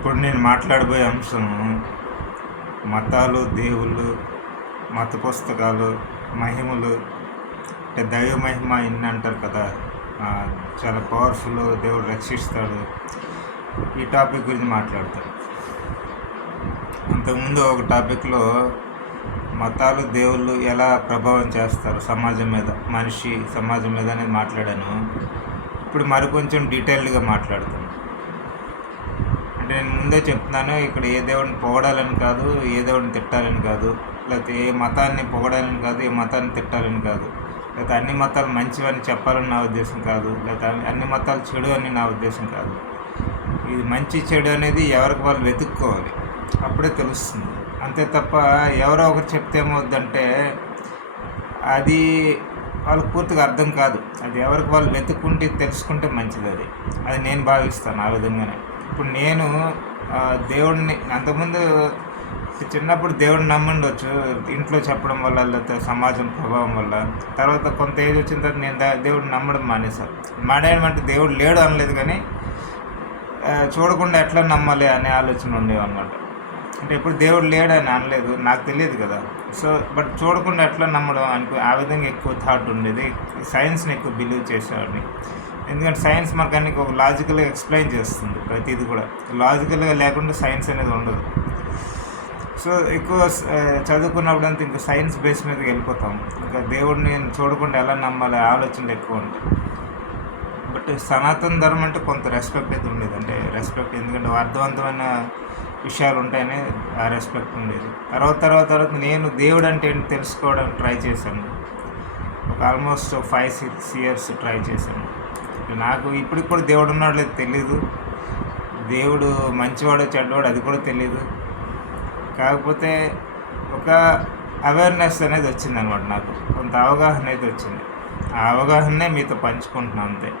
ఇప్పుడు నేను మాట్లాడబోయే అంశం మతాలు, దేవుళ్ళు, మత పుస్తకాలు, మహిమలు, అంటే దైవ మహిమ ఇన్ని అంటారు కదా. చాలా పవర్ఫుల్, దేవుడు రక్షిస్తాడు. ఈ టాపిక్ గురించి మాట్లాడతారు. అంతకుముందు ఒక టాపిక్లో మతాలు, దేవుళ్ళు ఎలా ప్రభావం చేస్తారు సమాజం మీద, సమాజం మీద అనేది మాట్లాడాను. ఇప్పుడు మరికొంచెం డీటెయిల్డ్గా మాట్లాడతాను. అంటే నేను ముందే చెప్తున్నాను, ఇక్కడ ఏ దేవుడిని పొగడాలని కాదు, ఏ దేవుడిని తిట్టాలని కాదు, లేకపోతే ఏ మతాన్ని పొగడాలని కాదు, ఏ మతాన్ని తిట్టాలని కాదు, లేకపోతే అన్ని మతాలు మంచివని చెప్పాలని నా ఉద్దేశం కాదు, లేకపోతే అన్ని మతాలు చెడు అని నా ఉద్దేశం కాదు. ఇది మంచి చెడు అనేది ఎవరికి వాళ్ళు వెతుక్కోవాలి, అప్పుడే తెలుస్తుంది. అంతే తప్ప ఎవరో ఒకరు చెప్తే ఏమవుద్దంటే అది వాళ్ళకి పూర్తిగా అర్థం కాదు. అది ఎవరికి వాళ్ళు వెతుక్కుంటే తెలుసుకుంటే మంచిది. అది నేను భావిస్తాను ఆ విధంగానే. ఇప్పుడు నేను దేవుడిని అంతకుముందు చిన్నప్పుడు దేవుడిని నమ్ముండొచ్చు, ఇంట్లో చెప్పడం వల్ల, లేకపోతే సమాజం ప్రభావం వల్ల. తర్వాత కొంత ఏజ్ వచ్చిన తర్వాత నేను దేవుడిని నమ్మడం మానేశాను. మానేయమంటే దేవుడు లేడు అనలేదు, కానీ చూడకుండా ఎట్లా నమ్మాలి అనే ఆలోచన ఉండేవన్నమాట. అంటే ఎప్పుడు దేవుడు లేడు అని అనలేదు, నాకు తెలియదు కదా. సో బట్ చూడకుండా ఎట్లా నమ్మడం ఆ విధంగా ఎక్కువ థాట్ ఉండేది. సైన్స్ని ఎక్కువ బిలీవ్ చేసేవాడిని. ఎందుకంటే సైన్స్ మనకు అన్ని ఒక లాజికల్గా ఎక్స్ప్లెయిన్ చేస్తుంది. ప్రతిదీ కూడా లాజికల్గా లేకుండా సైన్స్ అనేది ఉండదు. సో ఎక్కువ చదువుకున్నప్పుడు అంతా ఇంకా సైన్స్ బేస్ మీదకి వెళ్ళిపోతాం. ఇంకా దేవుడిని చూడకుండా ఎలా నమ్మాలి ఆలోచనలు ఎక్కువ ఉంటాయి. బట్ సనాతన ధర్మం అంటే కొంత రెస్పెక్ట్ అయితే ఉండేది. అంటే రెస్పెక్ట్, ఎందుకంటే అర్థవంతమైన విషయాలు ఉంటాయని ఆ రెస్పెక్ట్ ఉండేది. తర్వాత నేను దేవుడు అంటే ఏంటి తెలుసుకోవడానికి ట్రై చేశాను. ఒక ఆల్మోస్ట్ 5-6 years ట్రై చేశాను. నాకు ఇప్పటికి కూడా దేవుడు ఉన్నాడు లేదు తెలీదు, దేవుడు మంచివాడు చెడ్డవాడు అది కూడా తెలీదు. కాకపోతే ఒక అవేర్నెస్ అనేది వచ్చింది అనమాట. నాకు కొంత అవగాహన అయితే వచ్చింది. ఆ అవగాహనే మీతో పంచుకుంటున్నాను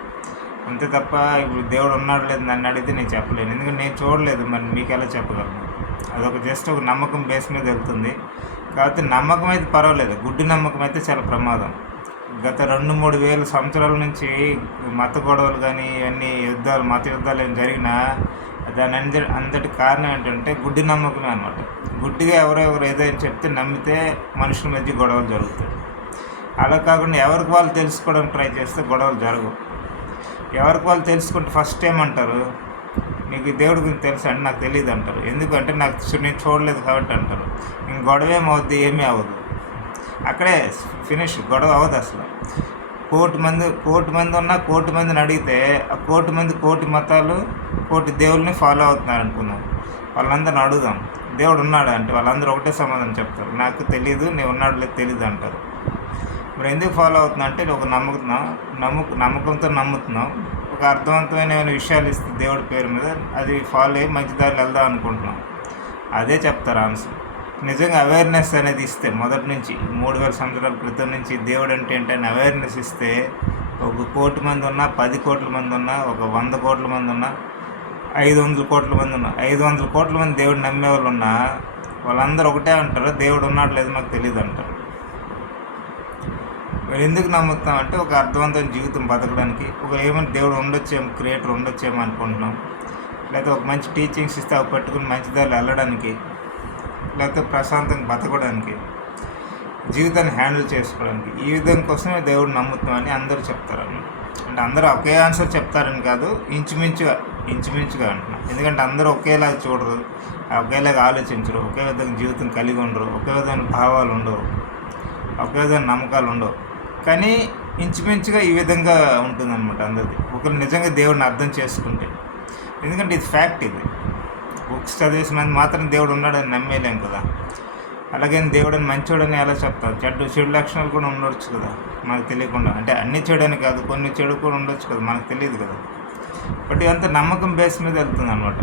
అంతే తప్ప ఇప్పుడు దేవుడు ఉన్నాడు లేదు నన్ను అడిగితే నేను చెప్పలేను, ఎందుకంటే నేను చూడలేదు. మరి మీకు ఎలా చెప్పగలను? అదొక జస్ట్ ఒక నమ్మకం బేస్ మీద వెళ్తుంది. కాబట్టి నమ్మకం అయితే పర్వాలేదు, గుడ్డి నమ్మకం అయితే చాలా ప్రమాదం. గత 2-3 వేల సంవత్సరాల నుంచి మత గొడవలు కానీ ఇవన్నీ మత యుద్ధాలు ఏం జరిగినా దాని అంతటి కారణం ఏంటంటే గుడ్డి నమ్మకమే అన్నమాట. గుడ్డిగా ఎవరెవరు ఏదైనా చెప్తే నమ్మితే మనుషుల మధ్య గొడవలు జరుగుతాయి. అలా కాకుండా ఎవరికి వాళ్ళు తెలుసుకోవడానికి ట్రై చేస్తే గొడవలు జరగవు. ఎవరికి వాళ్ళు తెలుసుకుంటే ఫస్ట్ ఏమంటారు, నీకు దేవుడి గురించి తెలుసు అంటే నాకు తెలియదు అంటారు. ఎందుకంటే నేను చూడలేదు కాబట్టి అంటారు. ఇంక గొడవ ఏమవుద్ది? ఏమీ అవ్వదు. అక్కడే ఫినిష్, గొడవ అవ్వదు అసలు. కోటి మంది ఉన్నా కోటి మందిని అడిగితే ఆ కోటి మతాలు, కోటి దేవుల్ని ఫాలో అవుతున్నారు అనుకుందాం. వాళ్ళందరిని అడుగుదాం, దేవుడు ఉన్నాడు అంటే వాళ్ళందరూ ఒకటే సమాధానం చెప్తారు, నాకు తెలియదు, నేను ఉన్నాడు లేదు తెలియదు అంటారు. మరి ఎందుకు ఫాలో అవుతున్నా అంటే ఒక నమ్మకంతో నమ్ముతున్నాం. ఒక అర్థవంతమైన విషయాలు ఇస్తే దేవుడి పేరు మీద అది ఫాలో అయ్యి మంచి దారిలో వెళ్దాం అనుకుంటున్నాం. అదే చెప్తారు ఆన్సర్. నిజంగా అవేర్నెస్ అనేది ఇస్తే మొదటి నుంచి 3000 సంవత్సరాల క్రితం నుంచి దేవుడు అంటే ఏంటని అవేర్నెస్ ఇస్తే 1 కోటి మంది ఉన్నా, 10 కోట్ల మంది ఉన్నా, 100 కోట్ల మంది ఉన్నా, 500 కోట్ల మంది ఉన్నా, 500 కోట్ల మంది దేవుడు నమ్మే వాళ్ళు ఉన్నా వాళ్ళందరూ ఒకటే అంటారు, దేవుడు ఉన్నాడు లేదు మాకు తెలియదు అంటారు. మీరు ఎందుకు నమ్ముతాం అంటే ఒక అర్థవంతమైన జీవితం బతకడానికి, ఏమైనా దేవుడు ఉండొచ్చేమో, క్రియేటర్ ఉండొచ్చేమో అనుకుంటున్నాం. లేకపోతే ఒక మంచి టీచింగ్స్ ఇస్తే అవి పట్టుకుని మంచి దారిలో వెళ్ళడానికి, లేకపోతే ప్రశాంతంగా బతకడానికి, జీవితాన్ని హ్యాండిల్ చేసుకోవడానికి, ఈ విధం కోసమే దేవుడు నమ్ముతామని అందరూ చెప్తారు. అంటే అందరూ ఒకే ఆన్సర్ చెప్తారని కాదు, ఇంచుమించుగా అంటున్నాను. ఎందుకంటే అందరూ ఒకేలాగా చూడరు, ఒకేలాగా ఆలోచించరు, ఒకే విధంగా జీవితం కలిగి ఉండరు, ఒకే విధమైన భావాలు ఉండవు, ఒకే విధమైన నమ్మకాలు ఉండవు. కానీ ఇంచుమించుగా ఈ విధంగా ఉంటుందన్నమాట అందరిది, ఒకరు నిజంగా దేవుడిని అర్థం చేసుకుంటే. ఎందుకంటే ఇది ఫ్యాక్ట్. ఇది బుక్స్ చదివేసినంత మాత్రం దేవుడు ఉన్నాడని నమ్మేలేం కదా. అలాగే దేవుడని మంచోడని ఎలా చెప్తాం? చెడు లక్షణాలు కూడా ఉండొచ్చు కదా మనకు తెలియకుండా. అంటే అన్ని చెడు అని కాదు, కొన్ని చెడు కూడా ఉండొచ్చు కదా, మనకు తెలియదు కదా. బట్ ఇదంతా నమ్మకం బేస్ మీద వెళ్తుంది అనమాట.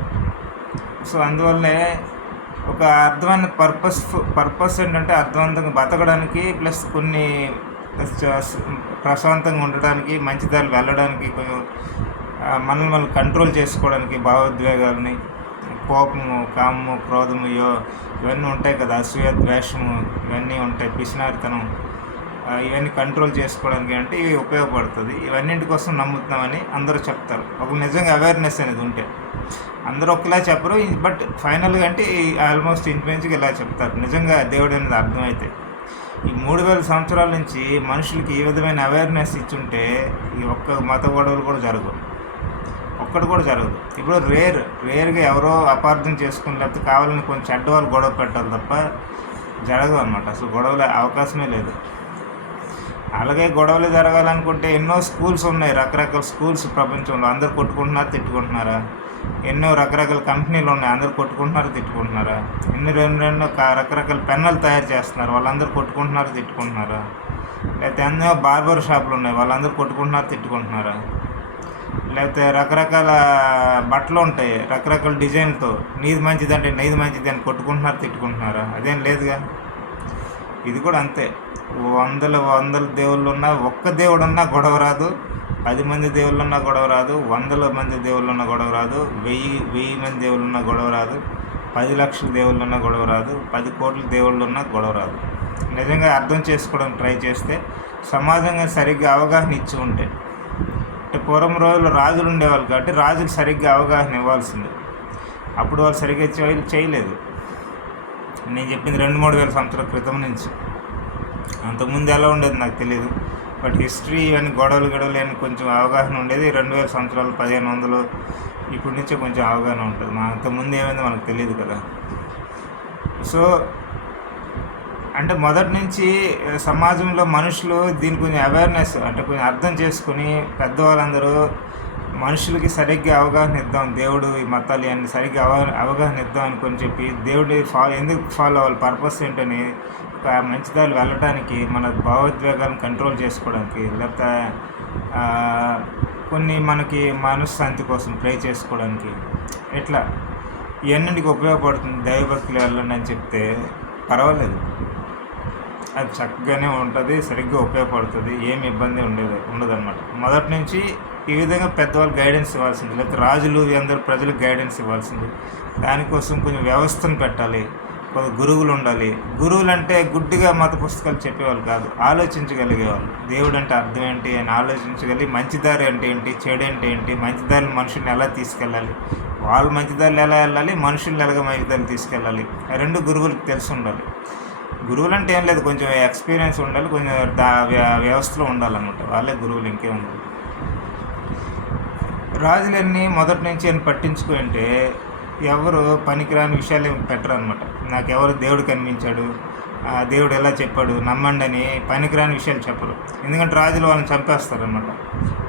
సో అందువల్లే ఒక అర్థమైన పర్పస్ ఏంటంటే అర్థవంతంగా బతకడానికి, ప్లస్ కొన్ని ప్రశాంతంగా ఉండడానికి, మంచి దారిలో వెళ్ళడానికి, కొంచెం మనల్ని కంట్రోల్ చేసుకోవడానికి, భావోద్వేగాలని, కోపము, కామము, క్రోధము, ఇవన్నీ ఉంటాయి కదా, అసూయ, ద్వేషము ఇవన్నీ ఉంటాయి, పిసినారితనం, ఇవన్నీ కంట్రోల్ చేసుకోవడానికి అంటే ఇవి ఉపయోగపడుతుంది. ఇవన్నింటి కోసం నమ్ముతున్నామని అందరూ చెప్తారు. ఒక నిజంగా అవేర్నెస్ అనేది ఉంటే అందరూ ఒకలా చెప్పరు, బట్ ఫైనల్గా అంటే ఆల్మోస్ట్ ఇంచుమించుగా ఇలా చెప్తారు. నిజంగా దేవుడు అనేది అర్థమైతే ఈ 3000 సంవత్సరాల నుంచి మనుషులకి ఈ విధమైన అవేర్నెస్ ఇచ్చుంటే ఈ ఒక్క మత గొడవలు కూడా జరగవు, ఒక్కటి కూడా జరగదు. ఇప్పుడు రేర్గా ఎవరో అపార్థం చేసుకుని లేకపోతే కావాలని కొంచెం చెడ్డ వాళ్ళు గొడవ పెట్టాలి తప్ప జరగదు అనమాట. అసలు గొడవల అవకాశమే లేదు. అలాగే గొడవలు జరగాలనుకుంటే ఎన్నో స్కూల్స్ ఉన్నాయి, రకరకాల స్కూల్స్ ప్రపంచంలో. అందరు కొట్టుకుంటున్నారు, తిట్టుకుంటున్నారా? ఎన్నో రకరకాల కంపెనీలు ఉన్నాయి, అందరు కొట్టుకుంటున్నారు, తిట్టుకుంటున్నారా? ఎన్నో రకరకాల పెన్నులు తయారు చేస్తున్నారు, వాళ్ళందరూ కొట్టుకుంటున్నారు, తిట్టుకుంటున్నారా? లేకపోతే ఎన్నో బార్బర్ షాపులు ఉన్నాయి, వాళ్ళందరూ కొట్టుకుంటున్నారు, తిట్టుకుంటున్నారా? లేకపోతే రకరకాల బట్టలు ఉంటాయి రకరకాల డిజైన్తో, నీది మంచిది అంటే నీది మంచిది అని కొట్టుకుంటున్నారు, తిట్టుకుంటున్నారా? అదేం లేదుగా. ఇది కూడా అంతే. వందల దేవుళ్ళు ఉన్నా, ఒక్క దేవుడు ఉన్నా గొడవ రాదు. 10 మంది దేవుళ్ళు ఉన్నా గొడవ రాదు. 100 మంది దేవుళ్ళు ఉన్నా గొడవ రాదు. 1000 మంది దేవుళ్ళు ఉన్నా గొడవ రాదు. 10 లక్షల దేవుళ్ళు ఉన్నా గొడవ రాదు. 10 కోట్ల దేవుళ్ళు ఉన్నా గొడవ రాదు. నిజంగా అర్థం చేసుకోవడానికి ట్రై చేస్తే, సమాజంగా సరిగ్గా అవగాహన ఇచ్చి ఉంటే. అంటే పూర్వం రోజుల్లో రాజులు ఉండేవాళ్ళు కాబట్టి రాజులు సరిగ్గా అవగాహన ఇవ్వాల్సింది. అప్పుడు వాళ్ళు సరిగ్గా చేయలేదు. నేను చెప్పింది 2-3 వేల సంవత్సరాల క్రితం నుంచి. అంతకుముందు ఎలా ఉండేది నాకు తెలియదు, బట్ హిస్టరీ ఇవన్నీ గొడవలు అని కొంచెం అవగాహన ఉండేది. 2000 సంవత్సరాలు 1500 ఇప్పటి నుంచే కొంచెం అవగాహన ఉంటుంది. అంతకుముందు ఏమైందో మనకు తెలియదు కదా. సో అంటే మొదటి నుంచి సమాజంలో మనుషులు దీని కొంచెం అవేర్నెస్, అంటే కొంచెం అర్థం చేసుకుని పెద్దవాళ్ళందరూ మనుషులకి సరిగ్గా అవగాహన ఇద్దాం, దేవుడు ఈ మతాలు ఇవన్నీ సరిగ్గా అవగాహన ఇద్దాం అనుకొని చెప్పి దేవుడి ఎందుకు ఫాలో అవ్వాలి, పర్పస్ ఏంటని ఒక మంచి దారి వెళ్ళటానికి, మన భావోద్వేగాలను కంట్రోల్ చేసుకోవడానికి, లేకపోతే కొన్ని మనకి మనశ్శాంతి కోసం ప్రే చేసుకోవడానికి, ఇట్లా ఇవన్నింటికి ఉపయోగపడుతుంది దైవభక్తులు వెళ్ళండి అని చెప్తే పర్వాలేదు. అది చక్కగానే ఉంటుంది, సరిగ్గా ఉపయోగపడుతుంది, ఏమి ఇబ్బంది ఉండదన్నమాట. మొదటి నుంచి ఈ విధంగా పెద్దవాళ్ళు గైడెన్స్ ఇవ్వాల్సింది, లేకపోతే రాజులు అందరూ ప్రజలకు గైడెన్స్ ఇవ్వాల్సింది. దానికోసం కొంచెం వ్యవస్థను పెట్టాలి, కొంత గురువులు ఉండాలి. గురువులు అంటే గుడ్డిగా మత పుస్తకాలు చెప్పేవాళ్ళు కాదు, ఆలోచించగలిగేవాళ్ళు. దేవుడు అంటే అర్థం ఏంటి అని ఆలోచించగలిగి, మంచిదారి అంటే ఏంటి, చెడు అంటే ఏంటి, మంచిదారిని మనుషుల్ని ఎలా తీసుకెళ్ళాలి, వాళ్ళు మంచిదారులు ఎలా వెళ్ళాలి, మనుషుల్ని ఎలాగ మంచిదారులు తీసుకెళ్ళాలి, ఆ రెండు గురువులకు తెలిసి ఉండాలి. గురువులు అంటే ఏం లేదు, కొంచెం ఎక్స్పీరియన్స్ ఉండాలి, కొంచెం వ్యవస్థలో ఉండాలన్నమాట. వాళ్ళే గురువులు, ఇంకే ఉండాలి. రాజులన్నీ మొదటి నుంచి అని పట్టించుకుంటే ఎవరు పనికిరాని విషయాలు పెట్టరు అనమాట. నాకెవరు దేవుడు కనిపించాడు, దేవుడు ఎలా చెప్పాడు, నమ్మండి అని పనికిరాని విషయాలు చెప్పరు. ఎందుకంటే రాజులు వాళ్ళని చంపేస్తారనమాట,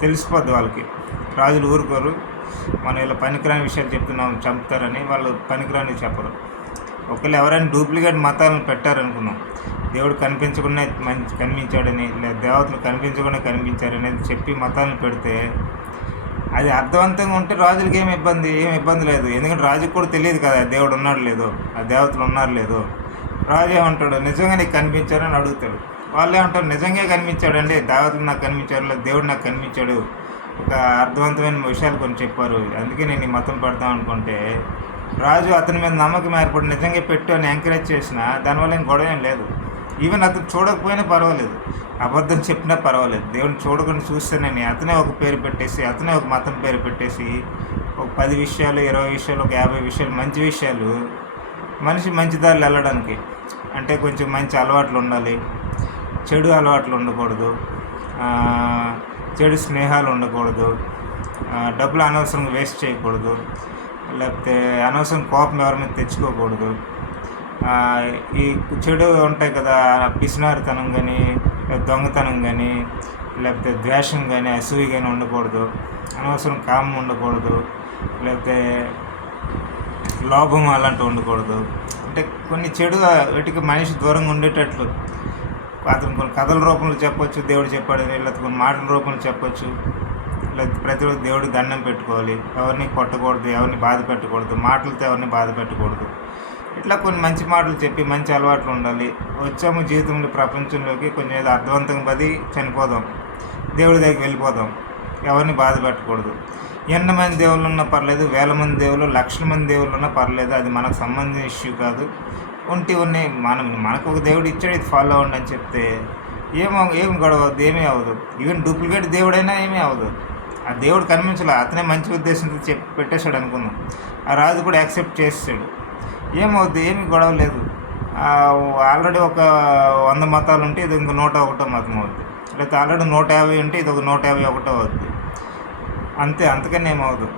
తెలిసిపోద్ది వాళ్ళకి. రాజులు ఊరుకోరు, మనం ఇలా పనికిరాని విషయాలు చెప్తున్నాం చంపుతారని, వాళ్ళు పనికిరాని చెప్పరు. ఒకవేళ ఎవరైనా డూప్లికేట్ మతాలను పెట్టారనుకున్నాం, దేవుడు కనిపించకుండా కనిపించాడని, లేదా దేవతలు కనిపించకుండా కనిపించారనేది చెప్పి మతాలను పెడితే అది అర్థవంతంగా ఉంటే రాజులకి ఏమి ఇబ్బంది లేదు. ఎందుకంటే రాజుకు కూడా తెలియదు కదా దేవుడు ఉన్నాడు లేదో, ఆ దేవతలు ఉన్నారు లేదో. రాజు ఏమంటాడు, నిజంగా నీకు కనిపించారని అడుగుతాడు. వాళ్ళు ఏమంటారు, నిజంగా కనిపించాడండి, దేవతలు నాకు కనిపించాడు, లేదు దేవుడు నాకు కనిపించాడు, ఒక అర్థవంతమైన విషయాలు కొన్ని చెప్పారు, అందుకే నేను ఈ మతం పెడతాం అనుకుంటే, రాజు అతని మీద నమ్మకం ఏర్పడి నిజంగా పెట్టు అని ఎంకరేజ్ చేసినా దానివల్ల ఏం గొడవ ఏం లేదు. ఈవెన్ అతను చూడకపోయినా పర్వాలేదు, అబద్ధం చెప్పినా పర్వాలేదు, దేవుడిని చూడకుండా చూస్తేనే అతనే ఒక పేరు పెట్టేసి, అతనే ఒక మతం పేరు పెట్టేసి, ఒక 10 విషయాలు 20 విషయాలు ఒక 50 విషయాలు మంచి విషయాలు, మనిషి మంచి దారిలో వెళ్ళడానికి. అంటే కొంచెం మంచి అలవాట్లు ఉండాలి, చెడు అలవాట్లు ఉండకూడదు, చెడు స్నేహాలు ఉండకూడదు, డబ్బులు అనవసరంగా వేస్ట్ చేయకూడదు, లేకపోతే అనవసరం కోపం ఎవరి మీద తెచ్చుకోకూడదు, ఈ చెడు ఉంటాయి కదా, పిసినారితనం కానీ, దొంగతనం కానీ, లేకపోతే ద్వేషం కానీ, అసూయ కానీ ఉండకూడదు, అనవసరం కామం ఉండకూడదు, లేకపోతే లోభం అలాంటివి ఉండకూడదు. అంటే కొన్ని చెడు వీటికి మనిషి దూరంగా ఉండేటట్లు అతను కొన్ని కథల రూపంలో చెప్పొచ్చు, దేవుడు చెప్పాడని, లేకపోతే కొన్ని మాటల రూపంలో చెప్పొచ్చు. లేకపోతే ప్రతిరోజు దేవుడికి దండం పెట్టుకోవాలి, ఎవరిని కొట్టకూడదు, ఎవరిని బాధ పెట్టకూడదు, మాటలతో ఎవరిని బాధ పెట్టకూడదు. ఇట్లా కొన్ని మంచి మాటలు చెప్పి మంచి అలవాట్లు ఉండాలి. వచ్చాము జీవితంలో ప్రపంచంలోకి కొంచెం ఏదో అర్థవంతంగా పది చనిపోదాం, దేవుడి దగ్గరికి వెళ్ళిపోదాం, ఎవరిని బాధ పెట్టకూడదు. ఎన్ని మంది దేవుళ్ళు ఉన్నా పర్లేదు, 1000 మంది దేవుళ్ళు 1,00,000 మంది దేవుళ్ళు ఉన్నా పర్లేదు, అది మనకు సంబంధించిన ఇష్యూ కాదు. ఉన్నాయి మనకు ఒక దేవుడు ఇచ్చాడు, ఇది ఫాలో అవ్వండి అని చెప్తే ఏం గొడవ అవుద్ది, ఏమీ అవ్వదు. ఈవెన్ డూప్లికేట్ దేవుడైనా ఏమీ అవ్వదు. ఆ దేవుడు కనిపించలే, అతనే మంచి ఉద్దేశంతో చెప్పి పెట్టేశాడు అనుకుందాం. ఆ రాజు కూడా యాక్సెప్ట్ చేసాడు. ఏమవుద్ది, ఏమి గొడవ లేదు. ఆల్రెడీ ఒక 100 మతాలు ఉంటే ఇది ఇంకో 101 మతం అవుద్ది, లేకపోతే ఆల్రెడీ 150 ఉంటే ఇది ఒక 151 అవుద్ది. అంతే, అంతకని ఏమవుదు.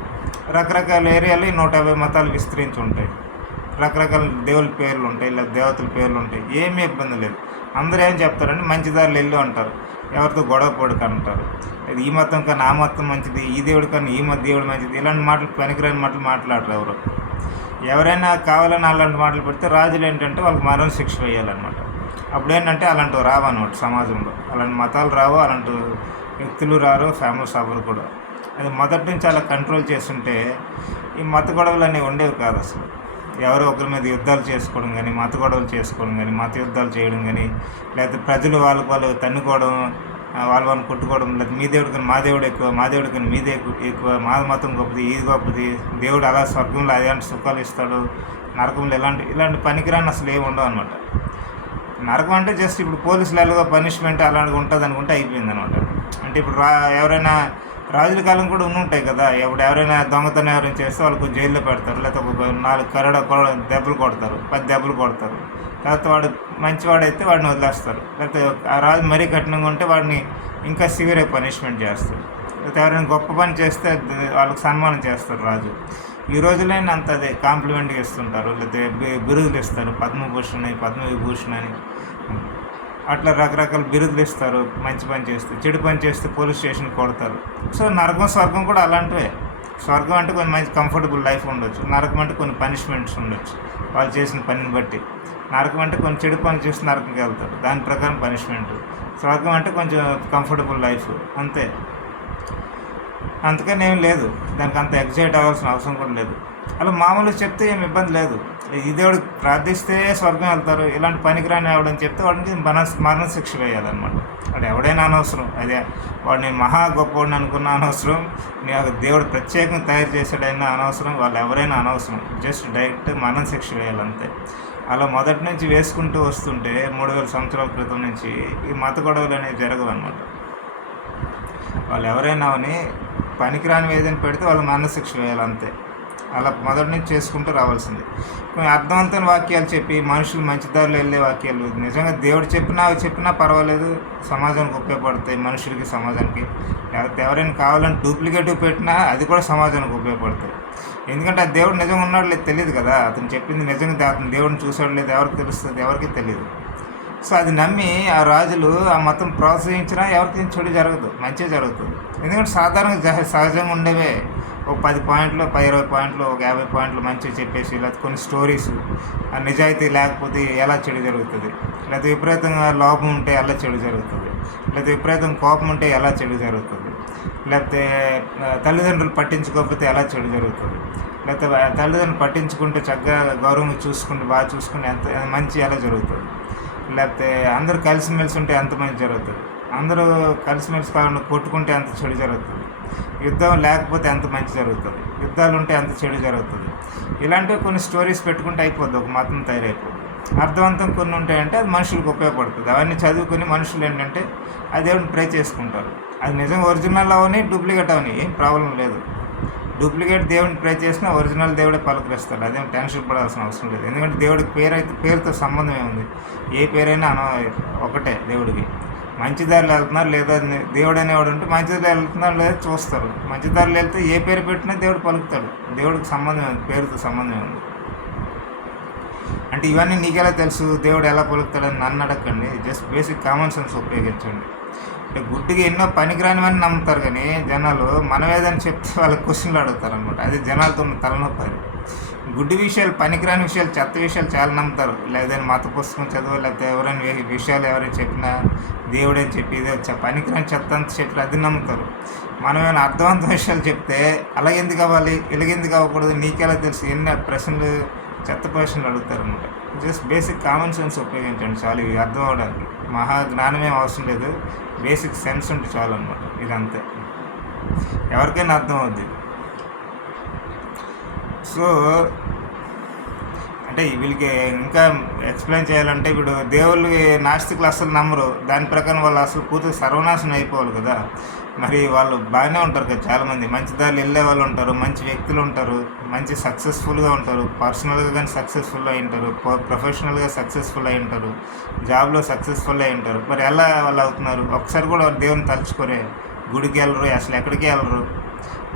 రకరకాల ఏరియాలో ఈ 150 మతాలు విస్తరించి ఉంటాయి. రకరకాల దేవుళ్ళ పేర్లు ఉంటాయి, లేదా దేవతల పేర్లు ఉంటాయి. ఏమీ ఇబ్బంది లేదు. అందరూ ఏం చెప్తారంటే మంచి దారిలో వెళ్ళు అంటారు, ఎవరితో గొడవ పడుకు అంటారు. ఇది ఈ మతం కన్నా ఆ మతం మంచిది, ఈ దేవుడి కన్నా ఈ దేవుడు మంచిది, ఇలాంటి మాటలు పనికిరాని మాటలు మాట్లాడరు ఎవరు. ఎవరైనా కావాలని అలాంటి మాటలు పెడితే రాజులు ఏంటంటే వాళ్ళకి మరణ శిక్ష వేయాలన్నమాట. అప్పుడు ఏంటంటే అలాంటివి రావన్నమాట సమాజంలో. అలాంటి మతాలు రావు, అలాంటి వ్యక్తులు రారు, ఫేమస్ అవ్వరు కూడా. అది మొదటి నుంచి అలా కంట్రోల్ చేస్తుంటే ఈ మత గొడవలు అనేవి ఉండేవి కాదు అసలు. ఎవరో ఒకరి మీద యుద్ధాలు చేసుకోవడం కానీ, మత గొడవలు చేసుకోవడం కానీ, మత యుద్ధాలు చేయడం కానీ, లేకపోతే ప్రజలు వాళ్ళు తన్నుకోవడం, వాళ్ళు కొట్టుకోవడం, లేదా మీ దేవుడు కానీ మా దేవుడు ఎక్కువ, మా దేవుడు కానీ మీదే ఎక్కువ, మా మతం గొప్పది, ఇది గొప్పది, దేవుడు అలా స్వర్గంలో అలాంటి సుఖాలు ఇస్తాడు, నరకంలో ఇలాంటి పనికిరాని అసలు ఏమి ఉండవు అనమాట. నరకం అంటే జస్ట్ ఇప్పుడు పోలీసులు ఎలాగో పనిష్మెంట్ అలాంటివి ఉంటుంది అనుకుంటే అయిపోయింది అనమాట. అంటే ఇప్పుడు ఎవరైనా రాజుల కాలం కూడా ఉంటాయి కదా, ఎవరైనా దొంగతనం ఎవరైనా చేస్తే వాళ్ళకు జైల్లో పెడతారు, లేకపోతే ఒక 4 దెబ్బలు కొడతారు, 10 దెబ్బలు కొడతారు. లేకపోతే వాడు మంచివాడైతే వాడిని వదిలేస్తారు. లేకపోతే ఆ రాజు మరీ కఠినంగా ఉంటే వాడిని ఇంకా సివియర్ పనిష్మెంట్ చేస్తారు. లేకపోతే ఎవరైనా గొప్ప పని చేస్తే వాళ్ళకి సన్మానం చేస్తారు రాజు. ఈ రోజులో అంత అదే కాంప్లిమెంట్గా ఇస్తుంటారు, లేకపోతే బిరుదులు ఇస్తారు, పద్మభూషణ్ అని, పద్మవిభూషణ్ అని, అట్లా రకరకాల బిరుదులు ఇస్తారు. మంచి పని చేస్తే, చెడు పని చేస్తే పోలీస్ స్టేషన్ కొడతారు. సో నరకం స్వర్గం కూడా అలాంటివే. స్వర్గం అంటే కొంచెం మంచి కంఫర్టబుల్ లైఫ్ ఉండొచ్చు, నరకం అంటే కొన్ని పనిష్మెంట్స్ ఉండొచ్చు వాళ్ళు చేసిన పనిని బట్టి. నరకం అంటే కొన్ని చెడు పని చేసి నరకంకి వెళ్తారు, దాని ప్రకారం పనిష్మెంట్. స్వర్గం అంటే కొంచెం కంఫర్టబుల్ లైఫ్, అంతే. అందుకని ఏం లేదు, దానికి అంత ఎగ్జైట్ అవ్వాల్సిన అవసరం కూడా లేదు. అలా మామూలుగా చెప్తే ఏమి ఇబ్బంది లేదు. ఈ దేవుడికి ప్రార్థిస్తే స్వర్గం వెళ్తారు, ఇలాంటి పనికిరాని ఎవడని చెప్తే వాడికి మరణ శిక్ష వేయాలన్నమాట. వాడు ఎవడైనా అనవసరం, అదే వాడిని మహా గొప్పవాడిని అనుకున్న అనవసరం, దేవుడు ప్రత్యేకంగా తయారు చేసాడైనా అనవసరం, వాళ్ళు ఎవరైనా అనవసరం. జస్ట్ డైరెక్ట్ మరణ శిక్ష వేయాలంతే. అలా మొదటి నుంచి వేసుకుంటూ వస్తుంటే 3000 సంవత్సరాల క్రితం నుంచి ఈ మత గొడవలు అనేవి జరగవు అన్నమాట. వాళ్ళు ఎవరైనా అని పనికిరాని ఏదైనా పెడితే వాళ్ళు మరణ శిక్ష వేయాలంతే. అలా మొదటి నుంచి చేసుకుంటూ రావాల్సింది. కొన్ని అర్థవంతమైన వాక్యాలు చెప్పి మనుషులు మంచి దారిలో వెళ్ళే వాక్యాలు, నిజంగా దేవుడు చెప్పినా పర్వాలేదు, సమాజానికి ఉపయోగపడతాయి, మనుషులకి, సమాజానికి. లేకపోతే ఎవరైనా కావాలని డూప్లికేటివ్ పెట్టినా అది కూడా సమాజానికి ఉపయోగపడతాయి. ఎందుకంటే ఆ దేవుడు నిజంగా ఉన్నాడు లేదు తెలియదు కదా, అతను చెప్పింది నిజంగా అతను దేవుడిని చూసాడు లేదు ఎవరికి తెలుస్తుంది, ఎవరికి తెలియదు. సో అది నమ్మి ఆ రాజులు ఆ మతం ప్రోత్సహించినా ఎవరికి చెడు జరగదు, మంచిగా జరుగుతుంది. ఎందుకంటే సాధారణంగా సహజంగా ఉండేవే. ఒక 10 పాయింట్లు, 20 పాయింట్లు, ఒక 50 పాయింట్లు మంచిగా చెప్పేసి, లేకపోతే కొన్ని స్టోరీస్, నిజాయితీ లేకపోతే ఎలా చెడు జరుగుతుంది, లేకపోతే విపరీతంగా లోపం ఉంటే ఎలా చెడు జరుగుతుంది, లేకపోతే విపరీతంగా కోపం ఉంటే ఎలా చెడు జరుగుతుంది, లేకపోతే తల్లిదండ్రులు పట్టించుకోకపోతే ఎలా చెడు జరుగుతుంది, లేకపోతే తల్లిదండ్రులు పట్టించుకుంటే చక్కగా గౌరవంగా చూసుకుంటే, బాగా చూసుకుంటే ఎంత మంచి ఎలా జరుగుతుంది, లేకపోతే అందరూ కలిసిమెలిసి ఉంటే ఎంత మంచి జరుగుతుంది, అందరూ కలిసిమెలిసి కాకుండా కొట్టుకుంటే ఎంత చెడు జరుగుతుంది, యుద్ధం లేకపోతే ఎంత మంచి జరుగుతుంది, యుద్ధాలు ఉంటే ఎంత చెడు జరుగుతుంది. ఇలాంటివి కొన్ని స్టోరీస్ పెట్టుకుంటే అయిపోద్ది, ఒక మతం తయారైపోద్ది. అర్థవంతం కొన్ని ఉంటాయంటే అది మనుషులకు ఉపయోగపడుతుంది. అవన్నీ చదువుకుని మనుషులు ఏంటంటే ఆ దేవుడిని ప్రే చేసుకుంటారు. అది నిజంగా ఒరిజినల్ అవని డూప్లికేట్ అవని ఏం ప్రాబ్లం లేదు. డూప్లికేట్ దేవుడిని ప్రే చేసినా ఒరిజినల్ దేవుడే పలకరిస్తాడు, అదేం టెన్షన్ పడాల్సిన అవసరం లేదు. ఎందుకంటే దేవుడికి పేరుతో సంబంధం ఏముంది, ఏ పేరైనా ఒకటే దేవుడికి. మంచి దారిలో వెళ్తున్నారు లేదా, దేవుడు అనేవాడు ఉంటే మంచి దారిలో వెళ్తున్నారు లేదా చూస్తారు. మంచి దారిలో వెళ్తే ఏ పేరు పెట్టినా దేవుడు పలుకుతాడు, దేవుడికి సంబంధం ఉంది, పేరుతో సంబంధం ఉంది. అంటే ఇవన్నీ నీకెలా తెలుసు దేవుడు ఎలా పలుకుతాడని నన్ను అడగండి, జస్ట్ బేసిక్ కామన్ సెన్స్ ఉపయోగించండి. అంటే గుడ్డిగా ఎన్నో పనికిరానివని నమ్ముతారు, కానీ జనాలు మనం ఏదైనా చెప్తే వాళ్ళకి క్వశ్చన్లు అడుగుతారు అనమాట. అది జనాలతో ఉన్న తలనొప్పి. అది గుడ్డి విషయాలు, పనికిరాని విషయాలు, చెత్త విషయాలు చాలా నమ్ముతారు. లేదని మత పుస్తకం చదువు, లేకపోతే ఎవరైనా విషయాలు ఎవరైనా చెప్పినా దేవుడని చెప్పి ఇదే పనికిరాని చెత్త అంతా చెప్పి అది నమ్ముతారు. మనం ఏమైనా అర్థవంత విషయాలు చెప్తే అలా ఎందుకు అవ్వాలి, ఇలాగెందుకు అవ్వకూడదు, నీకెలా తెలుసు, ఎన్ని ప్రశ్నలు, చెత్త ప్రశ్నలు అడుగుతారు అనమాట. జస్ట్ బేసిక్ కామన్ సెన్స్ ఉపయోగించండి చాలు, ఇవి అర్థం అవ్వడానికి. మహా జ్ఞానమేం అవసరం లేదు, బేసిక్ సెన్స్ ఉంటే చాలు అనమాట. ఇదంతే, ఎవరికైనా అర్థం అవుద్ది. సో అంటే వీళ్ళకి ఇంకా ఎక్స్ప్లెయిన్ చేయాలంటే ఇప్పుడు దేవుళ్ళు నాస్తికులు అసలు నమ్మరు. దాని ప్రకారం వాళ్ళు అసలు పూర్తిగా సర్వనాశనం అయిపోవాలి కదా. మరి వాళ్ళు బాగానే ఉంటారు కదా చాలామంది. మంచి దారిలో వెళ్ళే వాళ్ళు ఉంటారు, మంచి వ్యక్తులు ఉంటారు, మంచి సక్సెస్ఫుల్గా ఉంటారు, పర్సనల్గా కానీ సక్సెస్ఫుల్ అయి ఉంటారు, ప్రొఫెషనల్గా సక్సెస్ఫుల్ అయి ఉంటారు, జాబ్లో సక్సెస్ఫుల్ అయి ఉంటారు. మరి ఎలా వాళ్ళు అవుతున్నారు? ఒకసారి కూడా దేవుని తలుచుకోరే, గుడికి వెళ్ళరు, అసలు ఎక్కడికి వెళ్ళరు,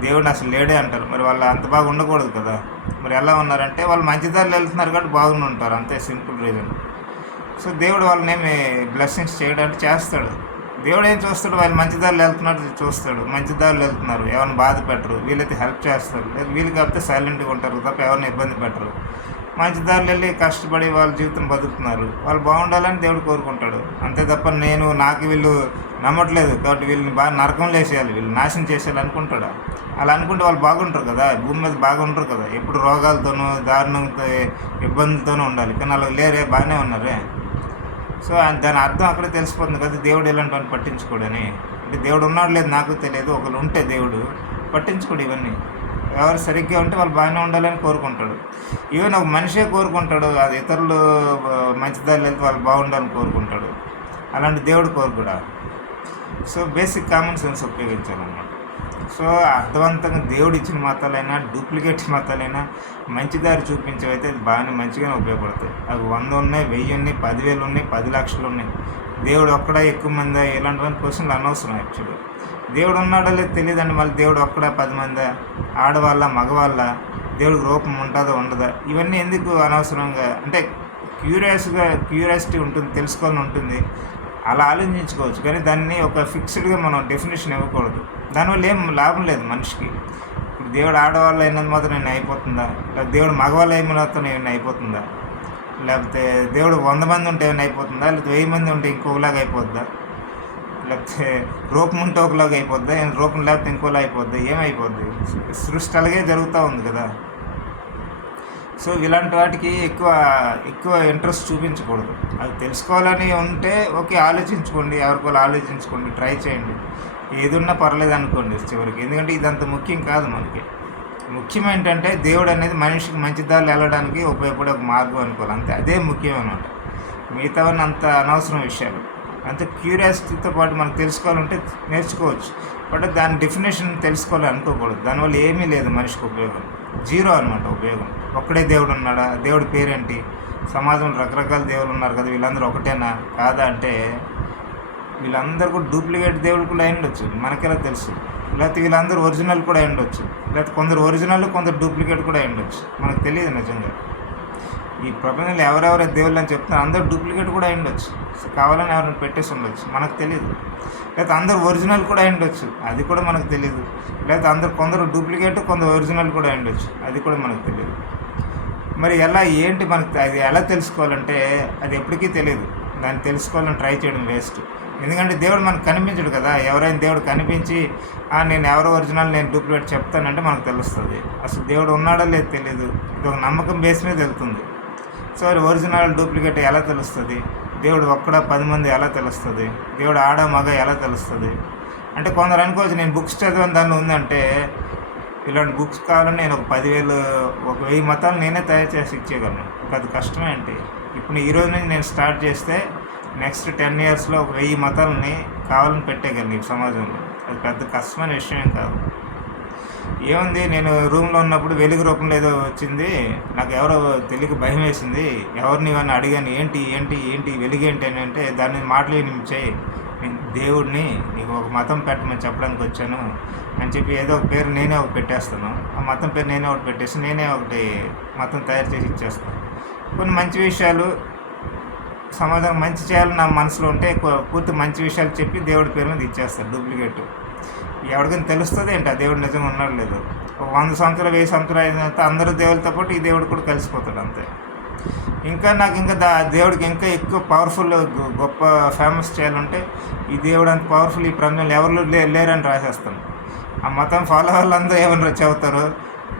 దేవుడు అసలు లేడే అంటారు. మరి వాళ్ళు అంత బాగా ఉండకూడదు కదా. మరి ఎలా ఉన్నారంటే వాళ్ళు మంచి దారిలో వెళ్తున్నారు కాబట్టి బాగుండి ఉంటారు, అంతే సింపుల్ రీజన్. సో దేవుడు వాళ్ళని ఏమి బ్లెస్సింగ్స్ చేయడానికి చేస్తాడు. దేవుడు ఏం చూస్తాడు? వాళ్ళు మంచి దారిలో వెళ్తున్నట్టు చూస్తాడు. మంచి దారిలో వెళ్తున్నారు, ఎవరిని బాధ పెట్టరు, వీళ్ళైతే హెల్ప్ చేస్తారు. లేదు వీళ్ళు కాకపోతే సైలెంట్గా ఉంటారు తప్ప ఎవరిని ఇబ్బంది పెట్టరు. మంచి దారిలో వెళ్ళి కష్టపడి వాళ్ళ జీవితం బతుకుతున్నారు, వాళ్ళు బాగుండాలని దేవుడు కోరుకుంటాడు, అంతే తప్ప నాకు వీళ్ళు నమ్మట్లేదు కాబట్టి వీళ్ళని బాగా నరకంలో వేసేయాలి, వీళ్ళు నాశనం చేసేయాలి అనుకుంటాడు. అలా అనుకుంటే వాళ్ళు బాగుంటారు కదా, భూమి మీద బాగుంటారు కదా. ఎప్పుడు రోగాలతోనూ దారుణంతో ఇబ్బందులతోనూ ఉండాలి, కానీ అలా లేరే, బాగానే ఉన్నారే. సో దాని అర్థం అక్కడే తెలిసిపోతుంది కదా, దేవుడు ఇలాంటి వాడిని పట్టించుకోడని. అంటే దేవుడు ఉన్నాడు లేదు నాకు తెలియదు, ఒకరు ఉంటే దేవుడు పట్టించుకోడు ఇవన్నీ. ఎవరు సరిగ్గా ఉంటే వాళ్ళు బాగానే ఉండాలని కోరుకుంటాడు. ఈవెన్ ఒక మనిషే కోరుకుంటాడు, అది ఇతరులు మంచిదారులు వెళ్తే వాళ్ళు బాగుండాలని కోరుకుంటాడు. అలాంటి దేవుడు కోరుకుడా. సో బేసిక్ కామన్ సెన్స్ ఉపయోగించాలన్నమాట. సో అర్థవంతంగా దేవుడు ఇచ్చిన మతాలైనా డూప్లికేట్ మతాలైనా మంచి దారి చూపించేవైతే అది బాగానే మంచిగానే ఉపయోగపడతాయి. అవి 100 ఉన్నాయి, 1000 ఉన్నాయి, 10,000 ఉన్నాయి, 10 లక్షలు ఉన్నాయి. దేవుడు ఒక్కడా ఎక్కువ మందా ఇలాంటివన్నీ క్వశ్చన్లు అనవసరం. యాక్చువల్లీ దేవుడు ఉన్నాడో లేదు తెలియదండి. మళ్ళీ దేవుడు ఒక్కడా 10 మందా, ఆడవాళ్ళ మగవాళ్ళ, దేవుడికి రూపం ఉంటుందా ఉండదా, ఇవన్నీ ఎందుకు అనవసరంగా? అంటే క్యూరియాసిటీ ఉంటుంది, తెలుసుకోవాలని ఉంటుంది, అలా ఆలోచించుకోవచ్చు. కానీ దాన్ని ఒక ఫిక్స్డ్గా మనం డెఫినేషన్ ఇవ్వకూడదు. దానివల్ల ఏం లాభం లేదు మనిషికి. ఇప్పుడు దేవుడు ఆడవాళ్ళు అయినంత మాత్రం నేను అయిపోతుందా, లేకపోతే దేవుడు మగవాళ్ళు అయిన మాత్రం నేను అయిపోతుందా, లేకపోతే దేవుడు 100 మంది ఉంటే ఏమైనా అయిపోతుందా, లేకపోతే 1000 మంది ఉంటే ఇంకొకలాగా అయిపోద్దా, లేకపోతే రూపం ఉంటే ఒకలాగా అయిపోద్దా, రూపం లేకపోతే ఇంకోలా అయిపోద్దా, ఏమైపోద్ది? సృష్టి అలాగే జరుగుతూ ఉంది కదా. సో ఇలాంటి వాటికి ఎక్కువ ఇంట్రెస్ట్ చూపించకూడదు. అది తెలుసుకోవాలని ఉంటే ఓకే, ఆలోచించుకోండి, ఎవరికోళ్ళు ఆలోచించుకోండి, ట్రై చేయండి, ఏది ఉన్నా పర్లేదు అనుకోండి చివరికి. ఎందుకంటే ఇదంత ముఖ్యం కాదు మనకి. ముఖ్యం ఏంటంటే దేవుడు అనేది మనిషికి మంచి దారిలో వెళ్ళడానికి ఉపయోగపడే ఒక మార్గం అనుకోవాలి, అంతే. అదే ముఖ్యం అనమాట. మిగతావన్నీ అంత అనవసరం విషయాలు. అంతే. క్యూరియాసిటీతో పాటు మనకు తెలుసుకోవాలంటే నేర్చుకోవచ్చు, బట్ దాని డెఫినేషన్ తెలుసుకోవాలి అనుకోకూడదు. దానివల్ల ఏమీ లేదు మనిషికి ఉపయోగం, జీరో అనమాట ఉపయోగం. ఒక్కడే దేవుడు ఉన్నాడా, దేవుడి పేరేంటి, సమాజంలో రకరకాల దేవుళ్ళు ఉన్నారు కదా, వీళ్ళందరూ ఒకటేనా కాదా అంటే వీళ్ళందరూ కూడా డూప్లికేట్ దేవుడు కూడా అయి ఉండొచ్చు, మనకెలా తెలుసు? లేకపోతే వీళ్ళందరూ ఒరిజినల్ కూడా అయి ఉండొచ్చు, లేకపోతే కొందరు ఒరిజినల్ కొందరు డూప్లికేట్ కూడా అయి ఉండొచ్చు, మనకు తెలియదు నిజంగా. ఈ ప్రపంచంలో ఎవరెవరైతే దేవుళ్ళు అని చెప్తున్నారు అందరూ డూప్లికేట్ కూడా అయి ఉండొచ్చు, కావాలని ఎవరైనా పెట్టేసి ఉండొచ్చు, మనకు తెలియదు. లేకపోతే అందరూ ఒరిజినల్ కూడా అయి ఉండొచ్చు, అది కూడా మనకు తెలియదు. లేకపోతే కొందరు డూప్లికేట్ కొందరు ఒరిజినల్ కూడా అయి ఉండొచ్చు, అది కూడా మనకు తెలియదు. మరి ఏంటి మనకు అది ఎలా తెలుసుకోవాలంటే అది ఎప్పటికీ తెలియదు. దాన్ని తెలుసుకోవాలని ట్రై చేయడం వేస్ట్. ఎందుకంటే దేవుడు మనకు కనిపించడు కదా. ఎవరైనా దేవుడు కనిపించి నేను ఎవరో ఒరిజినల్ నేను డూప్లికేట్ చెప్తానంటే మనకు తెలుస్తుంది. అసలు దేవుడు ఉన్నాడో లేదు తెలియదు, ఇది ఒక నమ్మకం బేస్ మీద వెళ్తుంది. సో ఒరిజినల్ డూప్లికేట్ ఎలా తెలుస్తుంది? దేవుడు ఒక్కడ 10 మంది ఎలా తెలుస్తుంది? దేవుడు ఆడ మగ ఎలా తెలుస్తుంది? అంటే కొందరు అనుకోవచ్చు నేను బుక్స్ చదివాను దానిలో ఉందంటే, ఇలాంటి బుక్స్ కావాలని నేను ఒక 1000 మతాలు నేనే తయారు చేసి ఇచ్చేయగలను. అది కష్టమే అంటే. ఇప్పుడు ఈ రోజు నుంచి నేను స్టార్ట్ చేస్తే నెక్స్ట్ 10 yearsలో ఒక 1000 మతాలని కావాలని పెట్టేయగలను ఈ సమాజంలో. అది పెద్ద కష్టమైన విషయం కాదు. ఏముంది, నేను రూమ్లో ఉన్నప్పుడు వెలుగు రూపంలో ఏదో వచ్చింది, నాకు ఎవరో తెలియక భయం వేసింది, ఎవరిని ఇవన్నీ అడిగాను, ఏంటి ఏంటి ఏంటి వెలుగేంటి అని అంటే దాన్ని మాటలు వినిపించాయి, దేవుడిని నీకు ఒక మతం పెట్టమని చెప్పడానికి వచ్చాను అని చెప్పి ఏదో ఒక పేరు నేనే ఒకటి పెట్టేస్తాను. ఆ మతం పేరు నేనే ఒకటి పెట్టేసి నేనే ఒకటి మతం తయారు చేసి ఇచ్చేస్తాను. కొన్ని మంచి విషయాలు సమాజానికి మంచి చేయాలని నా మనసులో ఉంటే పూర్తి మంచి విషయాలు చెప్పి దేవుడి పేరు మీద ఇచ్చేస్తాను డూప్లికేట్. ఎవరికైనా తెలుస్తుంది ఏంటి ఆ దేవుడు నిజంగా ఉన్నాడు లేదు. 100 సంవత్సరాలు 1000 సంవత్సరాలు అయిన తర్వాత అందరూ దేవుళ్ళతో పాటు ఈ దేవుడు కూడా కలిసిపోతాడు, అంతే. నాకు దేవుడికి ఇంకా ఎక్కువ పవర్ఫుల్ గొప్ప ఫేమస్ చేయాలంటే ఈ దేవుడు అంత పవర్ఫుల్ ఈ ప్రపంచంలో ఎవరు లేరని రాసేస్తాను. ఆ మతం ఫాలో వాళ్ళందరూ ఏమని చదువుతారు,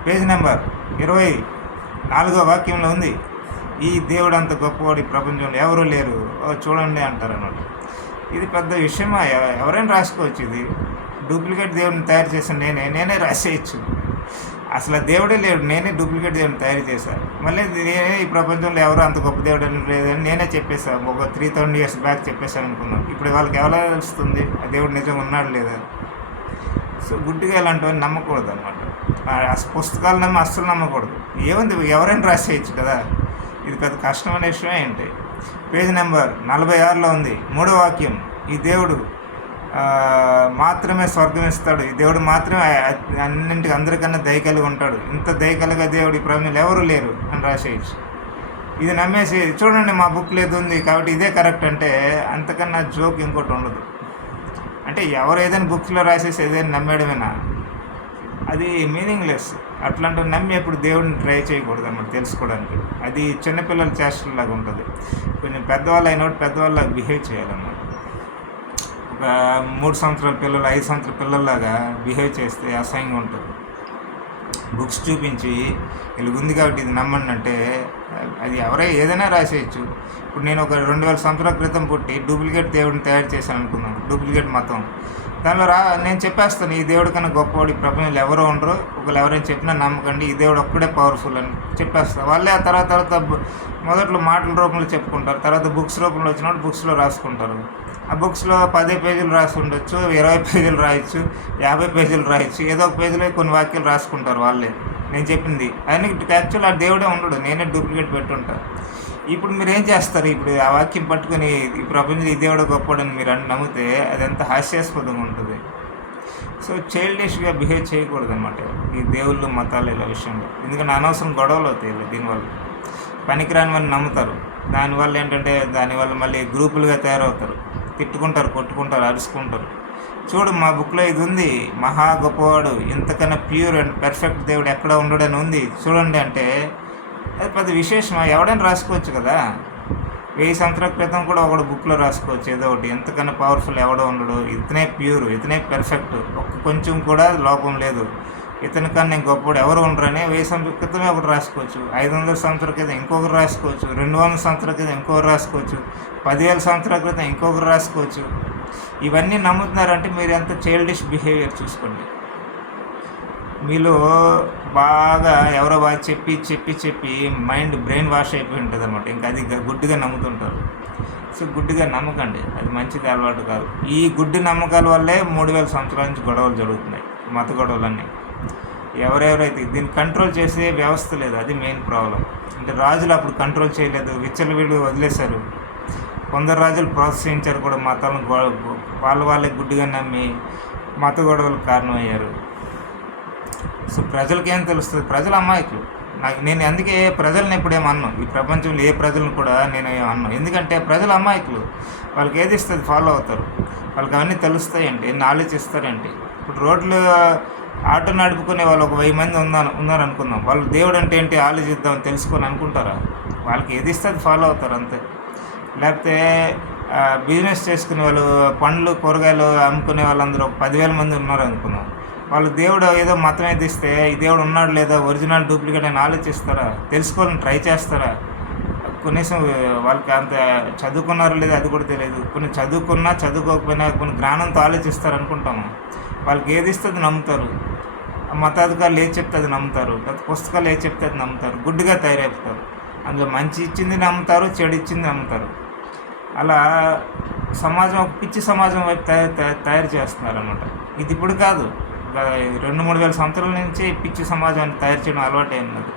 పేజ్ నెంబర్ 24వ వాక్యంలో ఉంది, ఈ దేవుడు అంత గొప్పవాడు ఈ ప్రపంచంలో ఎవరూ లేరు చూడండి అంటారు అన్నమాట. ఇది పెద్ద విషయమా? ఎవరైనా రాసుకోవచ్చు. ఇది డూప్లికేట్ దేవుడిని తయారు చేసిన నేనే రాసేయచ్చు. అసలు దేవుడే లేడు, నేనే డూప్లికేట్ దేవుడిని తయారు చేశాను. మళ్ళీ నేనే ఈ ప్రపంచంలో ఎవరు అంత గొప్ప దేవుడు అని లేదని నేనే చెప్పేశాను. ఒక 3000 years బ్యాక్ చెప్పేశాను అనుకున్నాను. ఇప్పుడు వాళ్ళకి ఎలా తెలుస్తుంది ఆ దేవుడు నిజంగా ఉన్నాడు లేదా? సో గుడ్డిగా ఇలాంటివన్నీ నమ్మకూడదు అనమాట. పుస్తకాలు నమ్మి అస్సలు నమ్మకూడదు. ఏముంది, ఎవరైనా రాసేయచ్చు కదా, ఇది పెద్ద కష్టమైన విషయం ఏంటి? పేజ్ నెంబర్ 46లో ఉంది 3వ వాక్యం. ఈ దేవుడు మాత్రమే స్వర్గం ఇస్తాడు, ఈ దేవుడు మాత్రమే అన్నింటికి అందరికన్నా దయ కలిగి ఉంటాడు, ఇంత దయ కలిగే దేవుడు ఈ ప్రపంచంలో ఎవరు లేరు అని రాసేయచ్చు. ఇది నమ్మేసి చూడండి మా బుక్ లేదు ఉంది కాబట్టి ఇదే కరెక్ట్ అంటే అంతకన్నా జోక్ ఇంకోటి ఉండదు. అంటే ఎవరు ఏదైనా బుక్స్లో రాసేసి ఏదైనా నమ్మేయడమేనా? అది మీనింగ్లెస్. అట్లాంటివి నమ్మి ఎప్పుడు దేవుడిని ట్రై చేయకూడదు అన్నమాట తెలుసుకోవడానికి. అది చిన్నపిల్లల చేష్టలాగా ఉంటుంది. కొంచెం పెద్దవాళ్ళు అయినప్పుడు పెద్దవాళ్ళలాగా బిహేవ్ చేయాలన్నమాట. ఒక 3 సంవత్సరాల పిల్లలు 5 సంవత్సరాల పిల్లల్లాగా బిహేవ్ చేస్తే అసహ్యంగా ఉంటుంది. బుక్స్ చూపించి వీళ్ళు ఉంది కాబట్టి ఇది నమ్మండి అంటే అది ఏదైనా రాసేయచ్చు. ఇప్పుడు నేను ఒక 2000 సంవత్సరాల క్రితం పుట్టి డూప్లికేట్ దేవుడిని తయారు చేశాను అనుకున్నాను, డూప్లికేట్ మతం. దానిలో నేను చెప్పేస్తాను ఈ దేవుడి కన్నా గొప్పవాడు ఈ ప్రపంచంలో ఎవరో ఉండరు, ఒకళ్ళు ఎవరైనా చెప్పినా నమ్మకండి, ఈ దేవుడు ఒక్కడే పవర్ఫుల్ అని చెప్పేస్తాను. వాళ్ళే ఆ తర్వాత మొదట్లో మాటల రూపంలో చెప్పుకుంటారు, తర్వాత బుక్స్ రూపంలో వచ్చినప్పుడు బుక్స్లో రాసుకుంటారు. ఆ బుక్స్లో 10 పేజీలు రాసి ఉండొచ్చు, 20 పేజీలు రాయొచ్చు, 50 పేజీలు రాయొచ్చు, ఏదో ఒక పేజీలో కొన్ని వాక్యాలు రాసుకుంటారు వాళ్ళే నేను చెప్పింది. ఆయన యాక్చువల్ ఆ దేవుడే ఉండడు, నేనే డూప్లికేట్ పెట్టుంటాను. ఇప్పుడు మీరు ఏం చేస్తారు? ఇప్పుడు ఆ వాక్యం పట్టుకొని ఈ ప్రపంచంలో ఈ దేవుడు గొప్పడని మీరు అని నమ్మితే అది ఎంత హాస్యాస్పదంగా ఉంటుంది. సో చైల్డిష్గా బిహేవ్ చేయకూడదు అనమాట ఈ దేవుళ్ళు మతాలు ఇలా విషయంలో. ఎందుకంటే అనవసరం గొడవలు అవుతాయి దీనివల్ల. పనికిరాని వాళ్ళు నమ్ముతారు, దానివల్ల ఏంటంటే దానివల్ల మళ్ళీ గ్రూపులుగా తయారవుతారు, తిట్టుకుంటారు, కొట్టుకుంటారు, అరుచుకుంటారు. చూడు మా బుక్లో ఇది ఉంది, మహా గొప్పవాడు, ఇంతకన్నా ప్యూర్ అండ్ పర్ఫెక్ట్ దేవుడు ఎక్కడ ఉండడని ఉంది చూడండి అంటే అది పెద్ద విశేషమా? ఎవడైనా రాసుకోవచ్చు కదా. 1000 సంవత్సరాల క్రితం కూడా ఒకడు బుక్లో రాసుకోవచ్చు ఏదో ఒకటి, ఎంతకన్నా పవర్ఫుల్ ఎవడో ఉండడు, ఇతనే ప్యూర్, ఇతనే పర్ఫెక్ట్, కొంచెం కూడా లోపం లేదు, ఇతనికన్నా నేను గొప్పవాడు ఎవరు ఉండరని 1000 సంవత్సరాల క్రితమే ఒకటి రాసుకోవచ్చు, 500 సంవత్సరాల క్రితం ఇంకొకరు రాసుకోవచ్చు, 200 సంవత్సరాల క్రితం ఇంకొకరు రాసుకోవచ్చు, 10,000 సంవత్సరాల క్రితం ఇంకొకరు రాసుకోవచ్చు. ఇవన్నీ నమ్ముతున్నారంటే మీరు ఎంత చైల్డిష్ బిహేవియర్ చూసుకోండి. మీలో బాగా ఎవరో బాగా చెప్పి మైండ్ బ్రెయిన్ వాష్ అయిపోయి ఉంటుంది అనమాట. ఇంకా అది గుడ్డిగా నమ్ముతుంటారు. సో గుడ్డిగా నమ్మకండి, అది మంచిది అలవాటు కాదు. ఈ గుడ్డి నమ్మకాల వల్లే 3000 సంవత్సరాల నుంచి గొడవలు జరుగుతున్నాయి, మత గొడవలన్నీ. ఎవరెవరైతే దీన్ని కంట్రోల్ చేసే వ్యవస్థ లేదు, అది మెయిన్ ప్రాబ్లం. అంటే రాజులు అప్పుడు కంట్రోల్ చేయలేదు, విచ్చలవిడి వదిలేశారు. కొందరు రాజులు ప్రోత్సహించారు కూడా మతాలను, వాళ్ళే గుడ్డిగా నమ్మి మత గొడవలకు కారణమయ్యారు. సో ప్రజలకి ఏం తెలుస్తుంది? ప్రజలు అమాయకులు. నేను అందుకే ప్రజల్ని ఎప్పుడేమన్నా, ఈ ప్రపంచంలో ఏ ప్రజలను కూడా నేను ఏమన్నా, ఎందుకంటే ప్రజలు అమాయకులు. వాళ్ళకి ఏది ఇస్తుంది ఫాలో అవుతారు, వాళ్ళకి అవన్నీ తెలుస్తాయండి, ఎన్ని ఆలోచిస్తారండి. ఇప్పుడు రోడ్లు ఆటో నడుపుకునే వాళ్ళు ఒక 1000 మంది ఉన్నారనుకుందాం, వాళ్ళు దేవుడు అంటే ఏంటి ఆలోచిద్దామని తెలుసుకొని అనుకుంటారా? వాళ్ళకి ఏది ఇస్తే అది ఫాలో అవుతారు అంతే. లేకపోతే బిజినెస్ చేసుకునే వాళ్ళు, పండ్లు కూరగాయలు అమ్ముకునే వాళ్ళందరూ ఒక 10,000 మంది ఉన్నారనుకుందాం, వాళ్ళు దేవుడు ఏదో మతం ఎదిస్తే ఈ దేవుడు ఉన్నాడు లేదా, ఒరిజినల్ డూప్లికేట్ అని ఆలోచిస్తారా? తెలుసుకోవాలని ట్రై చేస్తారా? కనీసం వాళ్ళకి అంత చదువుకున్నారో లేదా అది కూడా తెలియదు. కొన్ని చదువుకున్నా చదువుకోకపోయినా కొన్ని జ్ఞానంతో ఆలోచిస్తారు అనుకుంటాము. వాళ్ళకి ఏది ఇస్తే అది నమ్ముతారు, మతాధికారులు ఏది చెప్తే అది నమ్ముతారు, పుస్తకాలు ఏది చెప్తే అది నమ్ముతారు, గుడ్డిగా తయారైపోతారు. అందులో మంచి ఇచ్చింది నమ్ముతారు, చెడు ఇచ్చింది నమ్ముతారు. అలా సమాజం ఒక పిచ్చి సమాజం వైపు తయారు చేస్తున్నారు అనమాట. ఇది ఇప్పుడు కాదు, 2-3 వేల సంవత్సరాల నుంచి పిచ్చి సమాజాన్ని తయారు చేయడం అలవాటు అయినది.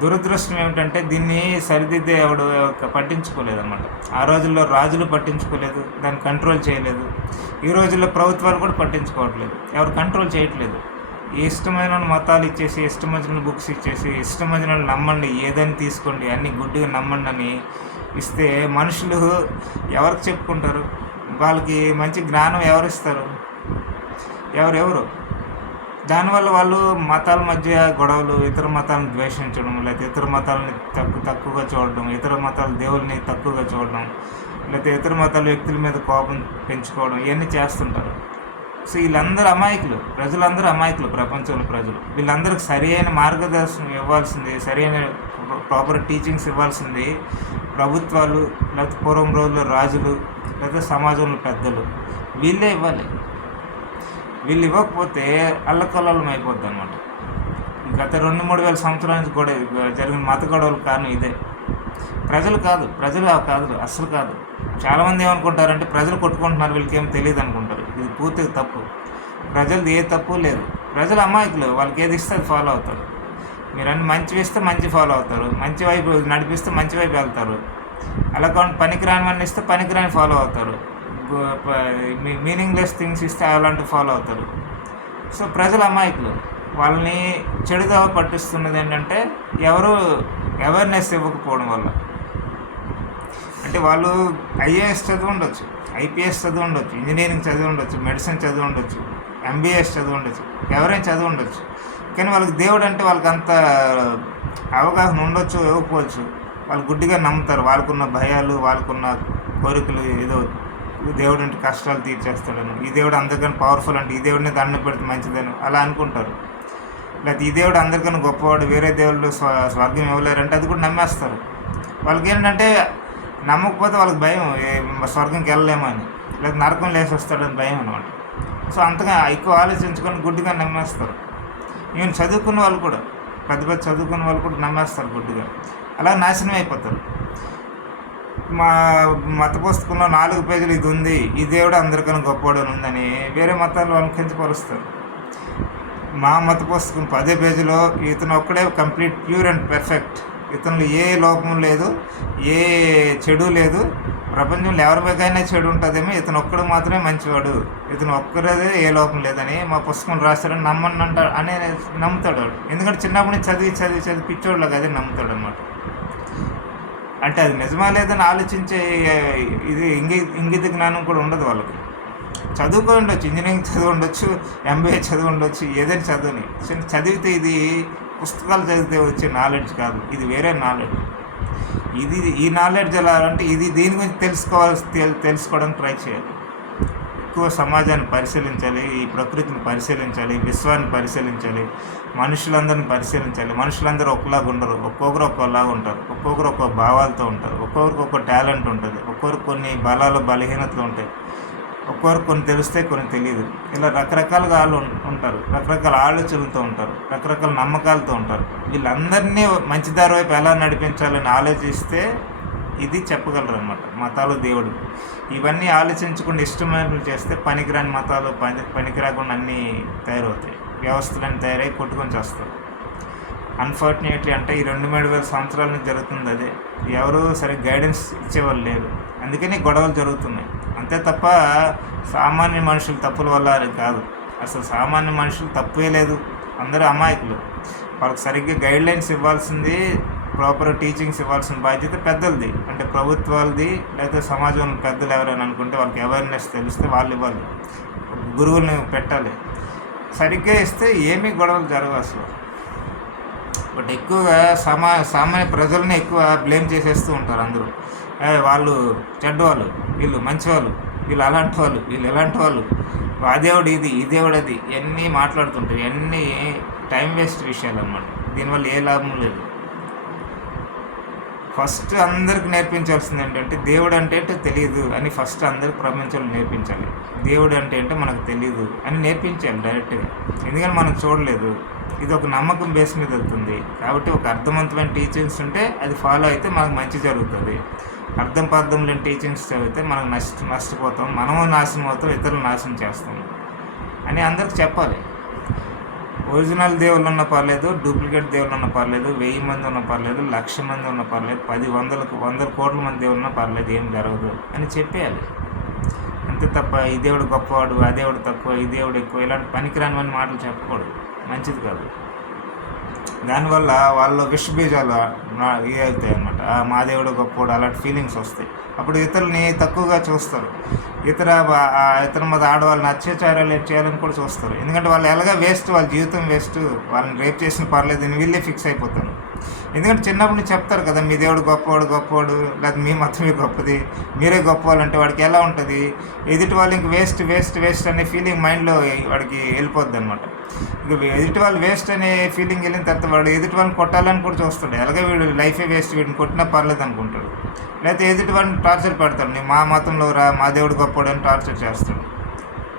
దురదృష్టం ఏమిటంటే దీన్ని సరిదిద్దే ఎవడు పట్టించుకోలేదు అన్నమాట. ఆ రోజుల్లో రాజులు పట్టించుకోలేదు, దాన్ని కంట్రోల్ చేయలేదు. ఈ రోజుల్లో ప్రభుత్వాలు కూడా పట్టించుకోవట్లేదు, ఎవరు కంట్రోల్ చేయట్లేదు. ఇష్టమైన మతాలు ఇచ్చేసి, ఇష్టం వచ్చిన బుక్స్ ఇచ్చేసి, ఇష్టం వచ్చిన నమ్మండి, ఏదైనా తీసుకోండి, అన్నీ గుడ్డిగా నమ్మండి అని ఇస్తే మనుషులు ఎవరికి చెప్పుకుంటారు? వాళ్ళకి మంచి జ్ఞానం ఎవరిస్తారు? ఎవరెవరు? దానివల్ల వాళ్ళు మతాల మధ్య గొడవలు, ఇతర మతాలను ద్వేషించడం, లేకపోతే ఇతర మతాలని తక్కువగా చూడడం, ఇతర మతాల దేవుల్ని తక్కువగా చూడడం, లేకపోతే ఇతర మతాల వ్యక్తుల మీద కోపం పెంచుకోవడం, ఇవన్నీ చేస్తుంటారు. సో వీళ్ళందరూ అమాయకులు, ప్రజలందరూ అమాయకులు, ప్రపంచంలో ప్రజలు. వీళ్ళందరికీ సరి అయిన మార్గదర్శనం ఇవ్వాల్సింది, సరి అయిన ప్రాపర్ టీచింగ్స్ ఇవ్వాల్సింది ప్రభుత్వాలు, లేకపోతే పూర్వం రోజుల్లో రాజులు, లేకపోతే సమాజంలో పెద్దలు, వీళ్ళే ఇవ్వాలి. వీళ్ళు ఇవ్వకపోతే అల్లకల్లోలం అయిపోద్ది అనమాట. గత 2-3 వేల సంవత్సరాల నుంచి కూడా జరిగిన మత గొడవలకు కారణం ఇదే. ప్రజలు కాదు, అస్సలు కాదు. చాలామంది ఏమనుకుంటారంటే ప్రజలు కొట్టుకుంటున్నారు, వీళ్ళకి ఏం తెలియదు అనుకుంటారు. ఇది పూర్తిగా తప్పు. ప్రజలది ఏ తప్పు లేదు. ప్రజలు అమాయకులు, వాళ్ళకి ఏది ఇస్తే అది ఫాలో అవుతారు. మీరు అన్ని మంచి ఇస్తే మంచి ఫాలో అవుతారు, మంచి వైపు నడిపిస్తే మంచి వైపు వెళ్తారు. అలా కాకుండా పనికిరానివన్నీ ఇస్తే పనికిరాని ఫాలో అవుతారు. మీనింగ్లెస్ థింగ్స్ ఇస్తే అలాంటివి ఫాలో అవుతారు. సో ప్రజలు అమాయకులు. వాళ్ళని చెడుదావ పట్టిస్తున్నది ఏంటంటే ఎవరు అవేర్నెస్ ఇవ్వకపోవడం వల్ల. అంటే వాళ్ళు ఐఏఎస్ చదివి ఉండొచ్చు, ఐపీఎస్ చదివి ఉండొచ్చు, ఇంజనీరింగ్ చదివి ఉండొచ్చు, మెడిసిన్ చదివి ఉండొచ్చు, ఎంబీఎస్ చదివి ఉండొచ్చు, ఎవరైనా చదివి ఉండొచ్చు. కానీ వాళ్ళకి దేవుడు అంటే వాళ్ళకి అంత అవగాహన ఉండొచ్చు, ఇవ్వకపోవచ్చు. వాళ్ళు గుడ్డిగా నమ్ముతారు. వాళ్ళకున్న భయాలు, వాళ్ళకున్న కోరికలు, ఏదో దేవుడు అంటే కష్టాలు తీర్చేస్తాడని, ఈ దేవుడు అందరికన్నా పవర్ఫుల్ అంటే ఈ దేవుడిని దండం పెడితే మంచిదని అలా అనుకుంటారు. లేకపోతే ఈ దేవుడు అందరికన్నా గొప్పవాడు, వేరే దేవుళ్ళు స్వర్గం ఇవ్వలేరంటే అది కూడా నమ్మేస్తారు. వాళ్ళకి ఏంటంటే నమ్మకపోతే వాళ్ళకి భయం, స్వర్గంకి వెళ్ళలేమని, లేదా నరకం లేసి వస్తాడని భయం అనమాట. సో అంతగా ఎక్కువ ఆలోచించుకొని గుడ్డిగా నమ్మేస్తారు. ఈవెన్ చదువుకున్న వాళ్ళు కూడా, పెద్ద చదువుకున్న వాళ్ళు కూడా నమ్మేస్తారు గుడ్డిగా. అలా నాశనం అయిపోతారు. మా మత పుస్తకంలో 4 పేజీలు ఇది ఉంది, ఈ దేవుడు అందరికన్నా గొప్పవాడు అని ఉందని వేరే మతాలు వాళ్ళని కించపరుస్తారు. మా మత పుస్తకం 10 పేజీలో ఇతను ఒక్కడే కంప్లీట్ ప్యూర్ అండ్ పర్ఫెక్ట్, ఇతను ఏ లోపం లేదు, ఏ చెడు లేదు, ప్రపంచంలో ఎవరికైనా చెడు ఉంటుందేమో, ఇతను ఒక్కడు మాత్రమే మంచివాడు, ఇతను ఒక్కడే ఏ లోపం లేదని మా పుస్తకం రాస్తాడని అనే నమ్ముతాడు వాడు. ఎందుకంటే చిన్నప్పటి నుంచి చదివి పిచ్చోళ్ళగా అదే నమ్ముతాడు అనమాట. అంటే అది నిజమా లేదని ఆలోచించే ఇది ఇంగిత జ్ఞానం కూడా ఉండదు వాళ్ళకి. చదువుకో ఉండొచ్చు, ఇంజనీరింగ్ చదువు ఉండొచ్చు, ఎంబీఏ చదువు ఉండొచ్చు, ఏదైనా చదువుని చదివితే ఇది పుస్తకాలు చదివితే వచ్చే నాలెడ్జ్ కాదు, ఇది వేరే నాలెడ్జ్. ఈ నాలెడ్జ్ ఎలా అంటే దీని గురించి తెలుసుకోవడానికి ట్రై చేయాలి. ఎక్కువ సమాజాన్ని పరిశీలించాలి, ఈ ప్రకృతిని పరిశీలించాలి, విశ్వాన్ని పరిశీలించాలి, మనుషులందరిని పరిశీలించాలి. మనుషులందరూ ఒకలాగా ఉండరు, ఒక్కొక్కరు ఒక్కోలాగా ఉంటారు, ఒక్కొక్కరు ఒక్కో భావాలతో ఉంటారు, ఒక్కొక్కరికి ఒక్కో టాలెంట్ ఉంటుంది, ఒక్కొక్కరికి కొన్ని బలాలు బలహీనతలు ఉంటాయి, ఒక్కొక్కరికి కొన్ని తెలుస్తాయి, కొన్ని తెలియదు. ఇలా రకరకాలుగా వాళ్ళు ఉంటారు, రకరకాల ఆలోచనలతో ఉంటారు, రకరకాల నమ్మకాలతో ఉంటారు. వీళ్ళందరినీ మంచిదారి వైపు ఎలా నడిపించాలని ఆలోచిస్తే ఇది చెప్పగలరు అనమాట మతాలు, దేవుడు. ఇవన్నీ ఆలోచించకుండా ఇష్టమైనట్లు చేస్తే పనికిరాని మతాలు, పనికిరాకుండా అన్నీ తయారవుతాయి, వ్యవస్థలన్నీ తయారై కొట్టుకొని చేస్తారు. అన్ఫార్చునేట్లీ అంటే ఈ 2-3 వేల సంవత్సరాల నుంచి జరుగుతుంది అదే. ఎవరు సరిగ్గా గైడెన్స్ ఇచ్చేవాళ్ళు లేరు, అందుకని గొడవలు జరుగుతున్నాయి. అంతే తప్ప సామాన్య మనుషుల తప్పుల వల్ల అది కాదు. అసలు సామాన్య మనుషులు తప్పే లేదు, అందరూ అమాయకులు. వాళ్ళకి సరిగ్గా గైడ్లైన్స్ ఇవ్వాల్సింది, ప్రాపర్ టీచింగ్స్ ఇవ్వాల్సిన బాధ్యత పెద్దలది, అంటే ప్రభుత్వాలది, లేకపోతే సమాజంలో పెద్దలు ఎవరైనా అనుకుంటే వాళ్ళకి అవేర్నెస్ తెలిస్తే వాళ్ళు ఇవ్వాలి, గురువుల్ని పెట్టాలి. సరిగ్గా ఇస్తే ఏమీ గొడవలు జరగవు అసలు. బట్ ఎక్కువగా సామాన్య ప్రజల్ని ఎక్కువ బ్లేమ్ చేసేస్తూ ఉంటారు అందరూ. వాళ్ళు చెడ్డవాళ్ళు, వీళ్ళు మంచివాళ్ళు, వీళ్ళు అలాంటి వాళ్ళు, వీళ్ళు ఎలాంటి వాళ్ళు, ఆ దేవుడు ఇది, ఈ దేవుడు అది, ఇవన్నీ మాట్లాడుతుంటారు. ఇవన్నీ టైం వేస్ట్ విషయాలు అన్నమాట. దీనివల్ల ఏ లాభం లేదు. ఫస్ట్ అందరికి నేర్పించాల్సింది ఏంటంటే దేవుడు అంటే ఏంటో తెలియదు అని ఫస్ట్ అందరికి ప్రపంచంలో నేర్పించాలి. దేవుడు అంటే ఏంటో మనకు తెలియదు అని నేర్పించాలి డైరెక్ట్గా, ఎందుకంటే మనం చూడలేదు. ఇది ఒక నమ్మకం బేస్ మీద వెళ్తుంది కాబట్టి ఒక అర్థవంతమైన టీచింగ్స్ ఉంటే అది ఫాలో అయితే మనకు మంచి జరుగుతుంది. అర్థం లేని టీచింగ్స్ చదివితే మనకు నష్టపోతాం, మనము నాశనం అవుతాం, ఇతరులు నాశనం చేస్తాం అని అందరికి చెప్పాలి. ఒరిజినల్ దేవుళ్ళు ఉన్న పర్లేదు, డూప్లికేట్ దేవుళ్ళు ఉన్న పర్లేదు, 1000 మంది ఉన్న పర్లేదు, 1,00,000 మంది ఉన్న పర్లేదు, 100 కోట్ల మంది దేవుళ్ళు ఉన్నా పర్లేదు, ఏం జరగదు అని చెప్పేయాలి. అంతే తప్ప ఈ దేవుడు గొప్పవాడు, ఆ దేవుడు తక్కువ, ఈ దేవుడు ఎక్కువ, ఇలాంటి పనికిరానివన్నీ మాటలు చెప్పకూడదు, మంచిది కాదు. దానివల్ల వాళ్ళు విషబీజాలు అవుతాయి అన్నమాట. మా దేవుడు గొప్పవాడు అలాంటి ఫీలింగ్స్ వస్తాయి. అప్పుడు ఇతరులని తక్కువగా చూస్తారు, ఇతర మీద ఆడవాళ్ళని అత్యాచారాలు చేయాలని కూడా చూస్తారు. ఎందుకంటే వాళ్ళు ఎలాగా వేస్ట్, వాళ్ళ జీవితం వేస్ట్, వాళ్ళని రేప్ చేసిన పర్లేదు అని వీళ్ళే ఫిక్స్ అయిపోతారు. ఎందుకంటే చిన్నప్పటి నుంచి చెప్తారు కదా, మీ దేవుడు గొప్పవాడు, లేకపోతే మీ మతమే గొప్పది, మీరే గొప్పవాళ్ళు అంటే వాడికి ఎలా ఉంటుంది, ఎదుటి వాళ్ళు ఇంక వేస్ట్ అనే ఫీలింగ్ మైండ్లో వాడికి వెళ్ళిపోద్ది అనమాట. ఇక ఎదుటి వాళ్ళు వేస్ట్ అనే ఫీలింగ్ వెళ్ళిన తర్వాత వాడు ఎదుటి వాళ్ళని కొట్టాలని కూడా చూస్తాడు. ఎలాగే వీడు లైఫే వేస్ట్, వీడిని కొట్టినా పర్లేదు అనుకుంటాడు. లేకపోతే ఎదుటి వాళ్ళని టార్చర్ పెడతాడు, నీ మా మతంలో రా, మా దేవుడు గొప్పవాడు అని టార్చర్ చేస్తాడు.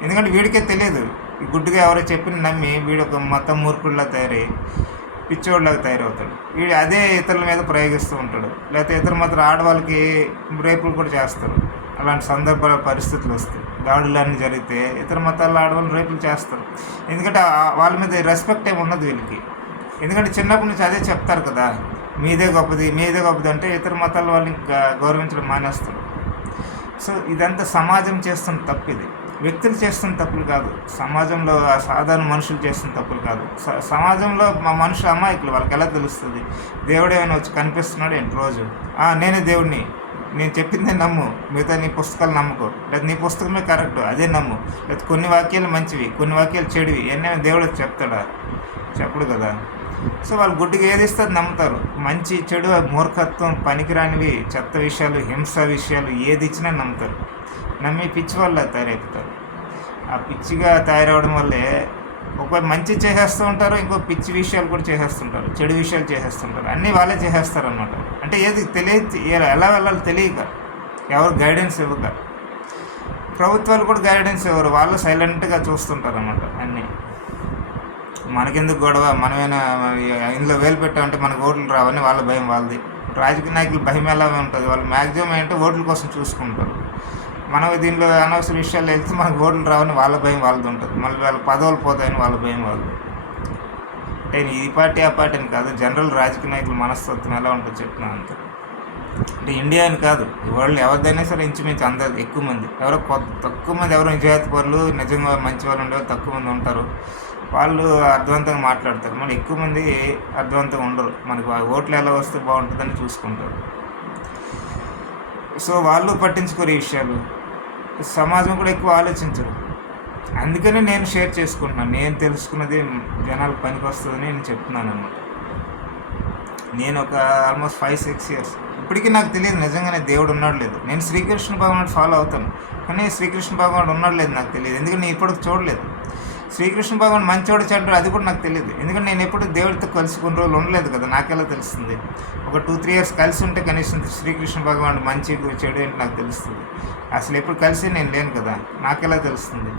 ఎందుకంటే వీడికే తెలియదు, ఈ గుడ్డుగా ఎవరో చెప్పిన నమ్మి వీడు ఒక మతం మూర్ఖుల్లా తయారై పిచ్చోళ్ళలాగా తయారవుతాడు. వీడు అదే ఇతరుల మీద ప్రయోగిస్తూ ఉంటాడు. లేకపోతే ఇతర మాత్రం ఆడవాళ్ళకి రేపులు కూడా చేస్తారు. అలాంటి సందర్భాల పరిస్థితులు వస్తాయి. దాడులన్నీ జరిగితే ఇతర మతాల ఆడవాళ్ళు రేపులు చేస్తారు. ఎందుకంటే వాళ్ళ మీద రెస్పెక్ట్ ఏమి ఉండదు వీళ్ళకి. ఎందుకంటే చిన్నప్పటి నుంచి అదే చెప్తారు కదా, మీదే గొప్పది అంటే ఇతర మతాల వాళ్ళని గౌరవించడం మానేస్తారు. సో ఇదంతా సమాజం చేస్తున్న తప్పు. ఇది వ్యక్తులు చేస్తున్న తప్పులు కాదు, సమాజంలో సాధారణ మనుషులు చేస్తున్న తప్పులు కాదు. సమాజంలో మా మనుషులు అమాయకులు, వాళ్ళకి ఎలా తెలుస్తుంది? దేవుడు ఏమైనా వచ్చి కనిపిస్తున్నాడు ఏంటి రోజు? నేనే దేవుడిని, నేను చెప్పిందే నమ్ము, మిగతా నీ పుస్తకాలు నమ్ముకో, లేదా నీ పుస్తకమే కరెక్ట్ అదే నమ్ము, లేదా కొన్ని వాక్యాలు మంచివి కొన్ని వాక్యాలు చెడువి ఇవన్నీ దేవుడు చెప్తాడా? చెప్పడు కదా. సో వాళ్ళు గుడ్డిగా ఏది ఇస్తే అది నమ్ముతారు. మంచి చెడు మూర్ఖత్వం పనికిరానివి చెత్త విషయాలు హింస విషయాలు ఏది ఇచ్చినా నమ్ముతారు. నమ్మి పిచ్చి వల్ల తయారైపోతారు. ఆ పిచ్చిగా తయారవడం వల్లే ఒక మంచి చేసేస్తూ ఉంటారు, ఇంకో పిచ్చి విషయాలు కూడా చేసేస్తుంటారు, చెడు విషయాలు చేసేస్తుంటారు, అన్నీ వాళ్ళే చేసేస్తారు అనమాట. అంటే ఏది తెలియదు, ఎలా వెళ్ళాలో తెలియక, ఎవరు గైడెన్స్ ఇవ్వక, ప్రభుత్వాలు కూడా గైడెన్స్ ఇవ్వరు, వాళ్ళు సైలెంట్గా చూస్తుంటారు అన్నమాట. అన్నీ మనకెందుకు గొడవ, మనమైనా ఇందులో వేలు పెట్టామంటే మనకు ఓట్లు రావని వాళ్ళ భయం వాళ్ళది. రాజకీయ నాయకుల భయం ఎలా ఉంటుంది? వాళ్ళు మ్యాక్సిమం ఏంటంటే ఓట్ల కోసం చూసుకుంటారు. మనం దీనిలో అనవసర విషయాలు వెళ్తే మనకు ఓట్లు రావని వాళ్ళ భయం వాళ్ళది ఉంటుంది. మళ్ళీ వాళ్ళ పదవులు పోతాయని వాళ్ళ భయం వాళ్ళది. అంటే ఈ పార్టీ ఆ పార్టీ అని కాదు, జనరల్ రాజకీయ నాయకుల మనస్తత్వం ఎలా ఉంటుందో చెప్తున్నాను అంతే. అంటే ఇండియా అని కాదు, ఈ వరల్డ్ ఎవరిదైనా సరే ఇంచుమించు అందరు ఎక్కువ మంది, ఎవరో తక్కువ మంది ఎవరో నిజాయితీ పరులు నిజంగా మంచి వాళ్ళు ఉండేవారు తక్కువ మంది ఉంటారు. వాళ్ళు అర్థవంతంగా మాట్లాడతారు, మరి ఎక్కువ మంది అర్థవంతంగా ఉండరు. మనకు ఓట్లు ఎలా వస్తే బాగుంటుందని చూసుకుంటారు. సో వాళ్ళు పట్టించుకోరు ఈ విషయాలు. సమాజం కూడా ఎక్కువ ఆలోచించరు. అందుకనే నేను షేర్ చేసుకుంటున్నాను, నేను తెలుసుకున్నది జనాలకు పనికి వస్తుందని నేను చెప్తున్నాను అన్నమాట. నేను ఒక ఆల్మోస్ట్ 5-6 years ఇప్పటికీ నాకు తెలియదు నిజంగానే దేవుడు ఉన్నాడు లేదు. నేను శ్రీకృష్ణ భగవానుడు ఫాలో అవుతాను, కానీ శ్రీకృష్ణ భగవానుడు ఉన్నాడు లేదు నాకు తెలియదు. ఎందుకంటే నేను ఇప్పటికి చూడలేదు. శ్రీకృష్ణ భగవాన్ మంచోడు చెడ్డు అది కూడా నాకు తెలియదు. ఎందుకంటే నేను ఎప్పుడు దేవుడితో కలిసి కొన్ని రోజులు ఉండలేదు కదా, నాకెలా తెలుస్తుంది? ఒక 2-3 years కలిసి ఉంటే కనీసం శ్రీకృష్ణ భగవానుడు మంచి చెడు ఏంటి నాకు తెలుస్తుంది. అసలు ఎప్పుడు కలిసి నేను లేను కదా, నాకెలా తెలుస్తుంది?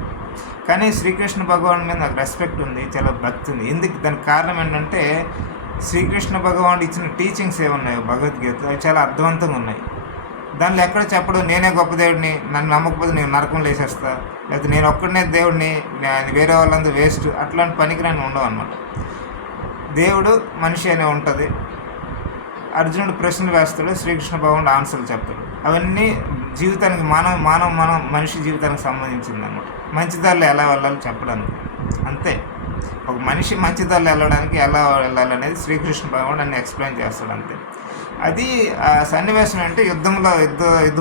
కానీ శ్రీకృష్ణ భగవాన్ మీద నాకు రెస్పెక్ట్ ఉంది, చాలా భక్తి ఉంది. ఎందుకు? దానికి కారణం ఏంటంటే శ్రీకృష్ణ భగవానుడు ఇచ్చిన టీచింగ్స్ ఏమున్నాయో భగవద్గీత అవి చాలా అర్థవంతంగా ఉన్నాయి. దానిలో ఎక్కడ చెప్పడం నేనే గొప్ప దేవుడిని, నన్ను నమ్మకపోతే నేను నరకంలో వేసేస్తా, లేకపోతే నేను ఒక్కడనే దేవుడిని వేరే వాళ్ళందరూ వేస్ట్, అట్లాంటి పనికిరాని ఉండవు అనమాట. దేవుడు మనిషి అనే ఉంటుంది. అర్జునుడు ప్రశ్నలు వేస్తాడు, శ్రీకృష్ణ భగవానుడు ఆన్సర్లు చెప్తాడు. అవన్నీ జీవితానికి మనం మనిషి జీవితానికి సంబంధించింది అనమాట. మంచిదారులు ఎలా వెళ్ళాలో చెప్పడానికి అంతే. ఒక మనిషి మంచిదారులు వెళ్ళడానికి ఎలా వెళ్ళాలనేది శ్రీకృష్ణ భగవానుడు అన్ని ఎక్స్ప్లెయిన్ చేస్తాడు అంతే. అది సన్నివేశం అంటే యుద్ధ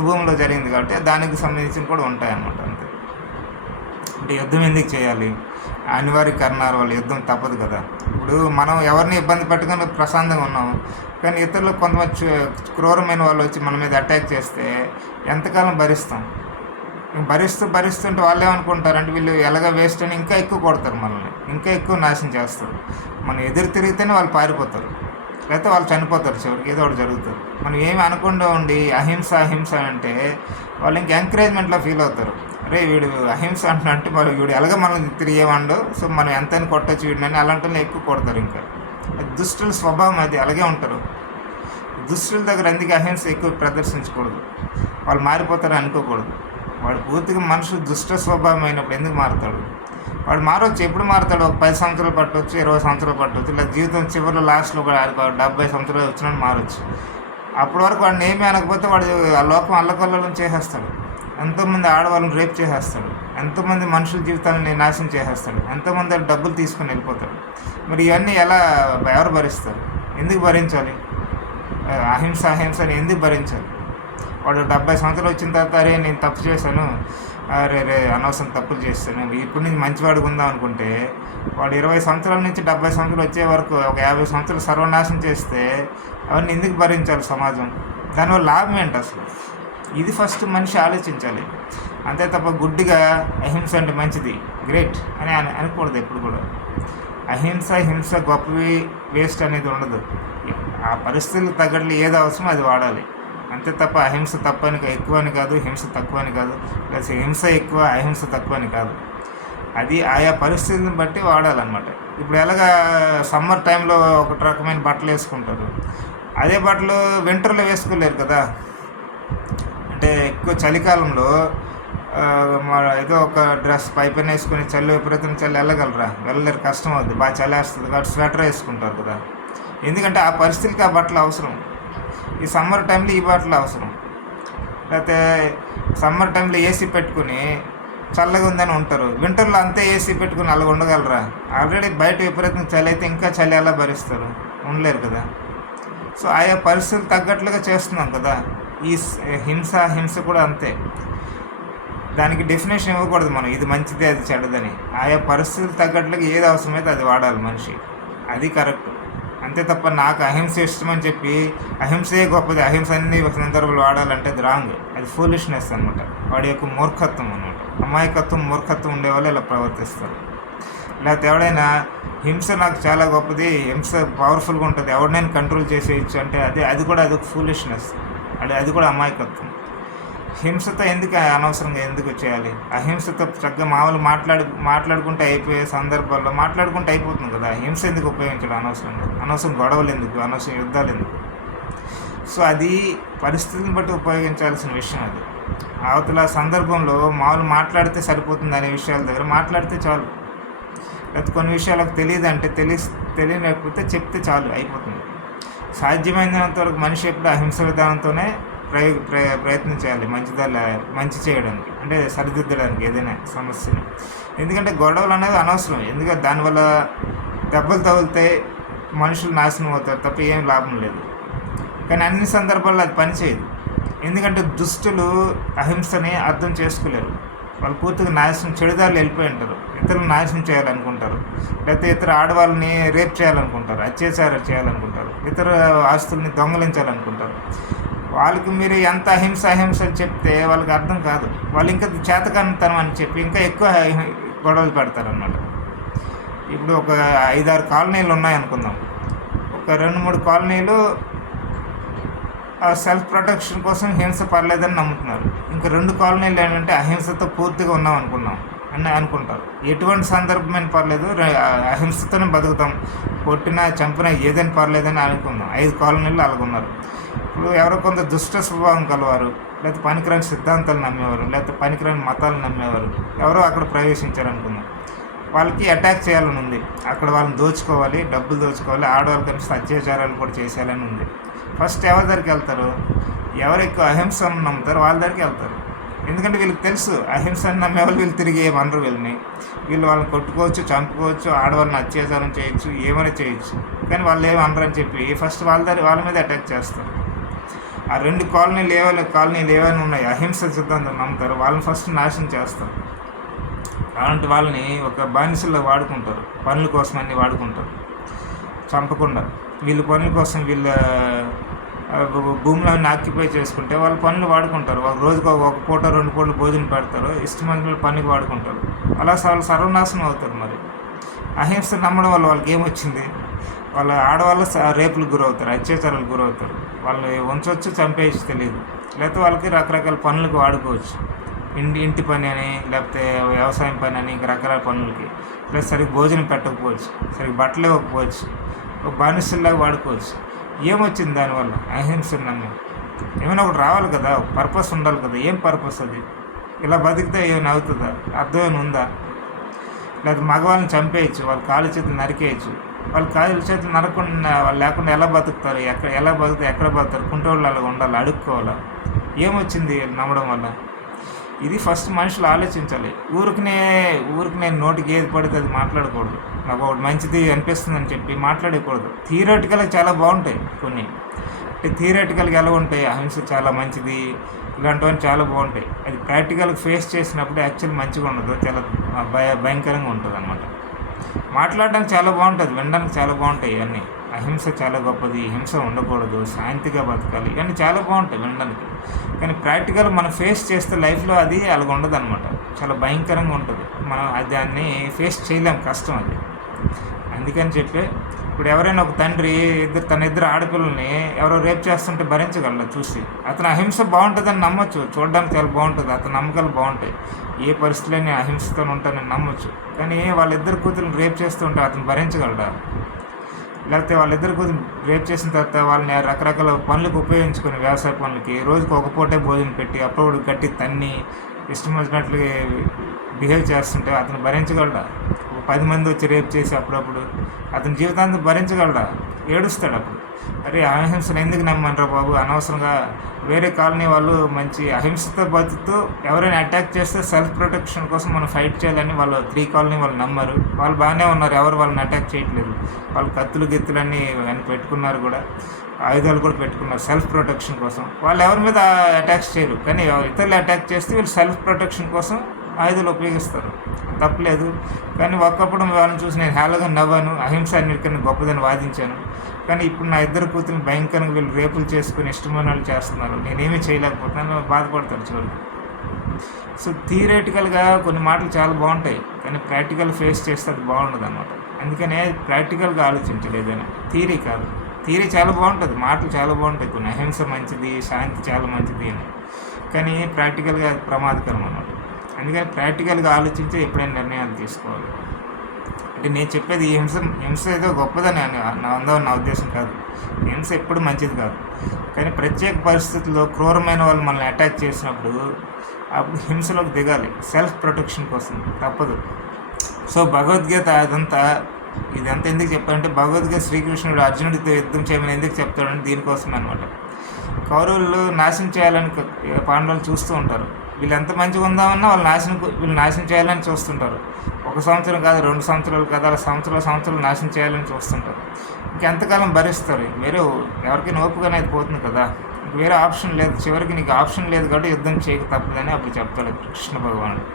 భూమిలో జరిగింది కాబట్టి దానికి సంబంధించిన కూడా ఉంటాయన్నమాట అంతే. అంటే యుద్ధం ఎందుకు చేయాలి? అనివార్య కారణాల వల్ల యుద్ధం తప్పదు కదా. ఇప్పుడు మనం ఎవరిని ఇబ్బంది పెట్టుకొని ప్రశాంతంగా ఉన్నాము, కానీ ఇతరులు కొంతమంది క్రూరమైన వాళ్ళు వచ్చి మన మీద అటాక్ చేస్తే ఎంతకాలం భరిస్తాం? భరిస్తుంటే వాళ్ళు ఏమనుకుంటారంటే వీళ్ళు ఎలాగ వేస్ట్ అని ఇంకా ఎక్కువ కొడతారు, మనల్ని ఇంకా ఎక్కువ నాశనం చేస్తారు. మనం ఎదురు తిరిగితేనే వాళ్ళు పారిపోతారు, లేకపోతే వాళ్ళు చనిపోతారు, చివరికి ఏదో ఒకటి జరుగుతుంది. మనం ఏమి అనకుండా ఉండి అహింస అంటే వాళ్ళు ఇంకా ఎంకరేజ్మెంట్లో ఫీల్ అవుతారు. అరే వీడు అహింస అంటే మరి వీడు ఎలాగ మనం తిరిగేవాడు, సో మనం ఎంతైనా కొట్టచ్చు వీడిని, అలాంటి ఎక్కువ కొడతారు. ఇంకా దుష్టుల స్వభావం అది, అలాగే ఉంటారు. దుష్టుల దగ్గర అందుకే అహింస ఎక్కువ ప్రదర్శించకూడదు, వాళ్ళు మారిపోతారని అనుకోకూడదు. వాడు పూర్తిగా మనుషులు దుష్ట స్వభావం అయినప్పుడు ఎందుకు మారుతాడు? వాడు మారవచ్చు, ఎప్పుడు మారుతాడు? ఒక 10 సంవత్సరాలు పట్టవచ్చు, 20 సంవత్సరాలు పట్టవచ్చు, లేదా జీవితం చివరిలో లాస్ట్లో కూడా 70 సంవత్సరాలు వచ్చినట్టు మారచ్చు. అప్పటి వరకు వాడిని ఏమీ అనకపోతే వాడు ఆ లోకం అల్లకల్లోలం చేసేస్తాడు. ఎంతోమంది ఆడవాళ్ళని రేప్ చేసేస్తాడు, ఎంతోమంది మనుషుల జీవితాలని నాశనం చేసేస్తాడు, ఎంతోమంది డబ్బులు తీసుకుని వెళ్ళిపోతాడు. మరి ఇవన్నీ ఎవరు భరిస్తారు? ఎందుకు భరించాలి? అహింస అని ఎందుకు భరించాలి? వాడు 70 సంవత్సరాలు వచ్చిన తర్వాత అరే నేను తప్పు చేశాను, రే అనవసరం తప్పులు చేస్తాను, ఇప్పుడు నుంచి మంచివాడికి ఉందాం అనుకుంటే వాడు 20 సంవత్సరాల నుంచి 70 సంవత్సరాలు వచ్చే వరకు ఒక 50 సంవత్సరాలు సర్వనాశనం చేస్తే అవన్నీ ఎందుకు భరించాలి సమాజం? దానివల్ల లాభం ఏంటి అసలు? ఇది ఫస్ట్ మనిషి ఆలోచించాలి. అంతే తప్ప గుడ్డిగా అహింస అంటే మంచిది గ్రేట్ అని అనకూడదు ఎప్పుడు కూడా. హింస గొప్పవి వేస్ట్ అనేది ఉండదు. ఆ పరిస్థితులకు తగ్గట్లు ఏది అవసరమో అది వాడాలి అంతే తప్ప అహింస తప్పని ఎక్కువ అని కాదు, హింస తక్కువ అని కాదు, ప్లస్ హింస ఎక్కువ అహింస తక్కువ అని కాదు. అది ఆయా పరిస్థితిని బట్టి వాడాలన్నమాట. ఇప్పుడు ఎలాగా సమ్మర్ టైంలో ఒక రకమైన బట్టలు వేసుకుంటారు, అదే బట్టలు వింటర్లో వేసుకోలేరు కదా. అంటే ఎక్కువ చలికాలంలో ఏదో ఒక డ్రెస్ పైపైన వేసుకొని చలి విపరీతం చలి వెళ్ళగలరా? వెళ్ళలేరు, కష్టం అవుతుంది, బాగా చలి వేస్తుంది కాబట్టి స్వెటర్ వేసుకుంటారు కదా. ఎందుకంటే ఆ పరిస్థితికి ఆ బట్టలు అవసరం. ఈ సమ్మర్ టైంలో ఈ బట్టలు అవసరం. లేకపోతే సమ్మర్ టైంలో ఏసీ పెట్టుకుని చల్లగా ఉందని ఉంటారు, వింటర్లో అంతే ఏసీ పెట్టుకుని అలాగ ఉండగలరా? ఆల్రెడీ బయట విపరీతం చలి అయితే ఇంకా చలి ఎలా భరిస్తారు? ఉండలేరు కదా. సో ఆయా పరిస్థితులు తగ్గట్లుగా చేస్తున్నాం కదా. ఈ హింస కూడా అంతే. దానికి డెఫినేషన్ ఇవ్వకూడదు మనం, ఇది మంచిది అది చెడ్డదని. ఆయా పరిస్థితులు తగ్గట్లుగా ఏది అవసరమైతే అది వాడాలి మనిషి, అది కరెక్ట్. అంతే తప్ప నాకు అహింస ఇష్టమని చెప్పి అహింసే గొప్పది, అహింస అన్ని సందర్భాలు వాడాలంటే అది రాంగ్, అది ఫూలిష్నెస్ అనమాట. వాడి యొక్క మూర్ఖత్వం అనమాట. అమాయకత్వం మూర్ఖత్వం ఉండేవాళ్ళు ఇలా ప్రవర్తిస్తారు. లేకపోతే ఎవడైనా హింస నాకు చాలా గొప్పది, హింస పవర్ఫుల్గా ఉంటుంది, ఎవరినైనా కంట్రోల్ చేసేయచ్చు అంటే అది కూడా అదొక ఫూలిష్నెస్, అది కూడా అమాయకత్వం. హింసతో అనవసరంగా ఎందుకు చేయాలి? అహింసతో చక్కగా మామూలు మాట్లాడుకుంటే అయిపోయే సందర్భాల్లో మాట్లాడుకుంటే అయిపోతుంది కదా. హింస ఎందుకు ఉపయోగించడం అనవసరం గొడవలు ఎందుకు, అనవసరం యుద్ధాలు ఎందుకు? సో అది పరిస్థితిని బట్టి ఉపయోగించాల్సిన విషయం. అది అవతల సందర్భంలో మామూలు మాట్లాడితే సరిపోతుంది అనే విషయాల దగ్గర మాట్లాడితే చాలు. లేకపోతే కొన్ని విషయాలకు తెలియలేకపోతే చెప్తే చాలు, అయిపోతుంది. సాధ్యమైనంత వరకు మనిషి ఎప్పుడు అహింస విధానంతోనే ప్రయత్నం చేయాలి మంచి చేయడానికి, అంటే సరిదిద్దడానికి ఏదైనా సమస్యని. ఎందుకంటే గొడవలు అనేది అనవసరం. ఎందుకంటే దానివల్ల దెబ్బలు తగిలితే మనుషులు నాశనం అవుతారు తప్ప ఏం లాభం లేదు. కానీ అన్ని సందర్భాల్లో అది పనిచేయదు. ఎందుకంటే దుష్టులు అహింసని అర్థం చేసుకోలేరు. వాళ్ళు పూర్తిగా చెడుదారులు వెళ్ళిపోయి ఉంటారు. ఇతరులను నాశనం చేయాలనుకుంటారు, లేకపోతే ఇతర ఆడవాళ్ళని రేప్ చేయాలనుకుంటారు, అత్యాచారం చేయాలనుకుంటారు, ఇతర ఆస్తుల్ని దొంగలించాలనుకుంటారు. వాళ్ళకి మీరు ఎంత అహింస అని చెప్తే వాళ్ళకి అర్థం కాదు. వాళ్ళు ఇంకా చేతకానితనం అని చెప్పి ఇంకా ఎక్కువ గొడవలు పెడతారన్నమాట. ఇప్పుడు ఒక 5-6 కాలనీలు ఉన్నాయనుకుందాం. ఒక 2-3 కాలనీలు సెల్ఫ్ ప్రొటెక్షన్ కోసం హింస పర్లేదని నమ్ముతున్నారు. ఇంకా 2 కాలనీలు ఏంటంటే అహింసతో పూర్తిగా ఉన్నాం అనుకుంటారు. ఎటువంటి సందర్భమైన పర్లేదు, అహింసతోనే బతుకుతాం, కొట్టినా చంపినా ఏదైనా పర్లేదని అనుకుందాం. 5 కాలనీలు అలాగున్నారు. ఇప్పుడు ఎవరో కొంత దుష్ట స్వభావం కలవారు, లేకపోతే పనికిరాని సిద్ధాంతాలు నమ్మేవారు, లేకపోతే పనికిరాని మతాలు నమ్మేవారు ఎవరో అక్కడ ప్రవేశించారనుకుందాం. వాళ్ళకి అటాక్ చేయాలని ఉంది, అక్కడ వాళ్ళని దోచుకోవాలి, డబ్బులు దోచుకోవాలి, ఆడవాళ్ళు కలిసి అత్యాచారాలు కూడా చేసేయాలని ఉంది. ఫస్ట్ ఎవరి దగ్గరికి వెళ్తారు? ఎవరు ఎక్కువ అహింసను నమ్ముతారో వాళ్ళ దగ్గరికి వెళ్తారు. ఎందుకంటే వీళ్ళకి తెలుసు అహింసను నమ్మేవాళ్ళు వీళ్ళు తిరిగి ఏమనరు. వాళ్ళని కొట్టుకోవచ్చు, చంపుకోవచ్చు, ఆడవాళ్ళని అత్యాచారం చేయొచ్చు, ఏమైనా చేయొచ్చు, కానీ వాళ్ళు ఏమనరు అని చెప్పి ఫస్ట్ వాళ్ళ మీద అటాక్ చేస్తారు. ఆ 2 కాలనీలు ఏవైనా ఉన్నాయి అహింస సిద్ధాంతం నమ్ముతారు, వాళ్ళని ఫస్ట్ నాశనం చేస్తారు. అలాంటి వాళ్ళని ఒక బానిసల్లో వాడుకుంటారు, పనుల కోసం అన్నీ వాడుకుంటారు. చంపకుండా వీళ్ళ పనుల కోసం వీళ్ళ భూములను ఆక్యుపై చేసుకుంటే వాళ్ళ పనులు వాడుకుంటారు. ఒక రోజుకు ఒక పూట 2 పూటలు భోజనం పెడతారు, ఇష్టమైన పనికి వాడుకుంటారు. అలా సర్వనాశనం అవుతారు. మరి అహింస నమ్మడం వల్ల వాళ్ళకి ఏమొచ్చింది? వాళ్ళ ఆడవాళ్ళు రేపులకు గురవుతారు, అత్యాచారాలకు గురవుతారు. వాళ్ళని ఉంచవచ్చు, చంపేయచ్చు తెలియదు. లేకపోతే వాళ్ళకి రకరకాల పనులకు వాడుకోవచ్చు. ఇంటి పని అని, లేకపోతే వ్యవసాయం పని అని, ఇంకా రకరకాల పనులకి. లేదా సరిగ్గా భోజనం పెట్టకపోవచ్చు, సరిగ్గా బట్టలు ఇవ్వకపోవచ్చు, ఒక బానిసల్లాగా వాడుకోవచ్చు. ఏమొచ్చింది దానివల్ల? అహింసను నమ్మి ఏమైనా ఒకటి రావాలి కదా, ఒక పర్పస్ ఉండాలి కదా. ఏం పర్పస్ అది? ఇలా బతికితే ఏమైనా అవుతుందా? అర్థమైనా ఉందా? లేదా మగవాళ్ళని చంపేయచ్చు, వాళ్ళ కాలు చేతులు నరికేయచ్చు. వాళ్ళు కాలు చేతులు నరకుండా వాళ్ళు లేకుండా ఎలా బతుకుతారు? ఎక్కడ బతుకుతారు? కుంటోళ్ళు అలా ఉండాలి, అడుక్కోవాలా? ఏమొచ్చింది నమ్మడం వల్ల? ఇది ఫస్ట్ మనుషులు ఆలోచించాలి. ఊరికి నోటికి ఏది పడితే అది మాట్లాడకూడదు. నాకు ఒకటి మంచిది అనిపిస్తుందని చెప్పి మాట్లాడకూడదు. థియరిటికల్గా చాలా బాగుంటాయి కొన్ని. అంటే థియరిటికల్గా ఎలా ఉంటాయి? అహింస చాలా మంచిది, ఇలాంటివన్నీ చాలా బాగుంటాయి. అది ప్రాక్టికల్గా ఫేస్ చేసినప్పుడు యాక్చువల్ మంచిగా ఉండదు, చాలా భయంకరంగా ఉంటుంది అన్నమాట. మాట్లాడడానికి చాలా బాగుంటుంది, వినడానికి చాలా బాగుంటాయి ఇవన్నీ. అహింస చాలా గొప్పది, హింస ఉండకూడదు, శాంతిగా బతకాలి, ఇవన్నీ చాలా బాగుంటాయి వినడానికి. కానీ ప్రాక్టికల్ మనం ఫేస్ చేస్తే లైఫ్లో అది అలాగ ఉండదు అనమాట. చాలా భయంకరంగా ఉంటుంది. మనం దాన్ని ఫేస్ చేయలేం, కష్టం అది. అందుకని చెప్పి ఇప్పుడు ఎవరైనా ఒక తండ్రి తన ఇద్దరు ఆడపిల్లల్ని ఎవరో రేప్ చేస్తుంటే భరించగలరు చూసి. అతని అహింస బాగుంటుందని నమ్మొచ్చు, చూడడానికి చాలా బాగుంటుంది, అతని నమ్మకాలు బాగుంటాయి, ఏ పరిస్థితులని అహింసతో ఉంటానని నమ్మొచ్చు. కానీ వాళ్ళిద్దరు కూతురుని రేప్ చేస్తూ ఉంటే అతను భరించగలరా? లేకపోతే వాళ్ళిద్దరు కూతురు రేప్ చేసిన తర్వాత వాళ్ళని రకరకాల పనులకు ఉపయోగించుకొని, వ్యవసాయ పనులకి రోజుకి ఒక పూటే భోజనం పెట్టి అప్పుడు గట్టి తన్ని ఇష్టం వచ్చినట్లు బిహేవ్ చేస్తుంటే అతను భరించగలడా? 10 మంది వచ్చి రేప్ చేసి అప్పుడప్పుడు అతని జీవితాంతం భరించగలడా? ఏడుస్తాడు అప్పుడు. అరే అహింసను ఎందుకు నమ్మనరా బాబు, అనవసరంగా వేరే కాలనీ వాళ్ళు మంచి అహింసతో బతుకుతూ ఎవరైనా అటాక్ చేస్తే సెల్ఫ్ ప్రొటెక్షన్ కోసం మనం ఫైట్ చేయాలని వాళ్ళు 3 కాలనీ వాళ్ళు నమ్మరు. వాళ్ళు బాగానే ఉన్నారు, ఎవరు వాళ్ళని అటాక్ చేయట్లేదు. వాళ్ళు కత్తులు గిత్తులన్నీ పెట్టుకున్నారు కూడా, ఆయుధాలు కూడా పెట్టుకున్నారు సెల్ఫ్ ప్రొటెక్షన్ కోసం. వాళ్ళు ఎవరి మీద అటాక్స్ చేయరు, కానీ ఇతరులు అటాక్ చేస్తే వీళ్ళు సెల్ఫ్ ప్రొటెక్షన్ కోసం ఆయుధాలు ఉపయోగిస్తారు, తప్పలేదు. కానీ ఒకప్పుడు వాళ్ళని చూసి నేను హేళగా నవ్వాను, అహింస అన్నిటికన్నా గొప్పదని వాదించాను. కానీ ఇప్పుడు నా ఇద్దరు కూతురిని భయంకరంగా వీళ్ళు రేపులు చేసుకుని ఇష్టమైన వాళ్ళు చేస్తున్నారు, నేనేమీ చేయలేకపోతున్నాను, బాధపడతారు చివరికి. సో థియరేటికల్గా కొన్ని మాటలు చాలా బాగుంటాయి, కానీ ప్రాక్టికల్ ఫేస్ చేస్తే అది బాగుండదు అన్నమాట. అందుకనే ప్రాక్టికల్గా ఆలోచించాలి ఏదైనా, థియరీ కాదు. థియరీ చాలా బాగుంటుంది, మాటలు చాలా బాగుంటాయి, కొన్ని అహింస మంచిది, శాంతి చాలా మంచిది అని, కానీ ప్రాక్టికల్గా అది ప్రమాదకరం అన్నమాట. అందుకని ప్రాక్టికల్గా ఆలోచించి ఎప్పుడైనా నిర్ణయాలు తీసుకోవాలి. అంటే నేను చెప్పేది ఈ హింస ఏదో గొప్పదని నా ఉద్దేశం కాదు. హింస ఎప్పుడు మంచిది కాదు, కానీ ప్రత్యేక పరిస్థితుల్లో క్రూరమైన వాళ్ళు మనల్ని అటాక్ చేసినప్పుడు అప్పుడు హింసలోకి దిగాలి, సెల్ఫ్ ప్రొటెక్షన్ కోసం, తప్పదు. సో భగవద్గీత ఇదంతా ఎందుకు చెప్పారంటే, భగవద్గీత శ్రీకృష్ణుడు అర్జునుడితో యుద్ధం చేయమని ఎందుకు చెప్తాడంటే దీనికోసం అనమాట. కౌరవులు నాశనం చేయాలని పాండవులు చూస్తూ ఉంటారు. వీళ్ళు ఎంత మంచిగా ఉందామన్నా వీళ్ళు నాశనం చేయాలని చూస్తుంటారు. 1 సంవత్సరం కాదు, 2 సంవత్సరాలు కాదు, అలా సంవత్సరాలు నాశనం చేయాలని చూస్తుంటారు. ఇంకెంతకాలం భరిస్తారు? ఎవరికైనా ఓపిక అనేది పోతుంది కదా, వేరే ఆప్షన్ లేదు. చివరికి నీకు ఆప్షన్ లేదు కాబట్టి యుద్ధం చేయక తప్పదని అప్పుడు చెప్తాడు కృష్ణ భగవానుడు.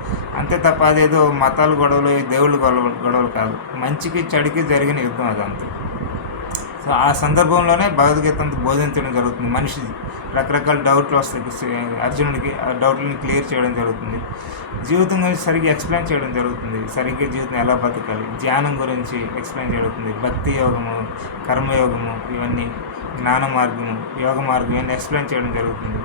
అంతే తప్ప అదేదో మతాలు గొడవలు, దేవుళ్ళు గొడవలు కాదు, మంచికి చెడుకి జరిగిన యుద్ధం అదంతా. సో ఆ సందర్భంలోనే భగవద్గీత అంతా బోధించడం జరుగుతుంది. మనిషి రకరకాల డౌట్లు వస్తాయి అర్జునుడికి, ఆ డౌట్లని క్లియర్ చేయడం జరుగుతుంది. జీవితం గురించి సరిగ్గా ఎక్స్ప్లెయిన్ చేయడం జరుగుతుంది, సరిగ్గా జీవితం ఎలా బతకాలి, ధ్యానం గురించి ఎక్స్ప్లెయిన్ జరుగుతుంది, భక్తి యోగము, కర్మయోగము, ఇవన్నీ జ్ఞాన మార్గము, యోగ మార్గం ఇవన్నీ ఎక్స్ప్లెయిన్ చేయడం జరుగుతుంది.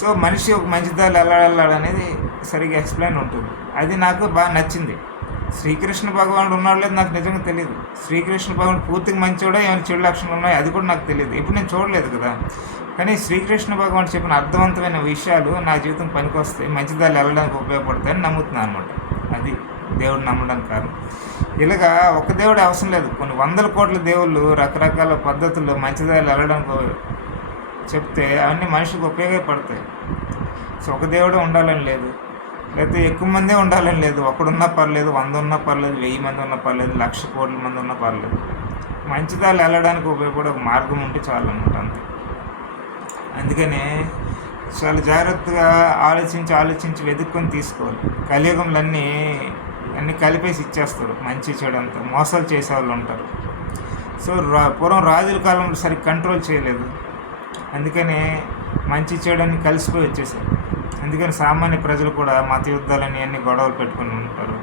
సో మనిషి ఒక మంచి దారి ఎలా వెళ్ళాలనేది సరిగ్గా ఎక్స్ప్లెయిన్ ఉంటుంది. అది నాకు బాగా నచ్చింది. శ్రీకృష్ణ భగవానుడు ఉన్నాడు లేదు నాకు నిజంగా తెలియదు. శ్రీకృష్ణ భగవానుడు పూర్తిగా మంచివాడో ఏమైనా చెడు లక్షణాలు ఉన్నాయో అది కూడా నాకు తెలియదు, ఇప్పుడు నేను చూడలేదు కదా. కానీ శ్రీకృష్ణ భగవానుడు చెప్పిన అర్థవంతమైన విషయాలు నా జీవితం పనికొస్తాయి, మంచిదారులు వెళ్ళడానికి ఉపయోగపడతాయని నమ్ముతున్నాను అనమాట. అది దేవుడు నమ్మడానికి కారణం. ఇలాగా ఒక దేవుడు అవసరం లేదు, కొన్ని 100 కోట్ల దేవుళ్ళు రకరకాల పద్ధతుల్లో మంచిదారులు వెళ్ళడానికి చెప్తే అవన్నీ మనిషికి ఉపయోగపడతాయి. సో ఒక దేవుడు ఉండాలని లేదు, లేకపోతే ఎక్కువ మందే ఉండాలని లేదు. ఒకడున్నా పర్లేదు, 100 ఉన్నా పర్లేదు, 1000 మంది ఉన్నా పర్లేదు, 1,00,000 కోట్ల మంది ఉన్నా పర్లేదు. మంచిదారులు వెళ్ళడానికి ఉపయోగపడే ఒక మార్గం ఉంటే చాలు అనమాట, అంతే. అందుకనే చాలా జాగ్రత్తగా ఆలోచించి వెతుక్కొని తీసుకోవాలి. కలియుగంలో అన్నీ కలిపేసి ఇచ్చేస్తారు, మంచి చెడు అంతా మోసాలు చేసేవాళ్ళు ఉంటారు. సో పూర్వం రాజుల కాలంలో సరిగ్గా కంట్రోల్ చేయలేదు, అందుకనే మంచి చెడు అన్నీ కలిసిపోయి వచ్చేసారు. అందుకని సామాన్య ప్రజలు కూడా మత యుద్ధాలని అన్ని గొడవలు పెట్టుకుని ఉంటారు.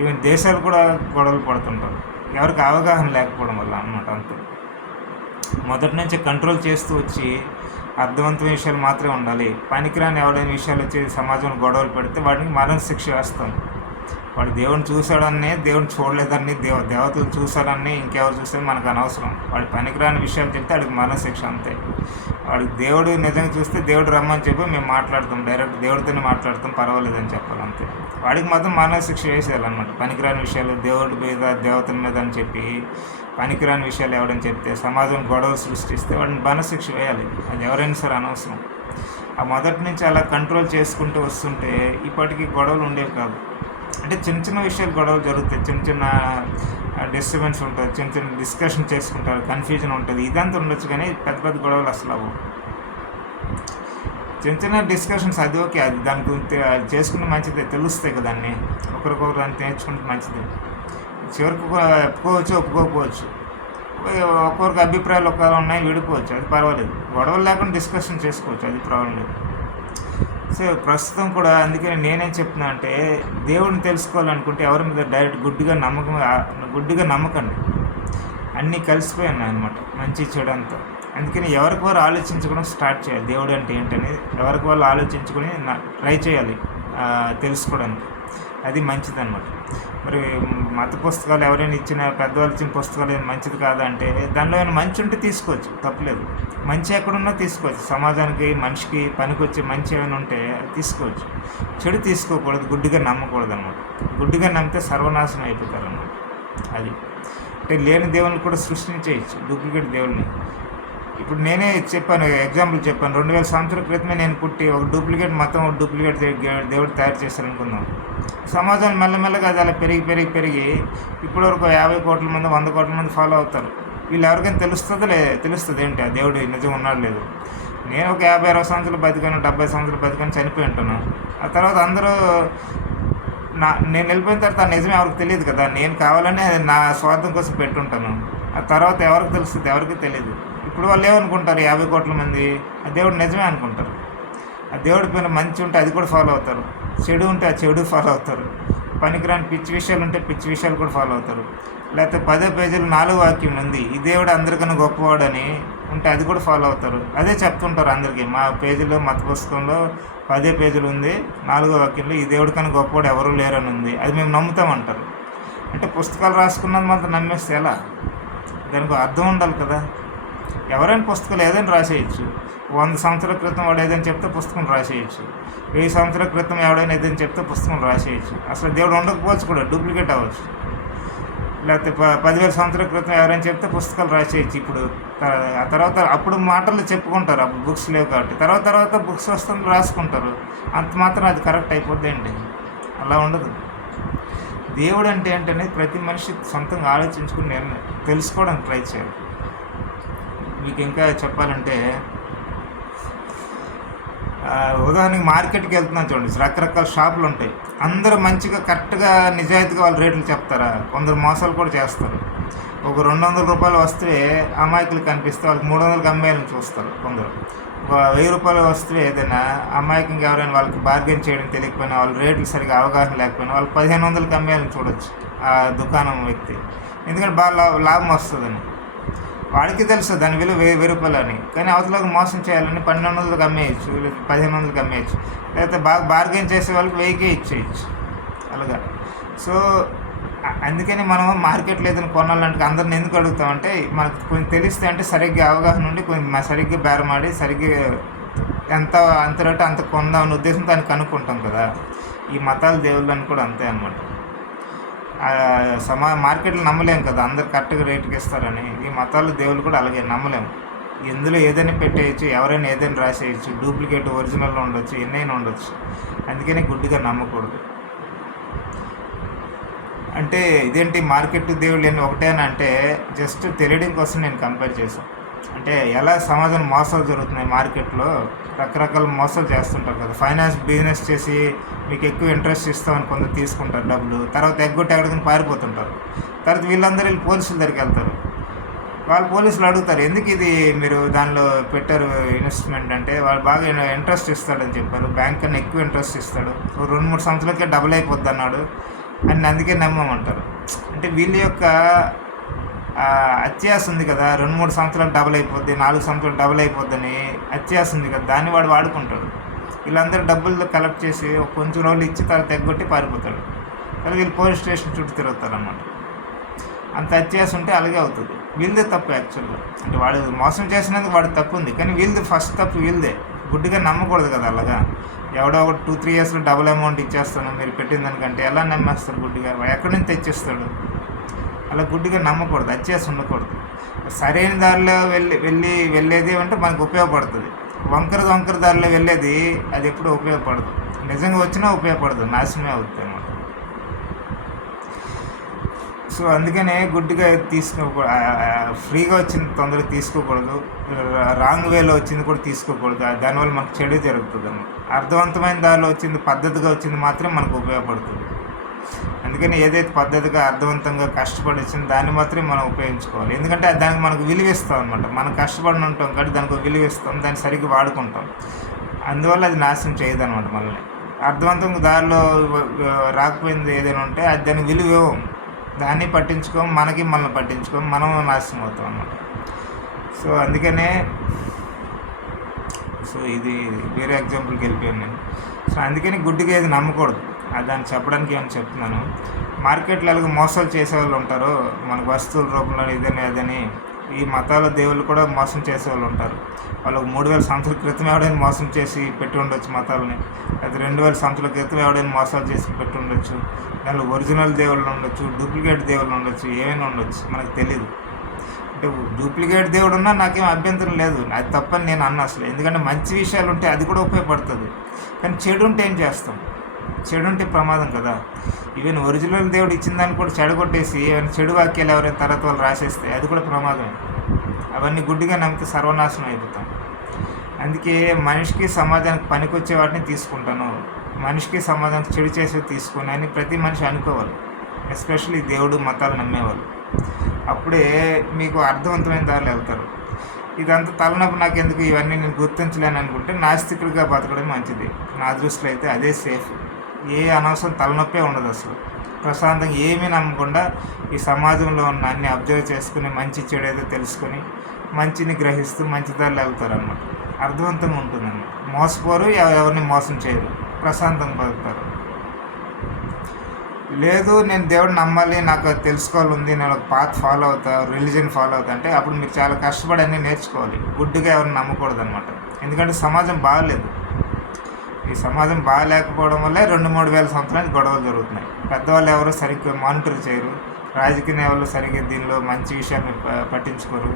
ఈవెన్ దేశాలు కూడా గొడవలు పడుతుంటారు, ఎవరికి అవగాహన లేకపోవడం వల్ల అన్నమాట. అంతే. మొదటి నుంచి కంట్రోల్ చేస్తూ వచ్చి అర్థవంతమైన విషయాలు మాత్రమే ఉండాలి. పనికిరాని ఎవడైన విషయాలు వచ్చి సమాజంలో గొడవలు పెడితే వాడికి మరణ శిక్ష వేస్తాం. వాడు దేవుడిని చూశాడని, దేవుడిని చూడలేదని, దేవతలు చూశాడని, ఇంకెవరు చూస్తే మనకు అనవసరం. వాడి పనికిరాని విషయాలు చెప్తే వాడికి మరణ శిక్ష, అంతే. వాడికి దేవుడు నిజంగా చూస్తే దేవుడు రమ్మని చెప్పి మేము మాట్లాడతాం, డైరెక్ట్ దేవుడితోనే మాట్లాడతాం, పర్వాలేదని చెప్పాలి, అంతే. వాడికి మాత్రం మరణ శిక్ష వేసేయాలన్నమాట. పనికిరాని విషయాలు దేవుడి మీద, దేవతల మీద అని చెప్పి పనికిరాని విషయాలు ఎవడని చెప్తే సమాజం గొడవ సృష్టిస్తే వాడిని మరణశిక్ష వేయాలి, అది ఎవరైనా సరే అనవసరం. ఆ మొదటి నుంచి అలా కంట్రోల్ చేసుకుంటూ వస్తుంటే ఇప్పటికీ గొడవలు ఉండేవి కాదు. అంటే చిన్న విషయాలు గొడవలు జరుగుతాయి, చిన్న డిస్టర్బెన్స్ ఉంటుంది, చిన్న డిస్కషన్ చేసుకుంటారు, కన్ఫ్యూజన్ ఉంటుంది, ఇదంతా ఉండొచ్చు. కానీ పెద్ద గొడవలు అసలు అవ్వవు. చిన్న డిస్కషన్స్ అది ఓకే, అది దాని గురించి అది చేసుకుంటే మంచిదే, తెలుస్తాయి కదా అన్నీ, ఒకరికొకరు దాన్ని నేర్చుకుంటే మంచిదే. చివరికి ఒప్పుకోకపోవచ్చు, ఒక్కొక్కరికి అభిప్రాయాలు ఒకవేళ ఉన్నాయి, విడిపోవచ్చు, అది పర్వాలేదు. గొడవలు లేకుండా డిస్కషన్ చేసుకోవచ్చు, అది ప్రాబ్లం లేదు. సో ప్రస్తుతం కూడా అందుకని నేనేం చెప్తున్నా అంటే, దేవుడిని తెలుసుకోవాలనుకుంటే ఎవరి మీద డైరెక్ట్ గుడ్డిగా నమ్మకండి. అన్నీ కలిసిపోయి ఉన్నాయన్నమాట, మంచి చెడు అంతా. అందుకని ఎవరికి వారు ఆలోచించుకోవడం స్టార్ట్ చేయాలి. దేవుడు అంటే ఏంటని ఎవరికి వాళ్ళు ఆలోచించుకొని ట్రై చేయాలి తెలుసుకోవడానికి. అది మంచిదన్నమాట. మరి మత పుస్తకాలు ఎవరైనా ఇచ్చిన పెద్దవాళ్ళు ఇచ్చిన పుస్తకాలు ఏమైనా మంచిది కాదంటే దానిలో ఏమైనా మంచి ఉంటే తీసుకోవచ్చు, తప్పలేదు. మంచి ఎక్కడున్నా తీసుకోవచ్చు. సమాజానికి మనిషికి పనికొచ్చే మంచి ఏమైనా ఉంటే తీసుకోవచ్చు. చెడు తీసుకోకూడదు, గుడ్డిగా నమ్మకూడదు అనమాట. గుడ్డిగా నమ్మితే సర్వనాశనం అయిపోతారు అన్నమాట. అది అంటే లేని దేవుని కూడా సృష్టించేయచ్చు, డూప్లికేట్ దేవుల్ని. ఇప్పుడు నేనే చెప్పాను, ఎగ్జాంపుల్ చెప్పాను. 2000 సంవత్సరాల క్రితమే నేను పుట్టి ఒక డూప్లికేట్ మతం, ఒక డూప్లికేట్ దేవుడు తయారు చేశారనుకుందాం. సమాజం మెల్లమెల్లగా అది అలా పెరిగి ఇప్పటివరకు 50 కోట్ల మంది 100 కోట్ల మంది ఫాలో అవుతారు. వీళ్ళు ఎవరికైనా తెలుస్తుంది ఏంటి ఆ దేవుడు నిజం ఉన్నాడు లేదు. నేను ఒక 50-60 సంవత్సరాలు బతికాను, 70 సంవత్సరాలు బతికాను, చనిపోయి ఉంటాను. ఆ తర్వాత అందరూ నేను వెళ్ళిపోయిన తర్వాత ఆ నిజమే ఎవరికి తెలియదు కదా. నేను కావాలని నా స్వార్థం కోసం పెట్టుంటాను. ఆ తర్వాత ఎవరికి తెలుస్తుంది? ఎవరికి తెలియదు. ఇప్పుడు వాళ్ళు ఏమనుకుంటారు? 50 కోట్ల మంది ఆ దేవుడు నిజమే అనుకుంటారు. ఆ దేవుడి పైన మంచి ఉంటే అది కూడా ఫాలో అవుతారు, చెడు ఉంటే ఆ చెడు ఫాలో అవుతారు, పనికిరాని పిచ్చి విషయాలు ఉంటే పిచ్చి విషయాలు కూడా ఫాలో అవుతారు. లేకపోతే 10 పేజీలు 4 వాక్యం ఉంది, ఈ దేవుడు అందరికన్నా గొప్పవాడని ఉంటే అది కూడా ఫాలో అవుతారు. అదే చెప్తుంటారు అందరికీ. మా పేజీలో మత పుస్తకంలో 10 పేజీలు ఉంది, 4 వాక్యంలో ఈ దేవుడి కన్నా గొప్పవాడు ఎవరూ లేరని ఉంది, అది మేము నమ్ముతామంటారు. అంటే పుస్తకాలు రాసుకున్నది మాత్రం నమ్మేస్తే ఎలా? దానికి అర్థం ఉండాలి కదా. ఎవరైనా పుస్తకాలు ఏదైనా రాసేయచ్చు. 100 సంవత్సరాల క్రితం వాడు ఏదైనా చెప్తే పుస్తకం రాసేయచ్చు. 1000 సంవత్సరాల క్రితం ఎవడైనా ఏదైనా చెప్తే పుస్తకం రాసేయచ్చు. అసలు దేవుడు ఉండకపోవచ్చు కూడా, డూప్లికేట్ అవ్వచ్చు. లేకపోతే 10,000 సంవత్సరాల క్రితం ఎవరైనా చెప్తే పుస్తకాలు రాసేయచ్చు. ఇప్పుడు ఆ తర్వాత అప్పుడు మాటలు చెప్పుకుంటారు, అప్పుడు బుక్స్ లేవు కాబట్టి. తర్వాత బుక్స్ వస్తుంది రాసుకుంటారు. అంత మాత్రం అది కరెక్ట్ అయిపోద్దండి? అలా ఉండదు. దేవుడు అంటే ఏంటనేది ప్రతి మనిషి సొంతంగా ఆలోచించుకుని తెలుసుకోవడానికి ట్రై చేయాలి. మీకు ఇంకా చెప్పాలంటే ఉదాహరణకి మార్కెట్కి వెళ్తున్నాను చూడండి, రకరకాల షాపులు ఉంటాయి. అందరూ మంచిగా కరెక్ట్గా నిజాయితీగా వాళ్ళ రేట్లు చెప్తారా? కొందరు మోసాలు కూడా చేస్తారు. ఒక 200 రూపాయలు వస్తే అమాయకులు కనిపిస్తే వాళ్ళకి 300కి అమ్మాయిలను చూస్తారు కొందరు. ఒక 1000 రూపాయల వస్తువు ఏదైనా అమాయకంగా ఎవరైనా వాళ్ళకి బార్గెన్ చేయడం తెలియకపోయినా, వాళ్ళ రేట్లు సరిగ్గా అవగాహన లేకపోయినా వాళ్ళకి 1500కి అమ్మాయిలను చూడొచ్చు ఆ దుకాణం వ్యక్తి. ఎందుకంటే బాగా లాభం వస్తుందని వాడికి తెలుసు దాని విలువ 1000 రూపాయలు అని. కానీ అవతలకు మోసం చేయాలని 1200కి అమ్మేయచ్చు, 1500కి అమ్మేయచ్చు. లేకపోతే బాగా బార్గెన్ చేసే వాళ్ళకి 1000కే ఇచ్చేయచ్చు అలాగా. సో అందుకని మనం మార్కెట్లో ఏదైనా కొనాలంటే అందరిని ఎందుకు అడుగుతామంటే మనకు కొంచెం తెలిస్తే, అంటే సరిగ్గా అవగాహన ఉండి కొంచెం సరిగ్గా బేరమాడి సరిగ్గా అంత రేటు అంత కొందామనే ఉద్దేశంతో దాన్ని కనుక్కుంటాం కదా. ఈ మతాల దేవుళ్ళని కూడా అంతే అన్నమాట. మార్కెట్లో నమ్మలేము కదా అందరు కరెక్ట్గా రేటుకి ఇస్తారని. ఈ మతాలు దేవుళ్ళు కూడా అలాగే నమ్మలేము. ఎందులో ఏదైనా పెట్టేయచ్చు, ఎవరైనా ఏదైనా రాసేయచ్చు, డూప్లికేట్ ఒరిజినల్లో ఉండొచ్చు, ఎన్నైనా ఉండొచ్చు. అందుకని గుడ్డిగా నమ్మకూడదు. అంటే ఇదేంటి మార్కెట్ దేవుళ్ళు ఎన్ని ఒకటేనా అంటే జస్ట్ తెలియడం కోసం నేను కంపేర్ చేశాను. అంటే ఎలా సమాజం మోసాలు జరుగుతున్నాయి మార్కెట్లో, రకరకాల మోసాలు చేస్తుంటారు కదా. ఫైనాన్స్ బిజినెస్ చేసి మీకు ఎక్కువ ఇంట్రెస్ట్ ఇస్తామని కొందరు తీసుకుంటారు డబ్బులు, తర్వాత ఎగ్గొట్టి ఎక్కడికైనా పారిపోతుంటారు. తర్వాత వీళ్ళందరూ వెళ్ళి పోలీసుల దగ్గరికి వెళ్తారు. వాళ్ళు పోలీసులు అడుగుతారు, ఎందుకు ఇది మీరు దానిలో పెట్టారు ఇన్వెస్ట్మెంట్ అంటే, వాళ్ళు బాగా ఇంట్రెస్ట్ ఇస్తాడని చెప్పారు, బ్యాంక్ కన్నా ఎక్కువ ఇంట్రెస్ట్ ఇస్తాడు, 2-3 సంవత్సరాలకే డబుల్ అయిపోద్ది అన్నాడు అని అందుకే నమ్మమంటారు. అంటే వీళ్ళ యొక్క అత్యాస ఉంది కదా, 2-3 సంవత్సరాలు డబుల్ అయిపోద్ది, 4 సంవత్సరాలు డబుల్ అయిపోద్దని అత్యాస ఉంది కదా, దాన్ని వాడు వాడుకుంటాడు. వీళ్ళందరూ డబ్బులు కలెక్ట్ చేసి కొంచెం రోజులు ఇచ్చి తర్వాత ఎగ్గొట్టి పారిపోతాడు. తర్వాత వీళ్ళు పోలీస్ స్టేషన్ చుట్టూ తిరుగుతారు అన్నమాట. అంత అత్యాస ఉంటే అలాగే అవుతుంది. వీళ్ళదే తప్పు యాక్చువల్గా. అంటే వాడు మోసం చేసినందుకు వాడు తప్పు ఉంది, కానీ వీళ్ళది ఫస్ట్ తప్పు వీళ్ళదే. గుడ్డిగా నమ్మకూడదు కదా అలాగా. ఎవడో ఒక 2-3 ఇయర్స్లో డబుల్ అమౌంట్ ఇచ్చేస్తాను మీరు పెట్టిన దానికంటే, ఎలా నమ్మేస్తారు గుడ్డిగా? ఎక్కడి నుంచి తెచ్చిస్తాడు? అలా గుడ్డిగా నమ్మకూడదు, అత్యాస ఉండకూడదు. సరైన దారిలో వెళ్ళేది అంటే మనకు ఉపయోగపడుతుంది. వంకర దారిలో వెళ్ళేది అది ఎప్పుడూ ఉపయోగపడదు. నిజంగా వచ్చినా ఉపయోగపడదు, నాశనమే అవుతుంది అన్నమాట. సో అందుకనే గుడ్డిగా ఫ్రీగా వచ్చింది తొందరగా తీసుకోకూడదు, రాంగ్ వేలో వచ్చింది కూడా తీసుకోకూడదు. దానివల్ల మనకు చెడు జరుగుతుంది అన్నమాట. అర్థవంతమైన దారిలో వచ్చింది, పద్ధతిగా వచ్చింది మాత్రం మనకు ఉపయోగపడుతుంది. అందుకని ఏదైతే పద్ధతిగా అర్థవంతంగా కష్టపడి వచ్చిందో దాన్ని మాత్రమే మనం ఉపయోగించుకోవాలి. ఎందుకంటే దానికి మనకు విలువిస్తాం అనమాట. మనం కష్టపడి ఉంటాం కాబట్టి దానికి విలువిస్తాం, దాన్ని సరిగ్గా వాడుకుంటాం. అందువల్ల అది నాశనం చేయదు అనమాట మనల్ని. అర్థవంతంగా దారిలో రాకపోయింది ఏదైనా ఉంటే అది దానికి విలువ ఇవ్వం. దాన్ని పట్టించుకోం, మనల్ని పట్టించుకోం, మనం నాశనం అవుతాం అన్నమాట. సో అందుకనే ఇది వేరే ఎగ్జాంపుల్కి వెళ్ళిపోయాను నేను. సో అందుకని గుడ్డిగా ఏది నమ్మకూడదు. దాన్ని చెప్పడానికి ఏమైనా చెప్తున్నాను. మార్కెట్లో అలాగే మోసాలు చేసేవాళ్ళు ఉంటారు, మనకు వస్తువుల రూపంలో ఇదని అదని. ఈ మతాల దేవుళ్ళు కూడా మోసం చేసేవాళ్ళు ఉంటారు. వాళ్ళకు 3000 సంవత్సరాల క్రితం ఎవడైనా మోసం చేసి పెట్టి ఉండొచ్చు మతాలని, అది 2000 సంవత్సరాల క్రితం ఎవడైనా మోసాలు చేసి పెట్టి ఉండొచ్చు. దానిలో ఒరిజినల్ దేవుళ్ళు ఉండొచ్చు, డూప్లికేట్ దేవుళ్ళు ఉండొచ్చు, ఏమైనా ఉండొచ్చు, మనకు తెలియదు. అంటే డూప్లికేట్ దేవుడు ఉన్నా నాకేం అభ్యంతరం లేదు, అది తప్పని నేను అన్నా అసలు. ఎందుకంటే మంచి విషయాలు ఉంటే అది కూడా ఉపయోగపడుతుంది, కానీ చెడు ఉంటే ఏం చేస్తాం? చెడు ఉంటే ప్రమాదం కదా. ఈవెన్ ఒరిజినల్ దేవుడు ఇచ్చిన దాన్ని కూడా చెడగొట్టేసి ఏమైనా చెడు వాక్యాలు ఎవరైనా తర్వాత వాళ్ళు రాసేస్తే అది కూడా ప్రమాదమే. అవన్నీ గుడ్డిగా నమ్మితే సర్వనాశనం అయిపోతాం. అందుకే మనిషికి సమాజానికి పనికొచ్చే వాటిని తీసుకుంటాను, మనిషికి సమాజానికి చెడు చేసేవి తీసుకుని అని ప్రతి మనిషి అనుకోవాలి, ఎస్పెషల్లీ దేవుడు మతాలు నమ్మేవాళ్ళు. అప్పుడే మీకు అర్థవంతమైన దారిలో వెళ్తారు. ఇదంతా తలనొప్పి నాకు ఎందుకు, ఇవన్నీ నేను గుర్తించలేను అనుకుంటే నాస్తికుడిగా బతకడం మంచిది. నా దృష్టిలో అయితే అదే సేఫ్. ఏ అనవసరం తలనొప్పే ఉండదు అసలు. ప్రశాంతంగా ఏమీ నమ్మకుండా ఈ సమాజంలో ఉన్న అన్ని అబ్జర్వ్ చేసుకుని మంచి చెడు ఏదో తెలుసుకొని మంచిని గ్రహిస్తూ మంచి దారిలో వెళ్తారు అన్నమాట. అర్థవంతంగా ఉంటుందన్నమాట. మోసపోరు, ఎవరిని మోసం చేయరు, ప్రశాంతంగా బతుకుతారు. లేదు నేను దేవుడిని నమ్మాలి, నాకు అది తెలుసుకోవాలి ఉంది, నేను ఒక పాత్ ఫాలో అవుతా, రిలీజన్ ఫాలో అవుతా అంటే అప్పుడు మీరు చాలా కష్టపడి అన్నీ నేర్చుకోవాలి. గుడ్డుగా ఎవరిని నమ్మకూడదు అనమాట. ఎందుకంటే సమాజం బాగలేదు. ఈ సమాజం బాగాలేకపోవడం వల్లే 2-3 వేల సంవత్సరానికి గొడవలు జరుగుతున్నాయి. పెద్దవాళ్ళు ఎవరు సరిగ్గా మానిటర్ చేయరు, రాజకీయ వాళ్ళు సరిగ్గా దీనిలో మంచి విషయాన్ని పట్టించుకోరు.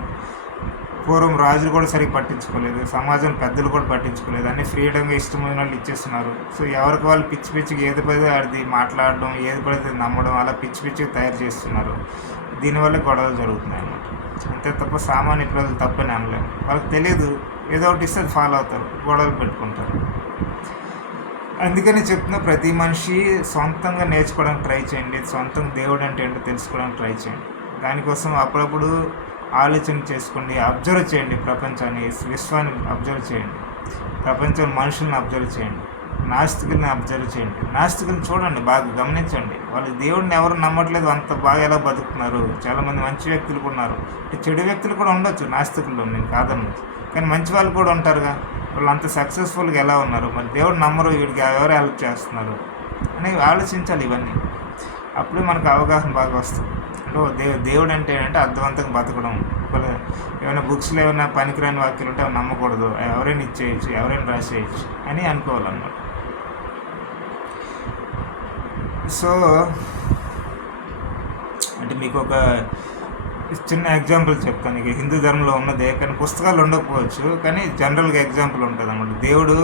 పూర్వం రాజులు కూడా సరిగ్గా పట్టించుకోలేదు, సమాజం పెద్దలు కూడా పట్టించుకోలేదు, అన్నీ ఫ్రీడంగా ఇష్టమైన వాళ్ళు ఇచ్చేస్తున్నారు. సో ఎవరికి వాళ్ళు పిచ్చి పిచ్చికి ఏది పడితే అది మాట్లాడడం, ఏది పడితే నమ్మడం, అలా పిచ్చి పిచ్చికి తయారు చేస్తున్నారు. దీనివల్ల గొడవలు జరుగుతున్నాయి అన్నమాట. అంతే తప్ప సామాన్య ప్రజలు తప్పని అనలేము. వాళ్ళకి తెలియదు, ఏదో ఒకటి ఇస్తే అది ఫాలో అవుతారు, గొడవలు పెట్టుకుంటారు. అందుకని చెప్తున్నా, ప్రతి మనిషి సొంతంగా నేర్చుకోవడానికి ట్రై చేయండి, సొంతంగా దేవుడు అంటే ఏంటో తెలుసుకోవడానికి ట్రై చేయండి. దానికోసం అప్పుడప్పుడు ఆలోచన చేసుకోండి, అబ్జర్వ్ చేయండి, ప్రపంచాన్ని, విశ్వాన్ని అబ్జర్వ్ చేయండి, ప్రపంచంలో మనుషులను అబ్జర్వ్ చేయండి, నాస్తికుల్ని అబ్జర్వ్ చేయండి. నాస్తికులను చూడండి, బాగా గమనించండి. వాళ్ళు దేవుడిని ఎవరు నమ్మట్లేదు, అంత బాగా ఎలా బతుకుతున్నారు. చాలామంది మంచి వ్యక్తులు కూడా ఉన్నారు, చెడు వ్యక్తులు కూడా ఉండొచ్చు నాస్తికుల్లో, నేను కాదన్నది. కానీ మంచి వాళ్ళు కూడా ఉంటారుగా. వాళ్ళు అంత సక్సెస్ఫుల్గా ఎలా ఉన్నారు, మరి దేవుడు నమ్మరు, వీడికి ఎవరు హెల్ప్ చేస్తున్నారు అని ఆలోచించాలి. ఇవన్నీ అప్పుడే మనకు అవగాహన బాగా వస్తుంది. అంటే దేవుడు అంటే ఏంటంటే అర్థవంతంగా బతకడం. ఏమైనా బుక్స్లో ఏమైనా పనికిరాని వాక్యాలు ఉంటే అవి నమ్మకూడదు, ఎవరైనా ఇచ్చేయచ్చు, ఎవరైనా రాసేయచ్చు అని అనుకోవాలన్నమాట. సో అంటే మీకు ఒక చిన్న ఎగ్జాంపుల్ చెప్తాను. ఇక హిందూ ధర్మంలో ఉన్నదే, కానీ పుస్తకాలు ఉండకపోవచ్చు, కానీ జనరల్గా ఎగ్జాంపుల్ ఉంటుంది అన్నమాట. దేవుడు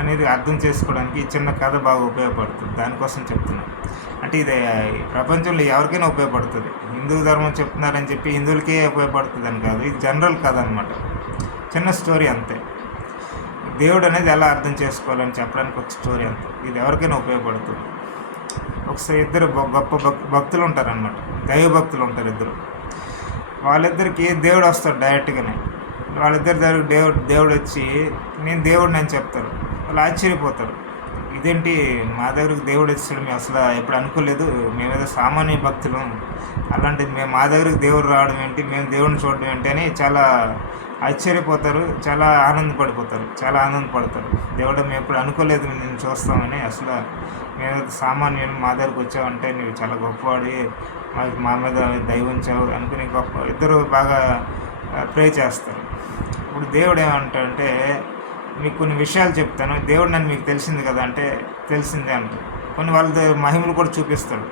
అనేది అర్థం చేసుకోవడానికి చిన్న కథ బాగా ఉపయోగపడుతుంది, దానికోసం చెప్తున్నాను. అంటే ఇది ప్రపంచంలో ఎవరికైనా ఉపయోగపడుతుంది. హిందూ ధర్మం చెప్తున్నారని చెప్పి హిందువులకే ఉపయోగపడుతుంది అని కాదు, ఇది జనరల్ కథ అనమాట. చిన్న స్టోరీ అంతే. దేవుడు అనేది ఎలా అర్థం చేసుకోవాలని చెప్పడానికి ఒక స్టోరీ అంతే. ఇది ఎవరికైనా ఉపయోగపడుతుంది. ఒకసారి ఇద్దరు గొప్ప భక్తులు ఉంటారనమాట, దైవ భక్తులు ఉంటారు ఇద్దరు. వాళ్ళిద్దరికి దేవుడు వస్తాడు డైరెక్ట్గానే. వాళ్ళిద్దరి దగ్గర దేవుడు వచ్చి నేను దేవుడిని అని చెప్తారు. వాళ్ళు ఆశ్చర్యపోతారు, ఇదేంటి మా దగ్గరకు దేవుడు వచ్చాడు, మేము అసలు ఎప్పుడు అనుకోలేదు, మేమేదో సామాన్య భక్తులు, అలాంటిది మా దగ్గరకు దేవుడు రావడం ఏంటి, మేము దేవుడిని చూడడం ఏంటి అని చాలా ఆశ్చర్యపోతారు, చాలా ఆనందపడతారు. దేవుడు మేము ఎప్పుడు అనుకోలేదు నేను చూస్తామని, అసలు మేము సామాన్యులు, మా దగ్గరకు వచ్చావంటే నువ్వు చాలా గొప్పవాడి, మా మీద దైవంచావు అనుకుని ఇద్దరు బాగా ప్రే చేస్తారు. ఇప్పుడు దేవుడు ఏమంటాడంటే, మీకు కొన్ని విషయాలు చెప్తాను, దేవుడు నన్ను మీకు తెలిసింది కదా అంటే తెలిసిందే అంటాడు. కొన్ని వాళ్ళ మహిమలు కూడా చూపిస్తాడు.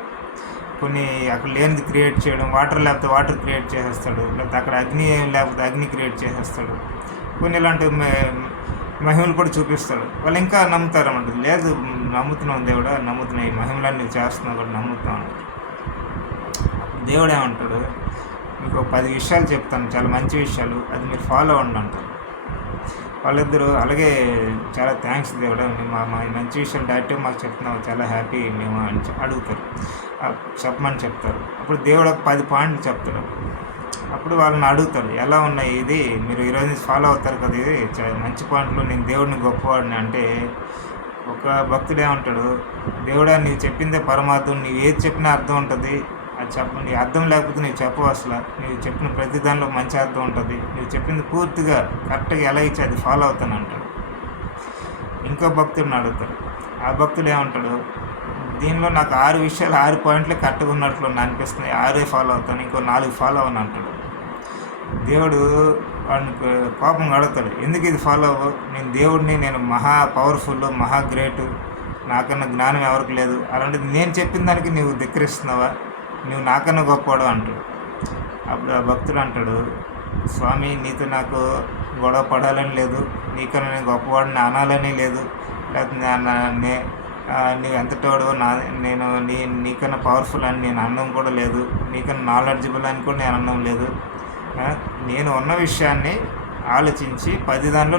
కొన్ని అక్కడ లేనిది క్రియేట్ చేయడం, వాటర్ లేకపోతే వాటర్ క్రియేట్ చేసేస్తాడు, లేకపోతే అక్కడ అగ్ని లేకపోతే అగ్ని క్రియేట్ చేసేస్తాడు. కొన్ని ఇలాంటి మహిమలు కూడా చూపిస్తాడు. వాళ్ళు ఇంకా నమ్ముతారు అన్నమాట. లేదు నమ్ముతున్నావు దేవుడా, నమ్ముతున్నావు, ఈ మహిమలన్నీ నువ్వు చేస్తున్నావు కూడా నమ్ముతున్నావు అంటాడు. దేవుడు ఏమంటాడు, మీకు 10 విషయాలు చెప్తాను, చాలా మంచి విషయాలు, అది మీరు ఫాలో అవ్వండి అంటారు. వాళ్ళిద్దరూ అలాగే చాలా థ్యాంక్స్ దేవుడా, మా మంచి విషయాలు డైరెక్ట్గా మాకు చెప్తున్నావు, చాలా హ్యాపీ మేము అని అడుగుతారు, చెప్పమని చెప్తారు. అప్పుడు దేవుడు ఒక 10 పాయింట్లు చెప్తాడు. అప్పుడు వాళ్ళని అడుగుతాడు, ఎలా ఉన్నాయి ఇది, మీరు ఈరోజు నుంచి ఫాలో అవుతారు కదా, ఇది మంచి పాయింట్లు, నేను దేవుడిని గొప్పవాడిని అంటే ఒక భక్తుడు ఏమంటాడు, దేవుడా నీవు చెప్పిందే పరమార్థం, నీవు ఏది చెప్పినా అర్థం ఉంటుంది, అది చెప్పండి, అర్థం లేకపోతే నువ్వు చెప్పవు. అసలు నువ్వు చెప్పిన ప్రతి దానిలో మంచి అర్థం ఉంటుంది. నువ్వు చెప్పింది పూర్తిగా కరెక్ట్గా ఎలా ఇచ్చి అది ఫాలో అవుతాను అంటాడు. ఇంకో భక్తుడిని అడుగుతాడు. ఆ భక్తుడు ఏమంటాడు, దీనిలో నాకు 6 విషయాలు 6 పాయింట్లు కరెక్ట్గా ఉన్నట్లు అనిపిస్తున్నాయి, 6 ఫాలో అవుతాను, ఇంకో 4 ఫాలో అవను అంటాడు. దేవుడు వాడిని కోపం అడుగుతాడు, ఎందుకు ఇది ఫాలో అవ్వవు? నేను దేవుడిని, నేను మహా పవర్ఫుల్, మహా గ్రేటు, నాకన్నా జ్ఞానం ఎవరికి లేదు, అలాంటిది నేను చెప్పిన దానికి నువ్వు ధిక్కరిస్తున్నావా? నువ్వు నాకన్నా గొప్పవాడు అంటాడు. అప్పుడు ఆ భక్తుడు అంటాడు, స్వామి నీతో నాకు గొడవ పడాలని లేదు, నీకన్నా నేను గొప్పవాడిని అనాలని లేదు, లేకపోతే నువ్వు ఎంతటోడు నేను నీకన్నా పవర్ఫుల్ అని నేను అనడం కూడా లేదు, నీకన్నా నాలెడ్జబుల్ అని కూడా నేను అనడం లేదు. నేను ఉన్న విషయాన్ని ఆలోచించి 10 దానిలో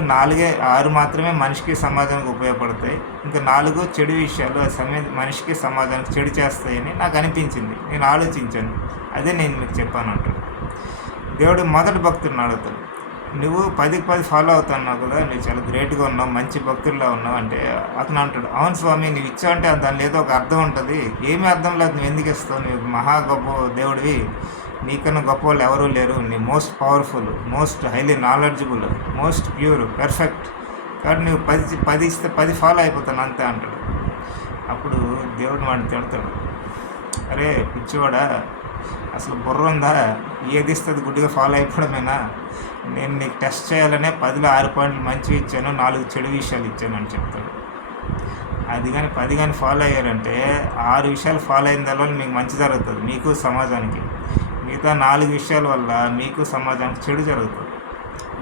6 మాత్రమే మనిషికి సమాజానికి ఉపయోగపడతాయి, ఇంకా 4 చెడు విషయాలు మనిషికి సమాజానికి చెడు చేస్తాయని నాకు అనిపించింది, నేను ఆలోచించాను, అదే నేను మీకు చెప్పాను అంటాడు. దేవుడు మొదటి భక్తుడిని అడుగుతాడు, నువ్వు 10కి 10 ఫాలో అవుతున్నావు కదా, నువ్వు చాలా గ్రేట్గా ఉన్నావు, మంచి భక్తుల్లో ఉన్నావు అంటే అతను అంటాడు, అవును స్వామి, నువ్వు ఇచ్చావంటే దానిలో ఏదో ఒక అర్థం ఉంటుంది, ఏమీ అర్థం లేదు, నువ్వు ఎందుకు ఇస్తావు, నువ్వు మహా గొప్ప దేవుడివి, నీకన్నా గొప్ప వాళ్ళు ఎవరూ లేరు, నీ most powerful, most highly knowledgeable, most pure, perfect, కాబట్టి నువ్వు 10 ఇస్తే 10 ఫాలో అయిపోతాను అంతే అంటాడు. అప్పుడు దేవుడు వాడిని తిడతాడు, అరే పిచ్చివాడా, అసలు బుర్ర ఉందా, ఏది ఇస్తే అది గుడ్డిగా ఫాలో అయిపోవడమేనా? నేను నీకు టెస్ట్ చేయాలనే 10లో 6 పాయింట్లు మంచివి ఇచ్చాను, 4 చెడు విషయాలు ఇచ్చాను అని చెప్తాడు. అది కానీ 10 కానీ ఫాలో అయ్యారంటే 6 విషయాలు ఫాలో అయిన దానివల్ల మీకు మంచి జరుగుతుంది, మీకు సమాజానికి. మిగతా 4 విషయాల వల్ల మీకు సమాజానికి చెడు జరుగుతుంది.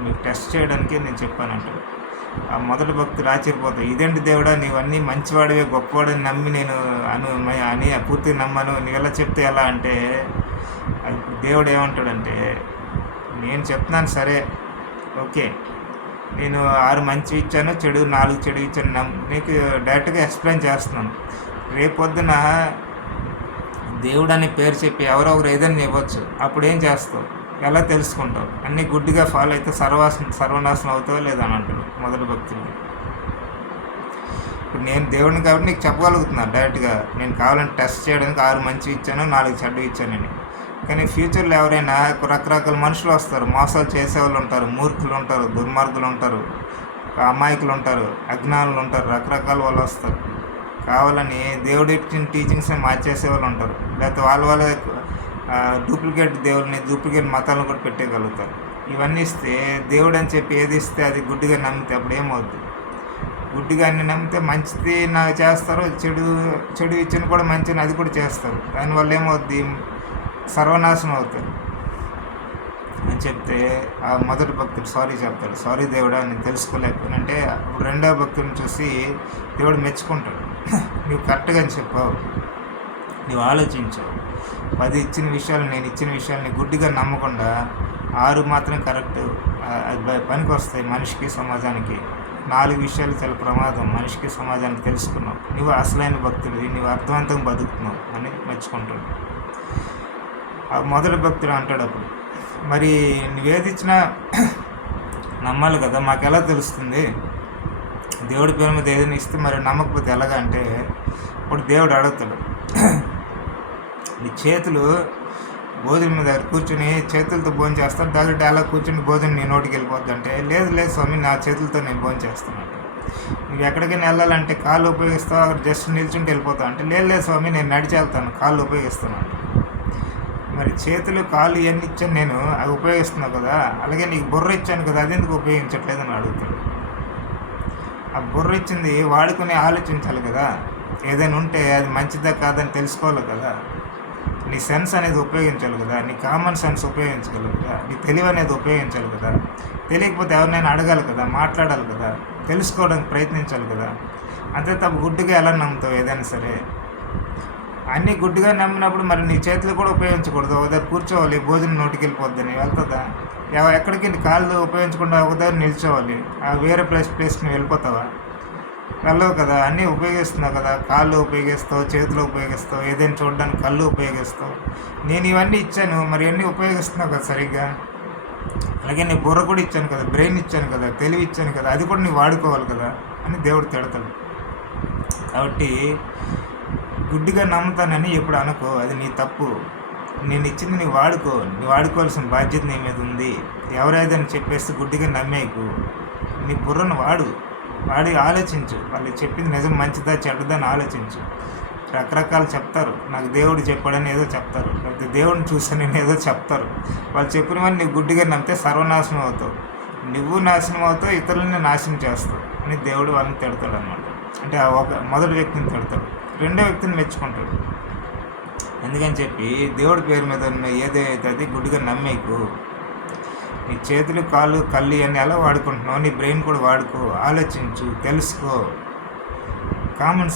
మీకు టెస్ట్ చేయడానికి నేను చెప్పానంటాడు. ఆ మొదటి భక్తులు ఆశ్చర్యపోతాయి, ఇదేంటి దేవుడా, నీవన్నీ మంచివాడివే, గొప్పవాడని నమ్మి నేను అని పూర్తిగా నమ్మను, నీవు ఎలా చెప్తే ఎలా అంటే, దేవుడు ఏమంటాడంటే, నేను చెప్తున్నాను సరే ఓకే, నేను 6 మంచి ఇచ్చాను, 4 చెడు ఇచ్చాను, నీకు డైరెక్ట్గా ఎక్స్ప్లెయిన్ చేస్తున్నాను. రేపొద్దున దేవుడు అని పేరు చెప్పి ఎవరో ఒకరు ఏదైనా ఇవ్వచ్చు, అప్పుడు ఏం చేస్తావు, ఎలా తెలుసుకుంటావు? అన్నీ గుడ్డిగా ఫాలో అయితే సర్వనాశనం అవుతావో లేదని అంటాడు మొదటి భక్తులు. ఇప్పుడు నేను దేవుడిని కాబట్టి నీకు చెప్పగలుగుతున్నాను డైరెక్ట్గా, నేను కావాలంటే టెస్ట్ చేయడానికి 6 మంచి ఇచ్చాను, 4 చెడ్డ ఇచ్చానని. కానీ ఫ్యూచర్లో ఎవరైనా రకరకాల మనుషులు వస్తారు, మోసాలు చేసేవాళ్ళు ఉంటారు, మూర్ఖులు ఉంటారు, దుర్మార్గులు ఉంటారు, అమాయకులు ఉంటారు, అజ్ఞానులు ఉంటారు, రకరకాల వాళ్ళు వస్తారు. కావాలని దేవుడి ఇచ్చిన టీచింగ్స్ని మార్చేసే వాళ్ళు ఉంటారు, లేకపోతే వాళ్ళ డూప్లికేట్ దేవుడిని, డూప్లికేట్ మతాలను కూడా పెట్టేయగలుగుతారు. ఇవన్నీ ఇస్తే దేవుడు అని చెప్పి ఏది ఇస్తే అది గుడ్డిగా నమ్మితే అప్పుడు ఏమవుద్ది? గుడ్డిగా అన్ని నమ్మితే మంచిది నాకు చేస్తారు, చెడు ఇచ్చిన కూడా మంచిని అది కూడా చేస్తారు, దానివల్ల ఏమవుద్ది? సర్వనాశనం అవుతారు అని చెప్తే ఆ మొదటి భక్తుడు సారీ చెప్తాడు, సారీ దేవుడా నేను తెలుసుకోలేకపోయాను అంటే. అప్పుడు రెండవ భక్తుడిని చూసి దేవుడు మెచ్చుకుంటాడు, నువ్వు కరెక్ట్గా అని చెప్పావు, నువ్వు ఆలోచించావు, 10 ఇచ్చిన విషయాలు, నేను ఇచ్చిన విషయాలని గుడ్డిగా నమ్మకుండా 6 మాత్రం కరెక్ట్, అది పనికి వస్తాయి మనిషికి సమాజానికి, 4 విషయాలు చాలా ప్రమాదం మనిషికి సమాజానికి తెలుసుకున్నావు, నువ్వు అసలైన భక్తుడివి, నువ్వు అర్థవంతంగా బతుకుతున్నావు అని మెచ్చుకుంటాడు. ఆ మొదటి భక్తుడు అంటాడు అప్పుడు, మరి నువ్వేది ఇచ్చినా నమ్మాలి కదా, మాకు ఎలా తెలుస్తుంది? దేవుడి పేరు మీద ఏదైనా ఇస్తే మరి నమ్మకపోతే ఎలాగా అంటే, ఇప్పుడు దేవుడు అడుగుతాడు, నీ చేతులు భోజనం మీద కూర్చుని చేతులతో భోజనం చేస్తాను, దగ్గర అలా కూర్చుని భోజనం నీ నోటికి వెళ్ళిపోద్ది అంటే, లేదు స్వామి నా చేతులతో నేను భోజనం చేస్తాను. నువ్వు ఎక్కడికైనా వెళ్ళాలంటే కాళ్ళు ఉపయోగిస్తావు, అక్కడ జస్ట్ నిల్చుంటే వెళ్ళిపోతావు అంటే, లేదు స్వామి నేను నడిచి వెళ్తాను, కాళ్ళు ఉపయోగిస్తాను అంటే. మరి చేతులు కాళ్ళు ఇవన్నీ ఇచ్చాను నేను, అవి ఉపయోగిస్తున్నావు కదా, అలాగే నీకు బుర్ర ఇచ్చాను కదా, అది ఎందుకు ఉపయోగించట్లేదని అడుగుతాడు. ఆ బుర్ర ఇచ్చింది వాడుకుని ఆలోచించాలి కదా, ఏదైనా ఉంటే అది మంచిదా కాదని తెలుసుకోవాలి కదా, నీ సెన్స్ అనేది ఉపయోగించాలి కదా, నీ కామన్ సెన్స్ ఉపయోగించగలరు కదా, నీ తెలివి అనేది ఉపయోగించాలి కదా, తెలియకపోతే ఎవరినైనా అడగాలి కదా, మాట్లాడాలి కదా, తెలుసుకోవడానికి ప్రయత్నించాలి కదా. అంతే తప్ప గుడ్డిగా ఎలా నమ్ముతావు ఏదైనా సరే? అన్నీ గుడ్డిగా నమ్మినప్పుడు మరి నీ చేతులు కూడా ఉపయోగించకూడదు, ఒక దగ్గర కూర్చోవాలి, భోజనం నోటికి వెళ్ళిపోద్దని వెళ్తుందా? ఎక్కడికి కాళ్ళు ఉపయోగించకుండా ఒక దగ్గర నిల్చోవాలి, వేరే ప్లేస్కి వెళ్ళిపోతావా? వెళ్ళవు కదా, అన్నీ ఉపయోగిస్తున్నావు కదా, కాళ్ళు ఉపయోగిస్తావు, చేతులు ఉపయోగిస్తావు, ఏదైనా చూడడానికి కళ్ళు ఉపయోగిస్తావు. నేను ఇవన్నీ ఇచ్చాను, మరి అన్నీ ఉపయోగిస్తున్నావు కదా సరిగ్గా. అలాగే నీ బుర్ర కూడా ఇచ్చాను కదా, బ్రెయిన్ ఇచ్చాను కదా, తెలివి ఇచ్చాను కదా, అది కూడా నీవు వాడుకోవాలి కదా అని దేవుడు తిడతాడు. కాబట్టి గుడ్డిగా నమ్ముతానని ఎప్పుడు అనుకో, అది నీ తప్పు. నేను ఇచ్చింది నీ వాడుకో, నీ వాడుకోవాల్సిన బాధ్యత నీ మీద ఉంది. ఎవరైతే చెప్పేస్తే గుడ్డిగా నమ్మేకు. నీ బుర్రను వాడి ఆలోచించు. వాళ్ళు చెప్పింది నిజం మంచిదా చెడ్డదా అని ఆలోచించు. రకరకాలు చెప్తారు, నాకు దేవుడు చెప్పాడని ఏదో చెప్తారు, లేకపోతే దేవుడిని చూసానని ఏదో చెప్తారు. వాళ్ళు చెప్పినవన్నీ నీవు గుడ్డిగా నమ్మితే సర్వనాశనం అవుతావు. నువ్వు నాశనం అవుతావు, ఇతరులని నాశనం చేస్తావు అని దేవుడు వాళ్ళని తిడతాడు అనమాట. అంటే మొదటి వ్యక్తిని తిడతాడు, రెండో వ్యక్తిని మెచ్చుకుంటాడు. ఎందుకని చెప్పి దేవుడి పేరు మీద ఉన్న ఏదైతే అది గుడ్డిగా నమ్మేకు. నీ చేతులు కాళ్ళు కళ్ళు అన్నీ ఎలా వాడుకుంటున్నావు, నీ బ్రెయిన్ కూడా వాడుకో, ఆలోచించు, తెలుసుకో, కామన్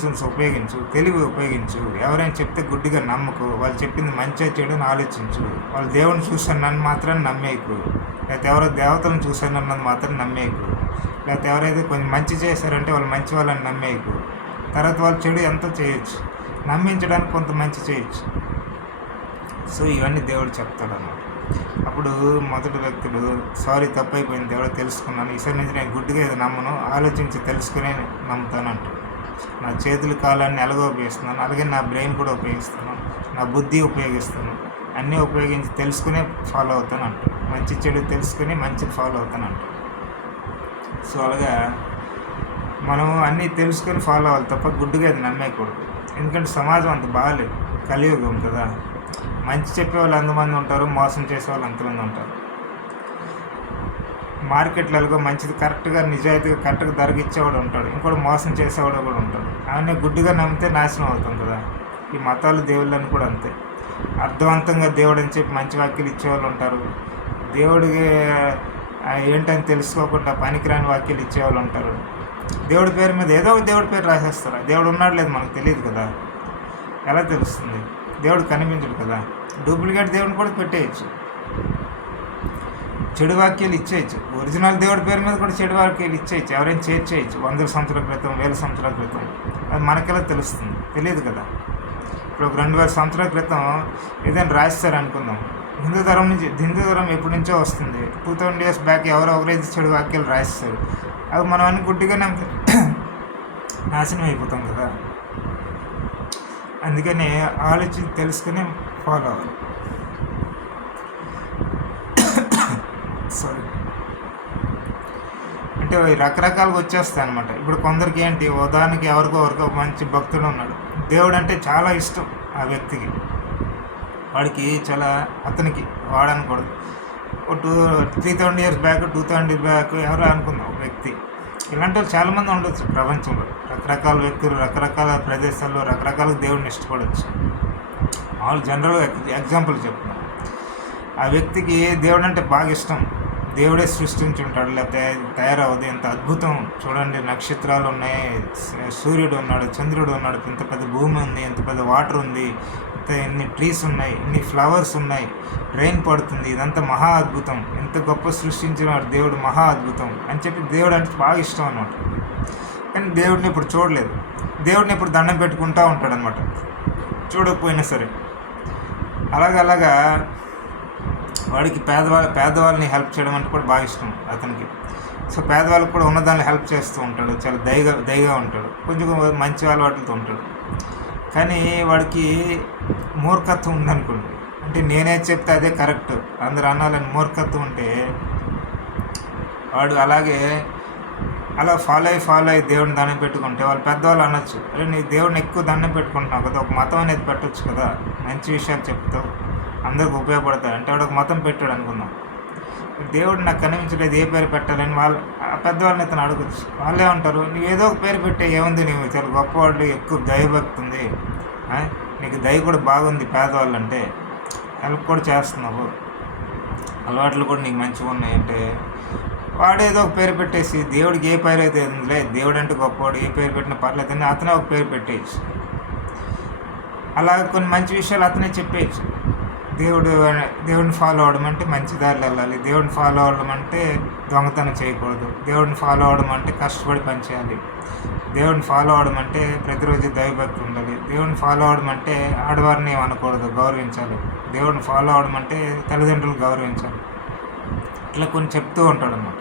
సెన్స్ ఉపయోగించు, తెలివి ఉపయోగించు. ఎవరైనా చెప్తే గుడ్డిగా నమ్మకు. వాళ్ళు చెప్పింది మంచిగా చేయడం ఆలోచించు. వాళ్ళు దేవుడిని చూశాను నన్ను మాత్రం నమ్మేకు, లేకపోతే ఎవరో దేవతలను చూశానన్నది మాత్రం నమ్మేకు, లేకపోతే ఎవరైతే కొంచెం మంచి చేశారంటే వాళ్ళు మంచి వాళ్ళని నమ్మేకు. తర్వాత వాళ్ళు చెడు ఎంతో చేయొచ్చు, నమ్మించడానికి కొంత మంచి చేయొచ్చు. సో ఇవన్నీ దేవుడు చెప్తాడు అన్నమాట. అప్పుడు మొదటి వ్యక్తులు సారీ తప్పైపోయింది దేవుడు తెలుసుకున్నాను, ఈసారి నుంచి నేను గుడ్డిగా ఏదో నమ్మను, ఆలోచించి తెలుసుకునే నమ్ముతానంటాడు. నా చేతులు కాలాన్ని ఎలాగో ఉపయోగిస్తున్నాను, అలాగే నా బ్రెయిన్ కూడా ఉపయోగిస్తాను, నా బుద్ధి ఉపయోగిస్తాను, అన్నీ ఉపయోగించి తెలుసుకునే ఫాలో అవుతాను అంటాడు. మంచి చెడు తెలుసుకుని మంచి ఫాలో అవుతాను అంటాడు. సో అలాగా మనం అన్నీ తెలుసుకొని ఫాలో అవ్వాలి తప్ప గుడ్డిగా అది నమ్మేయకూడదు. ఎందుకంటే సమాజం అంత బాగాలేదు, కలియుగం కదా. మంచి చెప్పేవాళ్ళు ఎంతమంది ఉంటారు, మోసం చేసేవాళ్ళు ఎంతమంది ఉంటారు. మార్కెట్లలో మంచిది కరెక్ట్గా నిజాయితీగా కరెక్ట్గా ధరకు ఇచ్చేవాడు ఉంటాడు, ఇంకోటి మోసం చేసేవాడు కూడా ఉంటాడు. అవన్నీ గుడ్డిగా నమ్మితే నాశనం అవుతాం కదా. ఈ మతాలు దేవుళ్ళని కూడా అంతే. అర్థవంతంగా దేవుడు అని చెప్పి మంచి వాక్యాలు ఇచ్చేవాళ్ళు ఉంటారు, దేవుడికి ఏంటని తెలుసుకోకుండా పనికిరాని వాక్యాలు ఇచ్చేవాళ్ళు ఉంటారు. దేవుడి పేరు మీద ఏదో ఒక దేవుడి పేరు రాసేస్తారు. దేవుడు ఉన్నాడు లేదు మనకు తెలియదు కదా, ఎలా తెలుస్తుంది? దేవుడు కనిపించడు కదా. డూప్లికేట్ దేవుడిని కూడా పెట్టేయచ్చు, చెడు వాక్యాలు ఇచ్చేయచ్చు. ఒరిజినల్ దేవుడి పేరు మీద కూడా చెడు వాక్యాలు ఇచ్చేయచ్చు, ఎవరైనా చేర్చేయచ్చు. 100 సంవత్సరాల క్రితం, 1000 సంవత్సరాల క్రితం. అది మనకెలా తెలుస్తుంది? తెలియదు కదా. ఇప్పుడు ఒక 2000 సంవత్సరాల క్రితం ఏదైనా రాస్తారు అనుకుందాం. హిందూ ధర్మం ఎప్పటి నుంచో వస్తుంది. 2000 years బ్యాక్ ఎవరో ఒకరైతే చెడు వాక్యాలు రాస్తారు. అవి మనం అన్ని గుడ్డిగా నాశనం అయిపోతాం కదా. అందుకని ఆలోచించి తెలుసుకుని ఫాలో అవ్వాలి. సారీ, అంటే రకరకాలుగా వచ్చేస్తాయి అనమాట. ఇప్పుడు కొందరికి ఏంటి, ఉదాహరణకి ఎవరికో మంచి భక్తుడు ఉన్నాడు, దేవుడు అంటే చాలా ఇష్టం ఆ వ్యక్తికి, వాడికి చాలా అతనికి వాడనకూడదు. ఒక 3000 years బ్యాక్ 2000 years బ్యాక్ ఎవరో అనుకుందాం ఒక వ్యక్తి. ఇలాంటి వాళ్ళు చాలామంది ఉండొచ్చు ప్రపంచంలో. రకరకాల వ్యక్తులు రకరకాల ప్రదేశాల్లో రకరకాల దేవుడిని ఇష్టపడవచ్చు. వాళ్ళు జనరల్గా ఎగ్జాంపుల్ చెప్తున్నాను. ఆ వ్యక్తికి దేవుడు అంటే బాగా ఇష్టం, దేవుడే సృష్టించి ఉంటాడు, లేకపోతే తయారవదు. ఎంత అద్భుతం చూడండి, నక్షత్రాలు ఉన్నాయి, సూర్యుడు ఉన్నాడు, చంద్రుడు ఉన్నాడు, ఇంత పెద్ద భూమి ఉంది, ఎంత పెద్ద వాటర్ ఉంది, ఎన్ని ట్రీస్ ఉన్నాయి, ఎన్ని ఫ్లవర్స్ ఉన్నాయి, రెయిన్ పడుతుంది, ఇదంతా మహా అద్భుతం, ఎంత గొప్ప సృష్టించిన దేవుడు, మహా అద్భుతం అని చెప్పి దేవుడు అంటే బాగా ఇష్టం అనమాట. కానీ దేవుడిని ఇప్పుడు చూడలేదు, దేవుడిని ఇప్పుడు దండం పెట్టుకుంటూ ఉంటాడు అనమాట, చూడకపోయినా సరే. అలాగా వాడికి పేదవాళ్ళని హెల్ప్ చేయడం అంటే కూడా బాగా ఇష్టం అతనికి. సో పేదవాళ్ళకి కూడా ఉన్నదాన్ని హెల్ప్ చేస్తూ ఉంటాడు, చాలా దయగా ఉంటాడు, కొంచెం మంచి అలవాట్లతో ఉంటాడు. కానీ వాడికి మూర్ఖత్వం ఉందనుకోండి, అంటే నేనే చెప్తే అదే కరెక్ట్ అందరు అనాలని మూర్ఖత్వం ఉంటే వాడు అలా ఫాలో అయ్యి దేవుడిని దండం పెట్టుకుంటే వాళ్ళు పెద్దవాళ్ళు అనొచ్చు, అరే నీ దేవుడిని ఎక్కువ దండం పెట్టుకుంటున్నావు కదా, ఒక మతం అనేది పెట్టవచ్చు కదా, మంచి విషయాలు చెప్తావు, అందరికి ఉపయోగపడతాయి అంటే వాడు ఒక మతం పెట్టాడు అనుకుందాం. దేవుడు నాకు కనిపించలేదు, ఏ పేరు పెట్టాలని పెద్దవాళ్ళని ఇతను అడగచ్చు. వాళ్ళే ఉంటారు, నువ్వు ఏదో ఒక పేరు పెట్టే, ఏముంది నువ్వు చాలా గొప్పవాళ్ళు, ఎక్కువ దైవభక్తి ఉంది, నీకు దయ కూడా బాగుంది, పేదవాళ్ళు అంటే హెల్ప్ కూడా చేస్తున్నావు, అలవాట్లు కూడా నీకు మంచిగా ఉన్నాయి అంటే వాడు ఏదో ఒక పేరు పెట్టేసి, దేవుడికి ఏ పేరు అయితే ఉందిలే, దేవుడు అంటే గొప్పవాడు, ఏ పేరు పెట్టినా పర్లేదని అతనే ఒక పేరు పెట్టేయచ్చు. అలాగే కొన్ని మంచి విషయాలు అతనే చెప్పేయచ్చు. దేవుడిని ఫాలో అవ్వడం అంటే మంచి దారిలో వెళ్ళాలి, దేవుడిని ఫాలో అవ్వడం అంటే దొంగతనం చేయకూడదు, దేవుడిని ఫాలో అవ్వడం అంటే కష్టపడి పనిచేయాలి, దేవుడిని ఫాలో అవ్వడం అంటే ప్రతిరోజు దైవభక్తి ఉండాలి, దేవుడిని ఫాలో అవ్వడం అంటే ఆడవారిని అనకూడదు, గౌరవించాలి, దేవుడిని ఫాలో అవ్వడం అంటే తల్లిదండ్రులు గౌరవించాలి. ఇట్లా కొన్ని చెప్తూ ఉంటాడు అన్నమాట.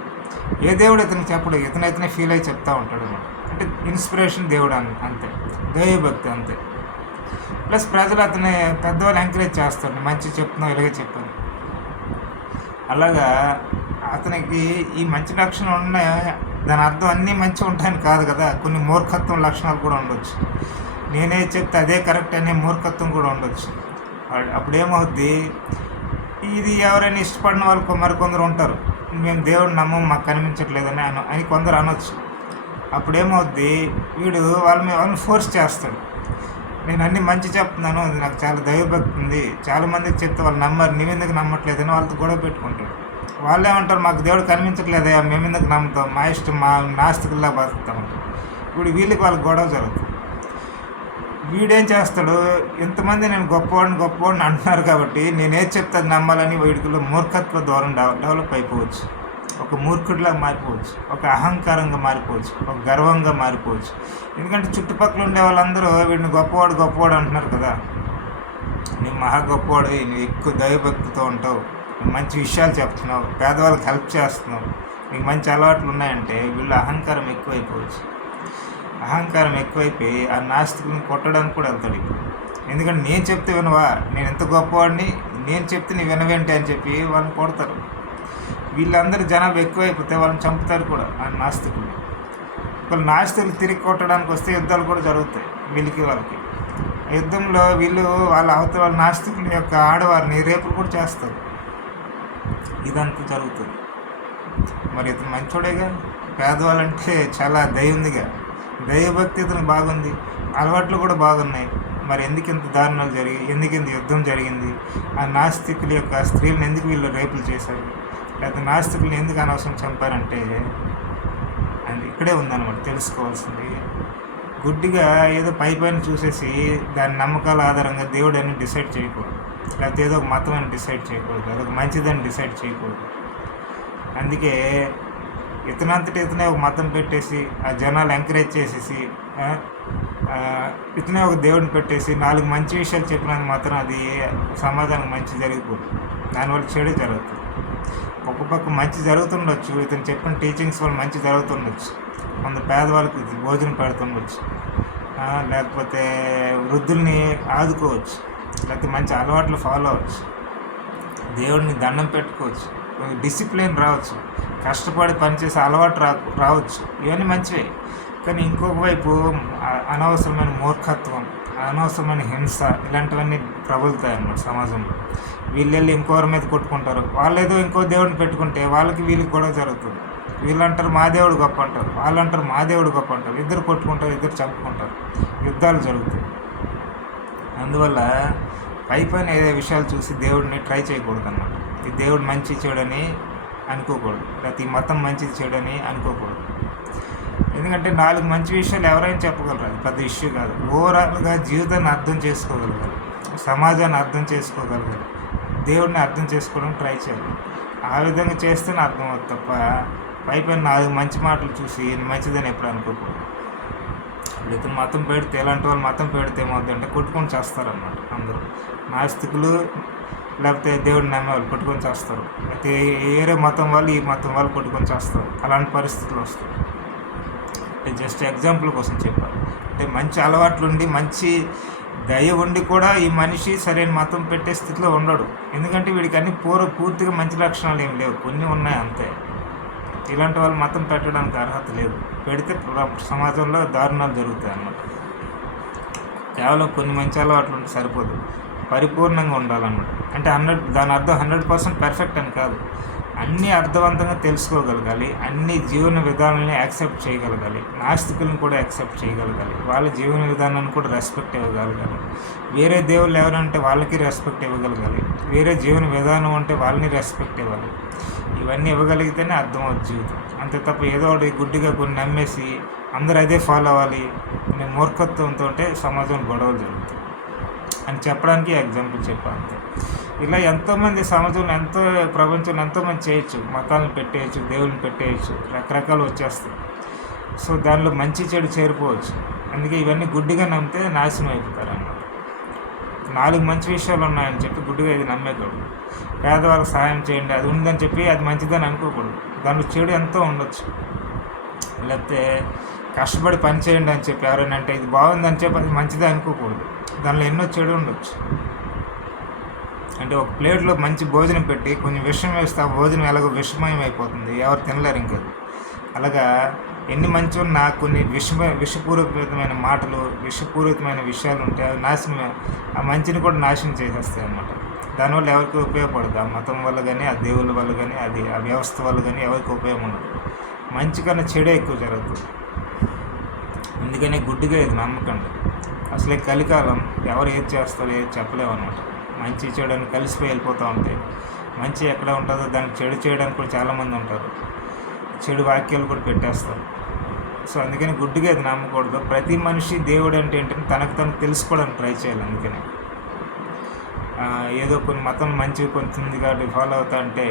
ఏ దేవుడు ఇతనికి చెప్పడు, ఇతనైతేనే ఫీల్ అయ్యి చెప్తూ ఉంటాడు అన్నమాట. అంటే ఇన్స్పిరేషన్ దేవుడు అంతే, దైవభక్తి అంతే. ప్లస్ ప్రజలు అతని పెద్దవాళ్ళు ఎంకరేజ్ చేస్తారు, మంచి చెప్తున్నావు ఇలాగే చెప్పాను. అలాగా అతనికి ఈ మంచి లక్షణాలు ఉన్నాయి, దాని అర్థం అన్నీ మంచిగా ఉంటాయని కాదు కదా. కొన్ని మూర్ఖత్వం లక్షణాలు కూడా ఉండొచ్చు. నేనే చెప్తే అదే కరెక్ట్ అనే మూర్ఖత్వం కూడా ఉండొచ్చు. అప్పుడేమవుద్ది, ఇది ఎవరైనా ఇష్టపడిన వాళ్ళు మరికొందరు ఉంటారు, మేము దేవుడిని నమ్మం, మాకు కనిపించట్లేదని అని కొందరు అనొచ్చు. అప్పుడేమవుద్ది, వీడు వాళ్ళని ఫోర్స్ చేస్తాడు. నేను అన్నీ మంచి చెప్తున్నాను, నాకు చాలా దైవభక్తి ఉంది, చాలామందికి చెప్తే వాళ్ళు నమ్మరు, నీవెందుకు నమ్మట్లేదని వాళ్ళతో గొడవ పెట్టుకుంటాడు. వాళ్ళేమంటారు, మాకు దేవుడు కనిపించట్లేదా, మేమెందుకు నమ్ముతాం, మా ఇష్టం, మా నాస్తికుల్లా బతుకుతాం. ఇప్పుడు వీళ్ళకి వాళ్ళకి గొడవ జరుగుతుంది. వీడేం చేస్తాడు, ఇంతమంది నేను గొప్పవాడిని అంటున్నారు కాబట్టి నేనేది చెప్తే అది నమ్మాలని వీడికిలో మూర్ఖత్వ దూరం డెవలప్ అయిపోవచ్చు. ఒక మూర్ఖుడిలా మారిపోవచ్చు, ఒక అహంకారంగా మారిపోవచ్చు, ఒక గర్వంగా మారిపోవచ్చు. ఎందుకంటే చుట్టుపక్కల ఉండే వాళ్ళందరూ వీడిని గొప్పవాడు అంటున్నారు కదా. నువ్వు మహా గొప్పవాడు, నువ్వు ఎక్కువ దైవభక్తితో ఉంటావు, మంచి విషయాలు చెప్తున్నావు, పేదవాళ్ళకి హెల్ప్ చేస్తున్నావు, నీకు మంచి అలవాట్లు ఉన్నాయంటే వీళ్ళు అహంకారం ఎక్కువైపోవచ్చు. అహంకారం ఎక్కువైపోయి ఆ నాస్తికుని కొట్టడానికి కూడా వెళ్తాడు ఇప్పుడు. ఎందుకంటే నేను చెప్తే వినవా, నేను ఎంత గొప్పవాడిని, నేను చెప్తే నీ వినవేంటి అని చెప్పి వాళ్ళని కొడతారు. వీళ్ళందరూ జనాభా ఎక్కువైపోతే వాళ్ళని చంపుతారు కూడా ఆ నాస్తికులు. వాళ్ళు నాస్తికులు తిరిగి కొట్టడానికి వస్తే యుద్ధాలు కూడా జరుగుతాయి వీళ్ళకి వాళ్ళకి. యుద్ధంలో వీళ్ళు వాళ్ళ నాస్తికుల యొక్క ఆడవారిని రేపులు కూడా చేస్తారు. ఇదంతా జరుగుతుంది. మరి ఇతను మంచోడేగా, పేదవాళ్ళంటే చాలా దయ ఉందిగా, దైవభక్తి ఇతను బాగుంది, అలవాట్లు కూడా బాగున్నాయి. మరి ఎందుకు ఇంత దారుణాలు ఎందుకు ఇంత యుద్ధం జరిగింది, ఆ నాస్తికుల యొక్క స్త్రీలను ఎందుకు వీళ్ళు రేపులు చేశారు, లేకపోతే నాస్తికులను ఎందుకు అనవసరం చంపారంటే అది ఇక్కడే ఉందన్నమాట తెలుసుకోవాల్సింది. గుడ్డిగా ఏదో పైన చూసేసి దాని నమ్మకాల ఆధారంగా దేవుడు అని డిసైడ్ చేయకూడదు, లేకపోతే ఏదో ఒక మతం అని డిసైడ్ చేయకూడదు, అదొక మంచిదని డిసైడ్ చేయకూడదు. అందుకే ఇతనంతటి ఇతనే ఒక మతం పెట్టేసి ఆ జనాలు ఎంకరేజ్ చేసేసి ఇతనే ఒక దేవుడిని పెట్టేసి 4 మంచి విషయాలు చెప్పినందుకు మాత్రం అది సమాజానికి మంచి జరిగిపోదు, దానివల్ల చెడు జరుగుతుంది. ఒక పక్క మంచి జరుగుతుండొచ్చు, ఇతను చెప్పిన టీచింగ్స్ వల్ల మంచి జరుగుతుండొచ్చు, కొంత పేదవాళ్ళకి భోజనం పెడుతుండొచ్చు, లేకపోతే వృద్ధుల్ని ఆదుకోవచ్చు, లేకపోతే మంచి అలవాట్లు ఫాలో అవ్వచ్చు, దేవుడిని దండం పెట్టుకోవచ్చు, డిసిప్లిన్ రావచ్చు, కష్టపడి పనిచేసే అలవాటు రావచ్చు. ఇవన్నీ మంచివే. కానీ ఇంకొక వైపు అనవసరమైన మూర్ఖత్వం, అనవసరమైన హింస, ఇలాంటివన్నీ ప్రబలుతాయి అన్నమాట సమాజంలో. వీళ్ళెళ్ళి ఇంకోరి మీద కొట్టుకుంటారు, వాళ్ళు ఏదో ఇంకో దేవుడిని పెట్టుకుంటే వీళ్ళకి కూడా జరుగుతుంది. వీళ్ళు అంటారు మా దేవుడు గొప్ప అంటారు, వాళ్ళు అంటారు మా దేవుడు గొప్ప అంటారు, ఇద్దరు కొట్టుకుంటారు, ఇద్దరు చంపుకుంటారు, యుద్ధాలు జరుగుతాయి. అందువల్ల పైన ఏదో విషయాలు చూసి దేవుడిని ట్రై చేయకూడదు అన్నమాట. ఈ దేవుడు మంచి చెడని అనుకోకూడదు, లేకపోతే ఈ మతం మంచిది చెడని అనుకోకూడదు. ఎందుకంటే 4 మంచి విషయాలు ఎవరైనా చెప్పగలరు, అది పెద్ద ఇష్యూ కాదు. ఓవరాల్గా జీవితాన్ని అర్థం చేసుకోగలగాలి, సమాజాన్ని అర్థం చేసుకోగలగాలి, దేవుడిని అర్థం చేసుకోవడం ట్రై చేయాలి. ఆ విధంగా చేస్తేనే అర్థం అవుతుంది తప్ప పైన 4 మంచి మాటలు చూసి మంచిదని ఎప్పుడు అనుకోకూడదు. ఇతను మతం పెడితే, ఎలాంటి వాళ్ళు మతం పెడితే ఏమవుతుందంటే కొట్టుకొని చేస్తారన్నమాట. అందరూ నాస్తికులు లేకపోతే దేవుడిని నమ్మేవాళ్ళు కొట్టుకొని చేస్తారు, అయితే వేరే మతం వాళ్ళు ఈ మతం వాళ్ళు కొట్టుకొని చేస్తారు. అలాంటి పరిస్థితులు వస్తాయి. అంటే జస్ట్ ఎగ్జాంపుల్ కోసం చెప్పాలి. అంటే మంచి అలవాట్లు ఉండి మంచి దయ ఉండి కూడా ఈ మనిషి సరైన మతం పెట్టే స్థితిలో ఉండడు. ఎందుకంటే వీడికి అన్ని పూర్తిగా మంచి లక్షణాలు ఏం లేవు, కొన్ని ఉన్నాయి అంతే. ఇలాంటి వాళ్ళు మతం పెట్టడానికి అర్హత లేదు. పెడితే సమాజంలో దారుణాలు జరుగుతాయి అన్నమాట. కేవలం కొన్ని మంచి అలవాట్లు ఉంటే సరిపోదు, పరిపూర్ణంగా ఉండాలన్నమాట. అంటే దాని అర్థం 100% పర్ఫెక్ట్ అని కాదు, అన్నీ అర్థవంతంగా తెలుసుకోగలగాలి, అన్ని జీవన విధానాలని యాక్సెప్ట్ చేయగలగాలి, నాస్తికులను కూడా యాక్సెప్ట్ చేయగలగాలి, వాళ్ళ జీవన విధానాన్ని కూడా రెస్పెక్ట్ ఇవ్వగలగాలి. వేరే దేవుళ్ళు ఎవరంటే వాళ్ళకి రెస్పెక్ట్ ఇవ్వగలగాలి, వేరే జీవన విధానం అంటే వాళ్ళని రెస్పెక్ట్ ఇవ్వాలి. ఇవన్నీ ఇవ్వగలిగితేనే అర్థమవుతుంది జీవితం. అంతే తప్ప ఏదో ఒకటి గుడ్డిగా కొన్ని నమ్మేసి అందరూ అదే ఫాలో అవ్వాలి అనే మూర్ఖత్వంతో ఉంటే సమాజంలో గొడవలు జరుగుతాయి అని చెప్పడానికి ఎగ్జాంపుల్ చెప్పాను అంతే. ఇలా ఎంతోమంది సమాజంలో ప్రపంచంలో ఎంతోమంది చేయొచ్చు, మతాలను పెట్టేయచ్చు, దేవుళ్ళని పెట్టేయచ్చు, రకరకాలు వచ్చేస్తాయి. సో దానిలో మంచి చెడు చేరిపోవచ్చు. అందుకే ఇవన్నీ గుడ్డిగా నమ్మితే నాశనం అయిపోతారు అన్నమాట. 4 మంచి విషయాలు ఉన్నాయని చెప్పి గుడ్డిగా ఇది నమ్మేకూడదు. పేదవాళ్ళకి సహాయం చేయండి అది ఉందని చెప్పి అది మంచిదని అనుకోకూడదు, దానిలో చెడు ఎంతో ఉండొచ్చు. లేకపోతే కష్టపడి పని చేయండి అని చెప్పి ఎవరైనా అంటే ఇది బాగుందని చెప్పి అది మంచిదే అనుకోకూడదు. దానిలో ఎన్నో చెడు ఉండొచ్చు. అంటే ఒక ప్లేట్లో మంచి భోజనం పెట్టి కొంచెం విషం వేస్తే ఆ భోజనం ఎలాగో విషమయం అయిపోతుంది, ఎవరు తినలేరు ఇంకా. అలాగా ఎన్ని మంచి ఉన్నా కొన్ని విషపూరితమైన మాటలు, విషపూరితమైన విషయాలు ఉంటే అవి నాశనం, ఆ మంచిని కూడా నాశనం చేసేస్తాయి అన్నమాట. దానివల్ల ఎవరికి ఉపయోగపడదు. ఆ మతం వల్ల కానీ, ఆ దేవుళ్ళ వల్ల కానీ, అది ఆ వ్యవస్థ వల్ల కానీ ఎవరికి ఉపయోగం ఉండదు. మంచి కన్నా చెడే ఎక్కువ జరుగుతుంది. అందుకని గుడ్డిగా ఇది నమ్మకండి. అసలే కలికాలం, ఎవరు ఏది చేస్తారో ఏది చెప్పలేము అనమాట. మంచి చెడు అని కలిసిపోయి వెళ్ళిపోతూ ఉంటాయి. మంచి ఎక్కడ ఉంటుందో దాన్ని చెడు చేయడానికి కూడా చాలామంది ఉంటారు. చెడు వాక్యాలు కూడా పెట్టేస్తారు. సో అందుకని గుడ్డిగా ఇది నమ్మకూడదు. ప్రతి మనిషి దేవుడు అంటే ఏంటంటే తనకు తెలుసుకోవడానికి ట్రై చేయాలి. అందుకని ఏదో కొన్ని మతం మంచిగా కొంటుంది కాబట్టి ఫాలో అవుతా అంటే,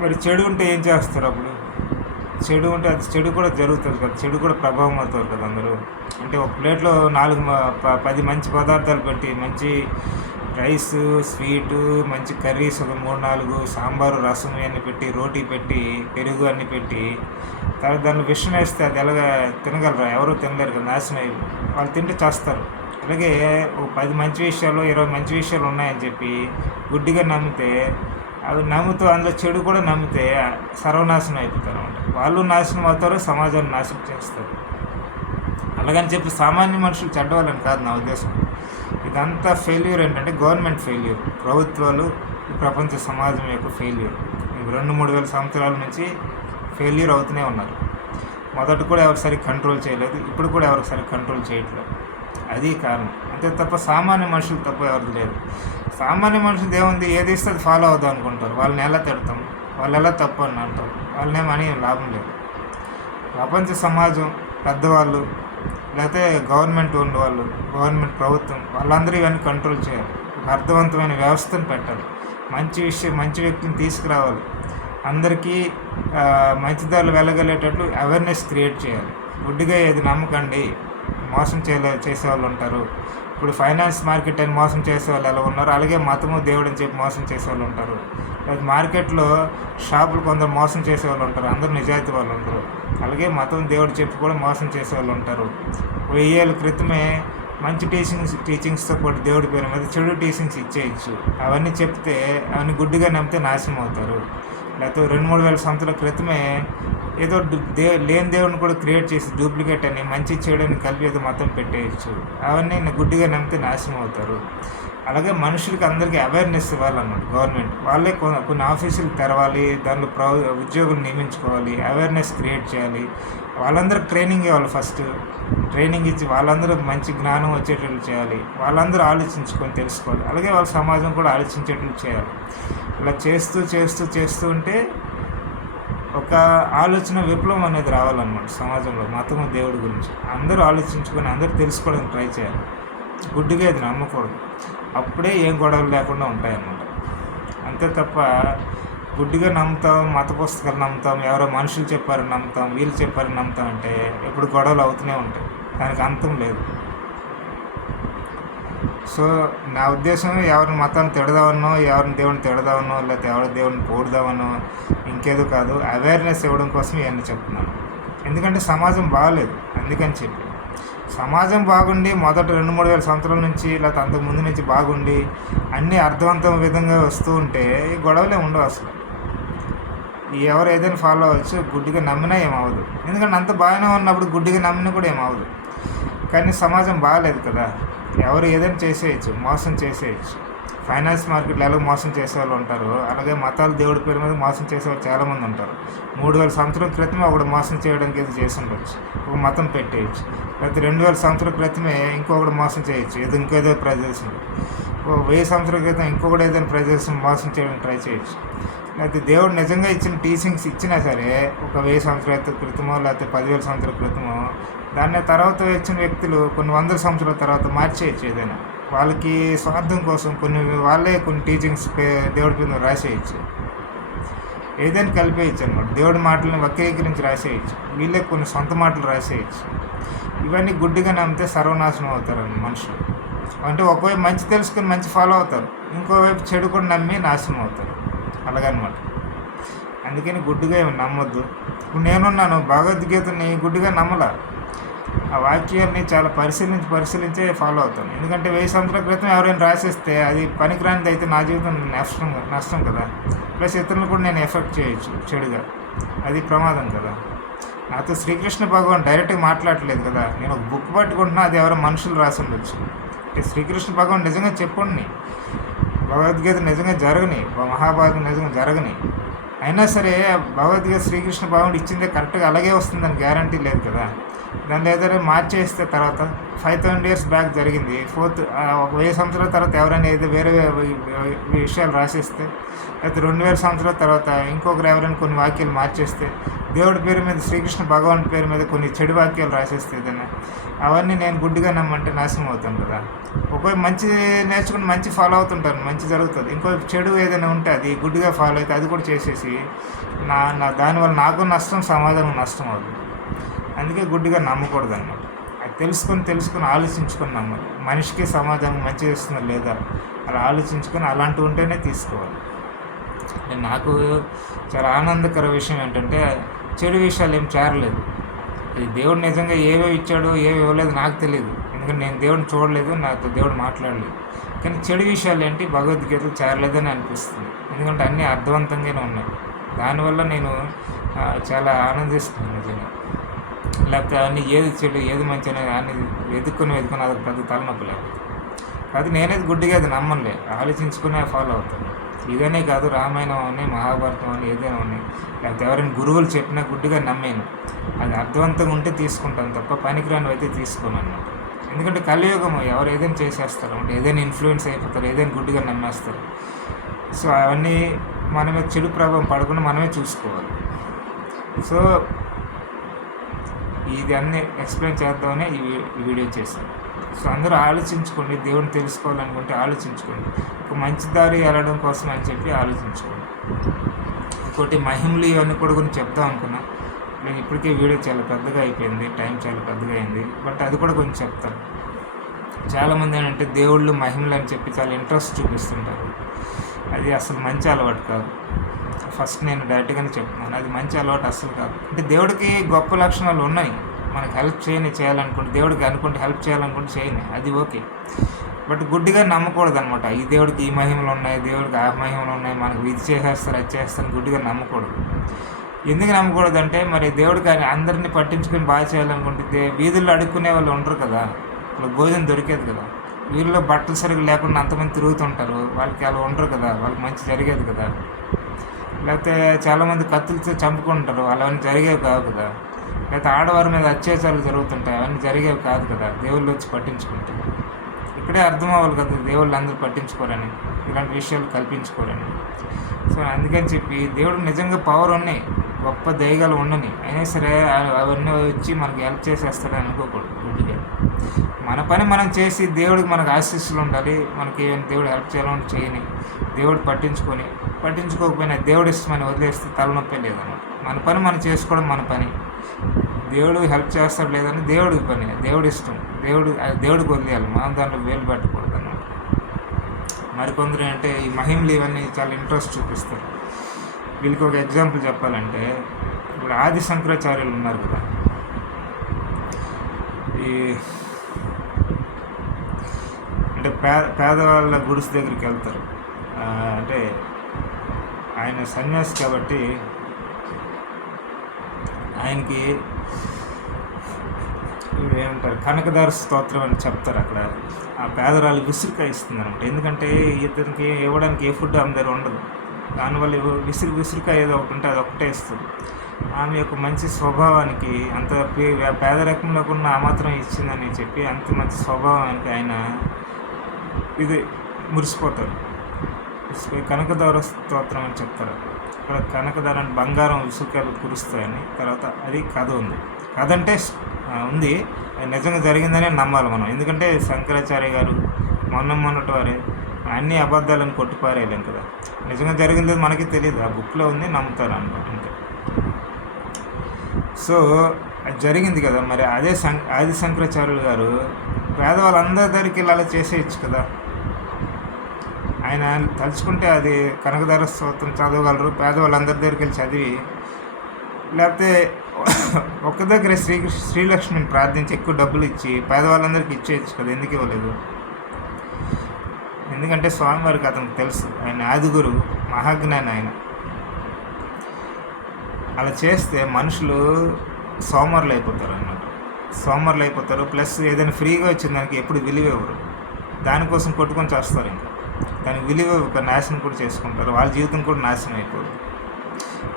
మరి చెడు ఉంటే ఏం చేస్తారు అప్పుడు? చెడు ఉంటే అది చెడు కూడా జరుగుతుంది కదా, చెడు కూడా ప్రభావం అవుతుంది కదా అందరూ. అంటే ఒక ప్లేట్లో 10 మంచి పదార్థాలు పెట్టి, మంచి రైస్, స్వీటు, మంచి కర్రీస్ ఒక 3-4, సాంబారు, రసం అన్నీ పెట్టి, రోటీ పెట్టి, పెరుగు అన్నీ పెట్టి, తర్వాత దానిలో విషం వేస్తే అది ఎలాగ తినగలరా? ఎవరూ తినలేరు కదా, నాశనం అయ్యి వాళ్ళు తింటే చేస్తారు. అలాగే ఒక 10 మంచి విషయాలు, 20 మంచి విషయాలు ఉన్నాయని చెప్పి గుడ్డిగా నమ్మితే, అవి నమ్ముతూ అందులో చెడు కూడా నమ్మితే సర్వనాశనం అయిపోతారు అనమాట. వాళ్ళు నాశనం అవుతారు, సమాజాన్ని నాశనం చేస్తారు. అలాగని చెప్పి సామాన్య మనుషులు చెడ్డవాళ్ళని కాదు నా ఉద్దేశం. ఇదంతా ఫెయిల్యూర్ ఏంటంటే గవర్నమెంట్ ఫెయిల్యూర్, ప్రభుత్వాలు, ప్రపంచ సమాజం యొక్క ఫెయిల్యూర్. 2-3 వేల సంవత్సరాల నుంచి ఫెయిల్యూర్ అవుతూనే ఉన్నారు. మొదట కూడా ఎవరు సరిగ్గా కంట్రోల్ చేయలేదు, ఇప్పుడు కూడా ఎవరికి సరిగ్గా కంట్రోల్ చేయట్లేదు. అది కారణం. అంతే తప్ప సామాన్య మనుషులు తప్ప ఎవరిది లేదు. సామాన్య మనుషులు ఏముంది, ఏది ఇస్తే అది ఫాలో అవుదాం అనుకుంటారు. వాళ్ళని ఎలా తిడతాం, వాళ్ళు ఎలా తప్పు అని అంటారు. వాళ్ళనేమని లాభం లేదు. ప్రపంచ సమాజం, పెద్దవాళ్ళు, లేకపోతే గవర్నమెంట్ ఉండేవాళ్ళు, గవర్నమెంట్ ప్రభుత్వం, వాళ్ళందరూ ఇవన్నీ కంట్రోల్ చేయాలి. ఒక అర్థవంతమైన వ్యవస్థను పెట్టాలి. మంచి వ్యక్తిని తీసుకురావాలి. అందరికీ మంచిదారులు వెళ్ళగలేటట్లు అవేర్నెస్ క్రియేట్ చేయాలి. గుడ్డిగా ఏది నమ్మకండి, మోసం చేసేవాళ్ళు ఉంటారు. ఇప్పుడు ఫైనాన్స్ మార్కెట్ అని మోసం చేసేవాళ్ళు ఎలా ఉన్నారు, అలాగే మతము దేవుడు అని చెప్పి మోసం చేసేవాళ్ళు ఉంటారు. మార్కెట్లో షాపులు కొందరు మోసం చేసేవాళ్ళు ఉంటారు, అందరూ నిజాయితీ వాళ్ళు ఉంటారు. అలాగే మతం దేవుడు చెప్పి కూడా మోసం చేసేవాళ్ళు ఉంటారు. 1000 ఏళ్ళ క్రితమే మంచి టీచింగ్స్తో పాటు దేవుడి పేరు మీద చెడు టీచింగ్స్ ఇచ్చేయచ్చు. అవన్నీ చెప్తే అవన్నీ గుడ్డిగా నమ్మితే నాశనం అవుతారు. లేకపోతే 2-3 వేల సంవత్సరాల క్రితమే ఏదో లేని దేవుడిని కూడా క్రియేట్ చేసి డూప్లికేట్ అని మంచి చెడుని కలిపి ఏదో మతం పెట్టేయచ్చు. అవన్నీ గుడ్డిగా నమ్మితే నాశనం అవుతారు. అలాగే మనుషులకి అందరికీ అవేర్నెస్ ఇవ్వాలన్నమాట గవర్నమెంట్. వాళ్ళే కొన్ని ఆఫీసులు తెరవాలి, దానిలో ఉద్యోగులు నియమించుకోవాలి, అవేర్నెస్ క్రియేట్ చేయాలి. వాళ్ళందరూ ట్రైనింగ్ ఇవ్వాలి. ఫస్ట్ ట్రైనింగ్ ఇచ్చి వాళ్ళందరూ మంచి జ్ఞానం వచ్చేటట్లు చేయాలి. వాళ్ళందరూ ఆలోచించుకొని తెలుసుకోవాలి. అలాగే వాళ్ళ సమాజం కూడా ఆలోచించేటట్లు చేయాలి. ఇలా చేస్తూ ఉంటే ఒక ఆలోచన విప్లవం అనేది రావాలన్నమాట సమాజంలో. మతము దేవుడి గురించి అందరూ ఆలోచించుకొని అందరూ తెలుసుకోవడానికి ట్రై చేయాలి. గుడ్డిగా ఇది నమ్మకూడదు. అప్పుడే ఏం గొడవలు లేకుండా ఉంటాయన్నమాట. అంతే తప్ప గుడ్డిగా నమ్ముతాం, మత పుస్తకాలు నమ్ముతాం, ఎవరో మనుషులు చెప్పారని నమ్ముతాం, వీళ్ళు చెప్పారని నమ్ముతాం అంటే ఎప్పుడు గొడవలు అవుతూనే ఉంటాయి. దానికి అంతం లేదు. సో నా ఉద్దేశం, ఎవరిని మతాన్ని తిడదామనో, ఎవరిని దేవుడిని తిడదామనో, లేకపోతే ఎవరి దేవుడిని పోడుదామనో ఇంకేదో కాదు, అవేర్నెస్ ఇవ్వడం కోసం ఇవన్నీ చెప్తున్నాను. ఎందుకంటే సమాజం బాగలేదు. అందుకని చెప్పి సమాజం బాగుండి మొదట 2-3 వేల సంవత్సరాల నుంచి లేకపోతే అంతకుముందు నుంచి బాగుండి అన్నీ అర్థవంతమైన విధంగా వస్తూ ఉంటే ఈ గొడవలే ఉండవు అసలు. ఎవరు ఏదైనా ఫాలో అవ్వచ్చు, గుడ్డిగా నమ్మినా ఏమవ్వదు. ఎందుకంటే అంత బాగానే ఉన్నప్పుడు గుడ్డిగా నమ్మినా కూడా ఏమవ్వదు. కానీ సమాజం బాగాలేదు కదా, ఎవరు ఏదైనా చేసేయచ్చు, మోసం చేసేయచ్చు. ఫైనాన్స్ మార్కెట్లో ఎలా మోసం చేసేవాళ్ళు ఉంటారు, అలాగే మతాలు దేవుడి పేరు మీద మోసం చేసేవాళ్ళు చాలామంది ఉంటారు. 3000 సంవత్సరాల క్రితమే ఒకడు మోసం చేయడానికి ఏదో చేసి ఉండొచ్చు, ఒక మతం పెట్టేయచ్చు. లేకపోతే 2000 సంవత్సరాల క్రితమే ఇంకొకటి మోసం చేయొచ్చు, ఇంకేదో ప్రజెషన్. 1000 సంవత్సరాల క్రితం ఇంకొకటి ఏదైనా ప్రజెషన్ మోసం చేయడానికి ట్రై చేయొచ్చు. లేకపోతే దేవుడు నిజంగా ఇచ్చిన టీచింగ్స్ ఇచ్చినా సరే ఒక 1000 సంవత్సరాల క్రితమో లేకపోతే 10,000 సంవత్సరాల క్రితమో దాన్ని తర్వాత వచ్చిన వ్యక్తులు కొన్ని 100 సంవత్సరాల తర్వాత మార్చేయచ్చు. ఏదైనా వాళ్ళకి స్వార్థం కోసం వాళ్ళే కొన్ని టీచింగ్స్ దేవుడి మీద రాసేయచ్చు, ఏదైనా కలిపేయచ్చు అనమాట. దేవుడి మాటలను వక్రీకరించి రాసేయచ్చు, వీళ్ళే కొన్ని సొంత మాటలు రాసేయచ్చు. ఇవన్నీ గుడ్డిగా నమ్మితే సర్వనాశనం అవుతారని మనుషులు. అంటే ఒకవైపు మంచి తెలుసుకుని మంచి ఫాలో అవుతారు, ఇంకోవైపు చెడు కూడా నమ్మి నాశనం అవుతారు. అలాగనమాట. అందుకని గుడ్డిగా ఏమి నమ్మొద్దు. ఇప్పుడు నేనున్నాను, భగవద్గీతని గుడ్డిగా నమ్మలా. ఆ వాక్యాన్ని చాలా పరిశీలించే ఫాలో అవుతాను. ఎందుకంటే 1000 సంవత్సరాల క్రితం ఎవరైనా రాసేస్తే అది పనికిరానిది అయితే నా జీవితం నష్టం కదా. ప్లస్ ఇతరులను కూడా నేను ఎఫెక్ట్ చేయొచ్చు చెడుగా. అది ప్రమాదం కదా. నాతో శ్రీకృష్ణ భగవాన్ డైరెక్ట్గా మాట్లాడలేదు కదా. నేను ఒక బుక్ పట్టుకుంటున్నా, అది ఎవరో మనుషులు రాసి ఉండొచ్చు. అంటే శ్రీకృష్ణ భగవాన్ నిజంగా చెప్పండి, భగవద్గీత నిజంగా జరగని, మహాభారతం నిజంగా జరగని, అయినా సరే భగవద్గీత శ్రీకృష్ణ భగవానుడు ఇచ్చిందే కరెక్ట్గా అలాగే వస్తుందని గ్యారంటీ లేదు కదా. దాన్ని ఏదైనా మార్చేస్తే తర్వాత 5000 years బ్యాక్ జరిగింది, ఒక 1000 సంవత్సరాల తర్వాత ఎవరైనా ఏదో వేరే విషయాలు రాసేస్తే, లేకపోతే 2000 సంవత్సరాల తర్వాత ఇంకొకరు ఎవరైనా కొన్ని వాక్యాలు మార్చేస్తే, దేవుడి పేరు మీద శ్రీకృష్ణ భగవాన్ పేరు మీద కొన్ని చెడు వాక్యాలు రాసేస్తే ఏదైనా, అవన్నీ నేను గుడ్డిగా నమ్మంటే నాశనం అవుతాను కదా. ఒకవైపు మంచి నేర్చుకుని మంచి ఫాలో అవుతుంటాను, మంచి జరుగుతుంది. ఇంకోవైపు చెడు ఏదైనా ఉంటే అది గుడ్డిగా ఫాలో అయితే అది కూడా చేసేసి దానివల్ల నాకు నష్టం, సమాజానికి నష్టం అవుతుంది. అందుకే గుడ్డిగా నమ్మకూడదు అన్నమాట. అది తెలుసుకొని ఆలోచించుకొని నమ్మాలి. మనిషికి సమాజానికి మంచి చేస్తుందా లేదా అలా ఆలోచించుకొని అలాంటివి ఉంటేనే తీసుకోవాలి. నాకు చాలా ఆనందకర విషయం ఏంటంటే చెడు విషయాలు ఏం చేరలేదు. అది దేవుడు నిజంగా ఏవేవి ఇచ్చాడో ఏవి ఇవ్వలేదు నాకు తెలియదు, ఎందుకంటే నేను దేవుడిని చూడలేదు, నాతో దేవుడు మాట్లాడలేదు. కానీ చెడు విషయాలు ఏంటి భగవద్గీతలు చేరలేదని అనిపిస్తుంది, ఎందుకంటే అన్నీ అర్థవంతంగానే ఉన్నాయి. దానివల్ల నేను చాలా ఆనందిస్తున్నాను నిజంగా. లేకపోతే అన్నీ ఏది చెడు ఏది మంచి అనేది అన్ని వెతుక్కొని అదొక పెద్ద తలనొప్పి. లేకపోతే అది నేనేది గుడ్డిగా అది నమ్మలే, ఆలోచించుకునే ఫాలో అవుతాను. ఇదనే కాదు, రామాయణం అని, మహాభారతం అని ఏదైనా ఉన్నాయి, లేకపోతే ఎవరైనా గురువులు చెప్పినా గుడ్డిగా నమ్మాను. అది అర్థవంతంగా ఉంటే తీసుకుంటాను తప్ప పనికిరానివి అయితే తీసుకోను అన్నమాట. ఎందుకంటే కలియుగం, ఎవరు ఏదైనా చేసేస్తారు, అంటే ఏదైనా ఇన్ఫ్లుయెన్స్ అయిపోతారు, ఏదైనా గుడ్డిగా నమ్మేస్తారు. సో అవన్నీ మన మీద చెడు ప్రభావం పడకుండా మనమే చూసుకోవాలి. సో ఇది అన్నీ ఎక్స్ప్లెయిన్ చేద్దామని ఈ వీడియో చేశాను. సో అందరూ ఆలోచించుకోండి, దేవుడిని తెలుసుకోవాలనుకుంటే ఆలోచించుకోండి, ఒక మంచి దారి వెళ్ళడం కోసం అని చెప్పి ఆలోచించుకోండి. ఇంకోటి మహిమలు ఇవన్నీ కూడా గురించి చెప్దాం అనుకున్నా, నేను ఇప్పటికే వీడియో చాలా పెద్దగా అయిపోయింది, టైం చాలా పెద్దగా అయింది, బట్ అది కూడా కొంచెం చెప్తాను. చాలామంది ఏంటంటే దేవుళ్ళు మహిమలు అని చెప్పి చాలా ఇంట్రెస్ట్ చూపిస్తుంటారు. అది అసలు మంచి అలవాటు కాదు. ఫస్ట్ నేను డైరెక్ట్గానే చెప్తున్నాను, అది మంచి అలవాటు అస్సలు కాదు. అంటే దేవుడికి గొప్ప లక్షణాలు ఉన్నాయి, మనకు హెల్ప్ చేయాలనుకుంటే, దేవుడికి అనుకుంటే హెల్ప్ చేయాలనుకుంటే చేయని, అది ఓకే. బట్ గుడ్డిగా నమ్మకూడదు అనమాట. ఈ దేవుడికి ఈ మహిమలు ఉన్నాయి, దేవుడికి ఆ మహిమలు ఉన్నాయి, మనకు ఇది చేసేస్తారు అది చేస్తారు గుడ్డిగా నమ్మకూడదు. ఎందుకు నమ్మకూడదు అంటే, మరి దేవుడికి అందరినీ పట్టించుకొని బాగా చేయాలనుకుంటే వీధుల్లో అడుక్కునే వాళ్ళు ఉండరు కదా, ఇప్పుడు భోజనం దొరికేది కదా. వీళ్ళలో బట్టలు సరిగ్గా లేకుండా అంతమంది తిరుగుతుంటారు, వాళ్ళకి అలా ఉండరు కదా, వాళ్ళకి మంచి జరిగేది కదా. లేకపోతే చాలామంది కత్తులతో చంపుకుంటారు, అవన్నీ జరిగేవి కాదు కదా. లేకపోతే ఆడవారి మీద అత్యాచారాలు జరుగుతుంటాయి, అవన్నీ జరిగేవి కాదు కదా దేవుళ్ళు వచ్చి పట్టించుకుంటారు. ఇక్కడే అర్థం అవ్వాలి కదా దేవుళ్ళు అందరూ పట్టించుకోరని, ఇలాంటి విషయాలు కల్పించుకోరని. సో అందుకని చెప్పి దేవుడు నిజంగా పవర్ ఉన్నాయి, గొప్ప దయగలు ఉండని, అయినా సరే అవన్నీ వచ్చి మనకి హెల్ప్ చేసేస్తాడని అనుకోకూడదు గుడ్డిగా. మన పని మనం చేసి దేవుడికి మనకు ఆశీస్సులు ఉండాలి. మనకి దేవుడు హెల్ప్ చేయాలని చేయని, దేవుడు పట్టించుకోకపోయినా దేవుడు ఇష్టమని వదిలేస్తే తలనొప్పే లేదన్నమాట. మన పని మనం చేసుకోవడం మన పని, దేవుడు హెల్ప్ చేస్తాడు లేదని దేవుడికి పని, దేవుడు ఇష్టం, దేవుడికి వదిలేయాలి, మనం దాంట్లో వేలు పెట్టకూడదు అన్నమాట. మరికొందరు అంటే ఈ మహిమలు ఇవన్నీ చాలా ఇంట్రెస్ట్ చూపిస్తారు. వీళ్ళకి ఒక ఎగ్జాంపుల్ చెప్పాలంటే, ఇప్పుడు ఆది శంకరాచార్యులు ఉన్నారు కదా, ఈ అంటే పేదవాళ్ళ గుడిసె దగ్గరికి వెళ్తారు. అంటే ఆయన సన్యాసి కాబట్టి ఆయనకి ఏమంటారు, కనకదార స్తోత్రం అని చెప్తారు. అక్కడ ఆ పేదరాలు విసురుకాయ ఇస్తుంది అనమాట. ఎందుకంటే ఇతనికి ఇవ్వడానికి ఏ ఫుడ్ ఆమె దగ్గర ఉండదు, దానివల్ల విసురుకాయ ఏదో ఒకటి ఉంటే అది ఒకటే ఇస్తుంది. ఆమె యొక్క మంచి స్వభావానికి, అంత పేదరికంలో కూడా ఆ మాత్రం ఇచ్చిందని చెప్పి అంత మంచి స్వభావానికి ఆయన ఇది మురిసిపోతారు. కనకదార స్తోత్రం అని చెప్తారు. ఇక్కడ కనకదార అంటే బంగారం విసురుకాయలు కురుస్తాయని. తర్వాత అది కథ ఉంది, కథ అంటే ఉంది, నిజంగా జరిగిందనే నమ్మాలి మనం. ఎందుకంటే శంకరాచార్య గారు మొన్నటి వారే అన్ని అబద్ధాలను కొట్టిపారేయలేం కదా. నిజంగా జరిగింది మనకి తెలియదు, ఆ బుక్లో ఉంది, నమ్ముతారు అనమాట అంతే. సో అది జరిగింది కదా. మరి అదే ఆది శంకరాచార్యులు గారు పేదవాళ్ళందరి దగ్గరికి ఇలా చేసేయచ్చు కదా. ఆయన తలుచుకుంటే అది కనకదార స్తోత్రం చదవగలరు, పేదవాళ్ళందరి దగ్గరికి వెళ్ళి చదివి, లేకపోతే ఒక్క దగ్గర శ్రీలక్ష్మిని ప్రార్థించి ఎక్కువ డబ్బులు ఇచ్చి పేదవాళ్ళందరికీ ఇచ్చేయచ్చు కదా, ఎందుకు ఇవ్వలేదు? ఎందుకంటే స్వామివారికి అతనికి తెలుసు, ఆయన ఆదిగురు, మహాజ్ఞాని ఆయన. అలా చేస్తే మనుషులు సోమరులు అయిపోతారు అన్నమాట. సోమరులు అయిపోతారు. ప్లస్ ఏదైనా ఫ్రీగా వచ్చిన దానికి ఎప్పుడు విలువ ఇవ్వరు, దానికోసం కొట్టుకొని చేస్తారు. ఇంకా దానికి విలువ ఒక నాశనం కూడా చేసుకుంటారు, వాళ్ళ జీవితం కూడా నాశనం అయిపోదు.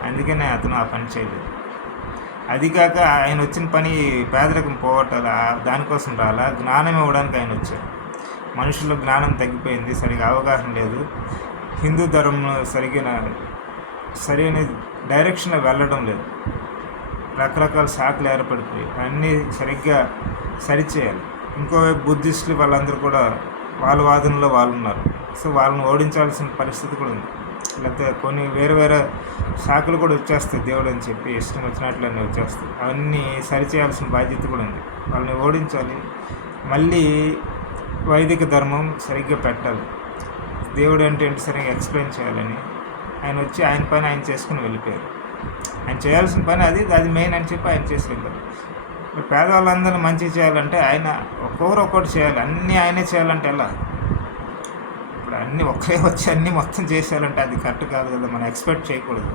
అందుకనే అతను ఆ పని చేయలేదు. అది కాక ఆయన వచ్చిన పని పేదరికం పోగొట్టాలా, దానికోసం రాలా, జ్ఞానం ఇవ్వడానికి ఆయన వచ్చారు. మనుషుల్లో జ్ఞానం తగ్గిపోయింది, సరిగా అవగాహన లేదు, హిందూ ధర్మం సరైన డైరెక్షన్లో వెళ్ళడం లేదు, రకరకాల శాఖలు ఏర్పడిపోయి అన్నీ సరిగ్గా సరిచేయాలి. ఇంకోవైపు బుద్ధిస్టులు వాళ్ళందరూ కూడా వాళ్ళ వాదనలో వాళ్ళు ఉన్నారు. సో వాళ్ళని ఓడించాల్సిన పరిస్థితి కూడా ఉంది. లేకపోతే కొన్ని వేరే వేరే శాఖలు కూడా వచ్చేస్తాయి, దేవుడు అని చెప్పి ఇష్టం వచ్చినట్లన్నీ వచ్చేస్తాయి. అవన్నీ సరిచేయాల్సిన బాధ్యత కూడా ఉంది. వాళ్ళని ఓడించాలి, మళ్ళీ వైదిక ధర్మం సరిగ్గా పెట్టాలి, దేవుడు అంటే ఏంటి సరిగ్గా ఎక్స్ప్లెయిన్ చేయాలని ఆయన వచ్చి ఆయన పని ఆయన చేసుకుని వెళ్ళిపోయారు. ఆయన చేయాల్సిన పని అది మెయిన్ అని చెప్పి ఆయన చేసి వెళ్ళారు. పేదవాళ్ళందరినీ మంచి చేయాలంటే ఆయన ఒక్కొక్కటి చేయాలి, అన్నీ ఆయనే చేయాలంటే ఎలా? ఇప్పుడు అన్నీ ఒక్కరే వచ్చి అన్నీ మొత్తం చేసేయాలంటే అది కరెక్ట్ కాదు కదా, మనం ఎక్స్పెక్ట్ చేయకూడదు.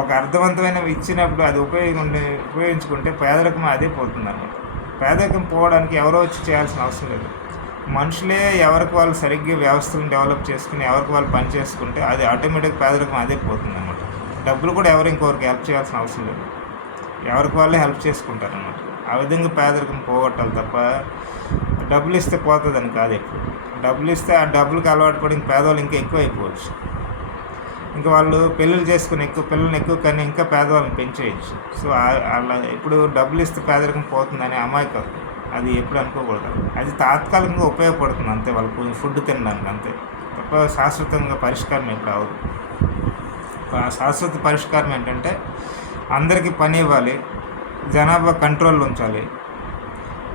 ఒక అర్థవంతమైన ఇచ్చినప్పుడు అది ఉపయోగించుకుంటే పేదరికం అదే పోతుంది అన్నమాట. పేదరికం పోవడానికి ఎవరో వచ్చి చేయాల్సిన అవసరం లేదు. మనుషులే ఎవరికి వాళ్ళు సరిగ్గా వ్యవస్థలను డెవలప్ చేసుకుని ఎవరికి వాళ్ళు పని చేసుకుంటే అది ఆటోమేటిక్ పేదరికం అదే పోతుంది అన్నమాట. డబ్బులు కూడా ఎవరు ఇంకొకరికి హెల్ప్ చేయాల్సిన అవసరం లేదు, ఎవరికి వాళ్ళే హెల్ప్ చేసుకుంటారన్నమాట. ఆ విధంగా పేదరికం పోగొట్టాలి తప్ప డబ్బులు ఇస్తే పోతుందని కాదు. ఎప్పుడు డబ్బులు ఇస్తే ఆ డబ్బులకు అలవాటు పడి పేదవాళ్ళు ఇంకా ఎక్కువ అయిపోవచ్చు. ఇంకా వాళ్ళు పెళ్ళిళ్ళు చేసుకుని పిల్లల్ని ఎక్కువ కానీ ఇంకా పేదవాళ్ళని పెంచేయచ్చు. సో అలా ఇప్పుడు డబ్బులు ఇస్తే పేదరికం పోతుందని అమాయకం, అది ఎప్పుడు అనుకోకూడదు. అది తాత్కాలికంగా ఉపయోగపడుతుంది అంతే, వాళ్ళకు ఫుడ్ తినడానికి అంతే తప్ప శాశ్వతంగా పరిష్కారం ఎప్పుడు అవ్వదు. శాశ్వత పరిష్కారం ఏంటంటే అందరికీ పని ఇవ్వాలి, జనాభా కంట్రోల్లో ఉంచాలి,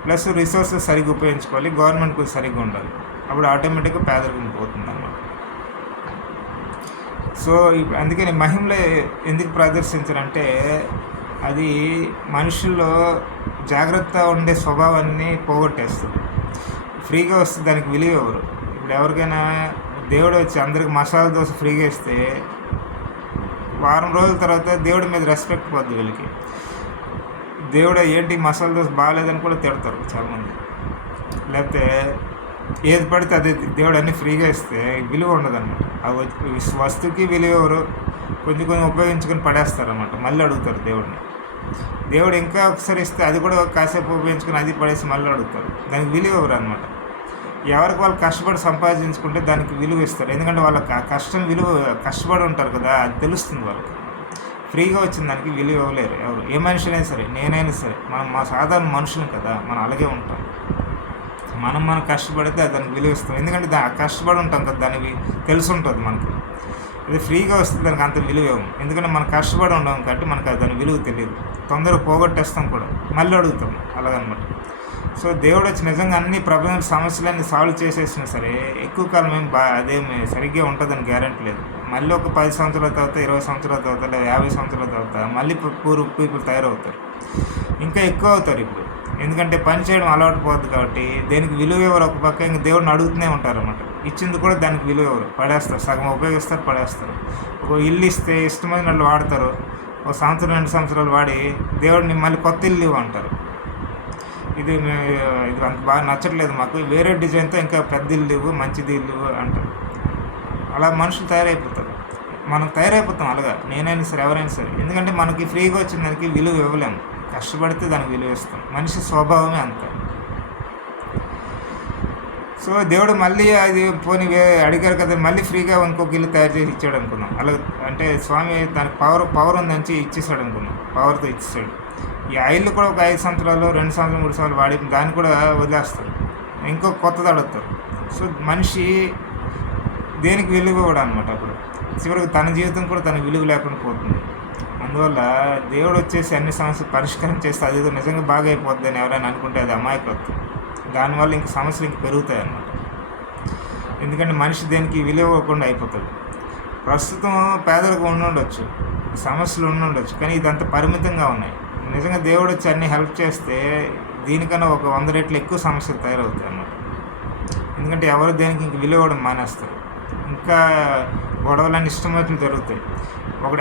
ప్లస్ రిసోర్సెస్ సరిగ్గా ఉపయోగించుకోవాలి, గవర్నమెంట్ కూడా సరిగ్గా ఉండాలి. అప్పుడు ఆటోమేటిక్గా పేదరికం పోతుంది అన్నమాట. సో అందుకని మహిమలో ఎందుకు ప్రదర్శించారంటే అది మనుషుల్లో జాగ్రత్త ఉండే స్వభావాన్ని పోగొట్టేస్తుంది. ఫ్రీగా వస్తే దానికి విలువ ఇవ్వరు. ఇప్పుడు ఎవరికైనా దేవుడు వచ్చి అందరికి మసాలా దోశ ఫ్రీగా ఇస్తే వారం రోజుల తర్వాత దేవుడి మీద రెస్పెక్ట్ పోద్ది వీళ్ళకి. దేవుడు ఏంటి మసాలా దోశ బాగాలేదని కూడా తిడతారు చాలామంది. లేకపోతే ఏది పడితే అది దేవుడు అన్నీ ఫ్రీగా ఇస్తే విలువ ఉండదన్నమాట. ఆ వస్తువుకి విలువ ఎవరు కొంచెం ఉపయోగించుకొని పడేస్తారన్నమాట. మళ్ళీ అడుగుతారు దేవుడిని. దేవుడు ఇంకా ఒకసారి ఇస్తే అది కూడా కాసేపు ఉపయోగించుకొని అది పడేసి మళ్ళీ అడుగుతారు. దానికి విలువ ఎవరు అనమాట. ఎవరికి వాళ్ళు కష్టపడి సంపాదించుకుంటే దానికి విలువ ఇస్తారు. ఎందుకంటే వాళ్ళకి ఆ కష్టం విలువ, కష్టపడి ఉంటారు కదా, అది తెలుస్తుంది వాళ్ళకి. ఫ్రీగా వచ్చిన దానికి విలువ ఇవ్వలేరు ఎవరు, ఏ మనిషి అయినా సరే, నేనైనా సరే. మా సాధారణ మనుషులం కదా, మనం అలాగే ఉంటాం. మనం కష్టపడితే దానికి విలువ ఇస్తాం. ఎందుకంటే కష్టపడి ఉంటాం కదా, దానికి తెలిసి ఉంటుంది మనకి. అది ఫ్రీగా వస్తే దానికి అంత విలువ ఇవ్వం, ఎందుకంటే మనం కష్టపడి ఉండం కాబట్టి మనకు దాని విలువ తెలియదు. తొందరగా పోగొట్టేస్తాం కూడా, మళ్ళీ అడుగుతాం అలాగనమాట. సో దేవుడు వచ్చి నిజంగా అన్ని ప్రపంచ సమస్యలన్నీ సాల్వ్ చేసేసినా సరే ఎక్కువ కాలం అదేమి సరిగ్గా ఉంటుందని గ్యారెంటీ లేదు. మళ్ళీ ఒక 10 సంవత్సరాల తర్వాత, 20 సంవత్సరాల తర్వాత, లేదా 50 సంవత్సరాల తర్వాత మళ్ళీ పూర్ పీపుల్ తయారవుతారు, ఇంకా ఎక్కువ అవుతారు ఇప్పుడు. ఎందుకంటే పని చేయడం అలవాటు పోతుంది కాబట్టి దేనికి విలువ ఎవరు. ఒక పక్క ఇంక దేవుడిని అడుగుతూనే ఉంటారు అన్నమాట. ఇచ్చింది కూడా దానికి విలువ ఎవరు, పడేస్తారు, సగం ఉపయోగిస్తారు, పడేస్తారు. ఒక ఇల్లు ఇస్తే ఇష్టమైన వాళ్ళు వాడతారు, ఒక సంవత్సరం 2 సంవత్సరాలు వాడి దేవుడిని మళ్ళీ కొత్త ఇల్లు ఇవ్వంటారు. ఇది అంత బాగా నచ్చట్లేదు మాకు, వేరే డిజైన్తో ఇంకా పెద్ద ఇల్లు ఇవ్వు, మంచిది ఇల్లు అంటారు. అలా మనుషులు తయారైపోతారు, మనం తయారైపోతాం అలాగా, నేనైనా సరే ఎవరైనా సరే. ఎందుకంటే మనకి ఫ్రీగా వచ్చిన దానికి విలువ ఇవ్వలేము, కష్టపడితే దానికి విలువ ఇస్తాం. మనిషి స్వభావమే అంత. సో దేవుడు మళ్ళీ అది పోనీ అడిగారు కదా, మళ్ళీ ఫ్రీగా ఇంకొక ఇల్లు తయారు చేసి ఇచ్చాడు అనుకున్నాం. అలా అంటే స్వామి దానికి పవర్ ఉందని ఇచ్చేసాడు అనుకున్నాం, పవర్తో ఇచ్చేసాడు. ఈ ఇల్లు కూడా ఒక 5 సంవత్సరాలు, 2 సంవత్సరాలు, 3 సంవత్సరాలు వాడి దాన్ని కూడా వదిలేస్తారు, ఇంకో కొత్తది అడుగుతారు. సో మనిషి దేనికి విలువ ఇవ్వడం అనమాట. అప్పుడు చివరికి తన జీవితం కూడా తన విలువ లేకుండా పోతుంది. అందువల్ల దేవుడు వచ్చేసి అన్ని సమస్యలు పరిష్కారం చేస్తే అది నిజంగా బాగా అయిపోద్ది అని ఎవరైనా అనుకుంటే అది అమాయకత్వం. దానివల్ల ఇంక సమస్యలు ఇంక పెరుగుతాయి అన్నమాట. ఎందుకంటే మనిషి దేనికి విలువ ఇవ్వకుండా అయిపోతుంది. ప్రస్తుతం పేదలకు ఉండొచ్చు, సమస్యలు ఉండుండొచ్చు, కానీ ఇదంతా పరిమితంగా ఉన్నాయి. నిజంగా దేవుడు వచ్చి అన్నీ హెల్ప్ చేస్తే దీనికన్నా ఒక 100 రెట్లు ఎక్కువ సమస్యలు తయారవుతాయి అన్నమాట. ఎందుకంటే ఎవరు దేనికి ఇంక విలువ ఇవ్వడం మానేస్తారు. ఇంకా గొడవలన్నీ ఇష్టం వచ్చినట్టు జరుగుతాయి.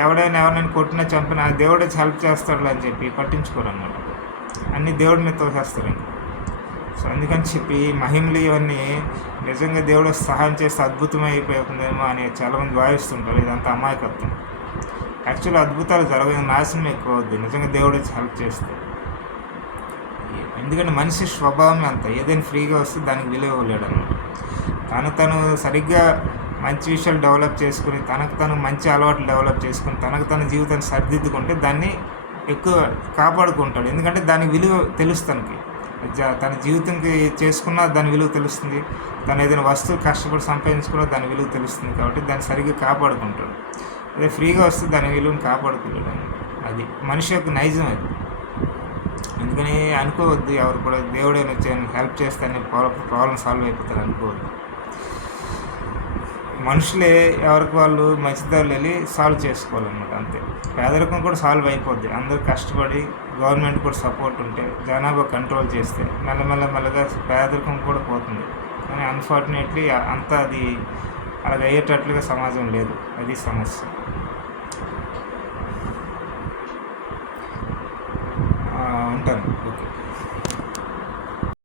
ఎవరైనా కొట్టినా చంపినా దేవుడు వచ్చి హెల్ప్ చేస్తాడు అని చెప్పి పట్టించుకోరు అన్నమాట. అన్నీ దేవుడి మీద తోసేస్తారు ఇంక. సో అందుకని చెప్పి మహిమలు ఇవన్నీ నిజంగా దేవుడు సహాయం చేస్తే అద్భుతమే అయిపోతుందేమో అని చాలామంది భావిస్తుంటారు. ఇదంతా అమాయకత్వం. యాక్చువల్లీ అద్భుతాలు జరగదు, నాశనం ఎక్కువ అవుద్ది నిజంగా దేవుడు వచ్చి హెల్ప్ చేస్తే. ఎందుకంటే మనిషి స్వభావం అంత, ఏదైనా ఫ్రీగా వస్తే దానికి విలువ ఇవ్వలేడు అన్నమాట. తను సరిగ్గా మంచి విషయాలు డెవలప్ చేసుకుని, తను మంచి అలవాట్లు డెవలప్ చేసుకుని, తన జీవితాన్ని సరిదిద్దుకుంటే దాన్ని ఎక్కువ కాపాడుకుంటాడు. ఎందుకంటే దానికి విలువ తెలుస్తుంది. తన జీవితంకి చేసుకున్నా దాని విలువ తెలుస్తుంది. తను ఏదైనా వస్తువు కష్టపడి సంపాదించుకున్నా దాని విలువ తెలుస్తుంది. కాబట్టి దాన్ని సరిగ్గా కాపాడుకుంటాడు. అదే ఫ్రీగా వస్తే దాని విలువను కాపాడుకోలేడు అన్నమాట. అది మనిషి యొక్క నైజం అది. అందుకని అనుకోవద్దు ఎవరు కూడా దేవుడైనా వచ్చి హెల్ప్ చేస్తే ప్రాబ్లం సాల్వ్ అయిపోతారు అనుకోవద్దు. మనుషులే ఎవరికి వాళ్ళు మంచిదారులు వెళ్ళి సాల్వ్ చేసుకోవాలన్నమాట, అంతే. పేదరికం కూడా సాల్వ్ అయిపోద్ది. అందరూ కష్టపడి గవర్నమెంట్ కూడా సపోర్ట్ ఉంటే, జనాభా కంట్రోల్ చేస్తే మెల్లగా పేదరికం కూడా పోతుంది. కానీ అన్ఫార్చునేట్లీ అంతా అది అలాగ అయ్యేటట్లుగా సమాజం లేదు. అది సమస్య. ఉంటాను.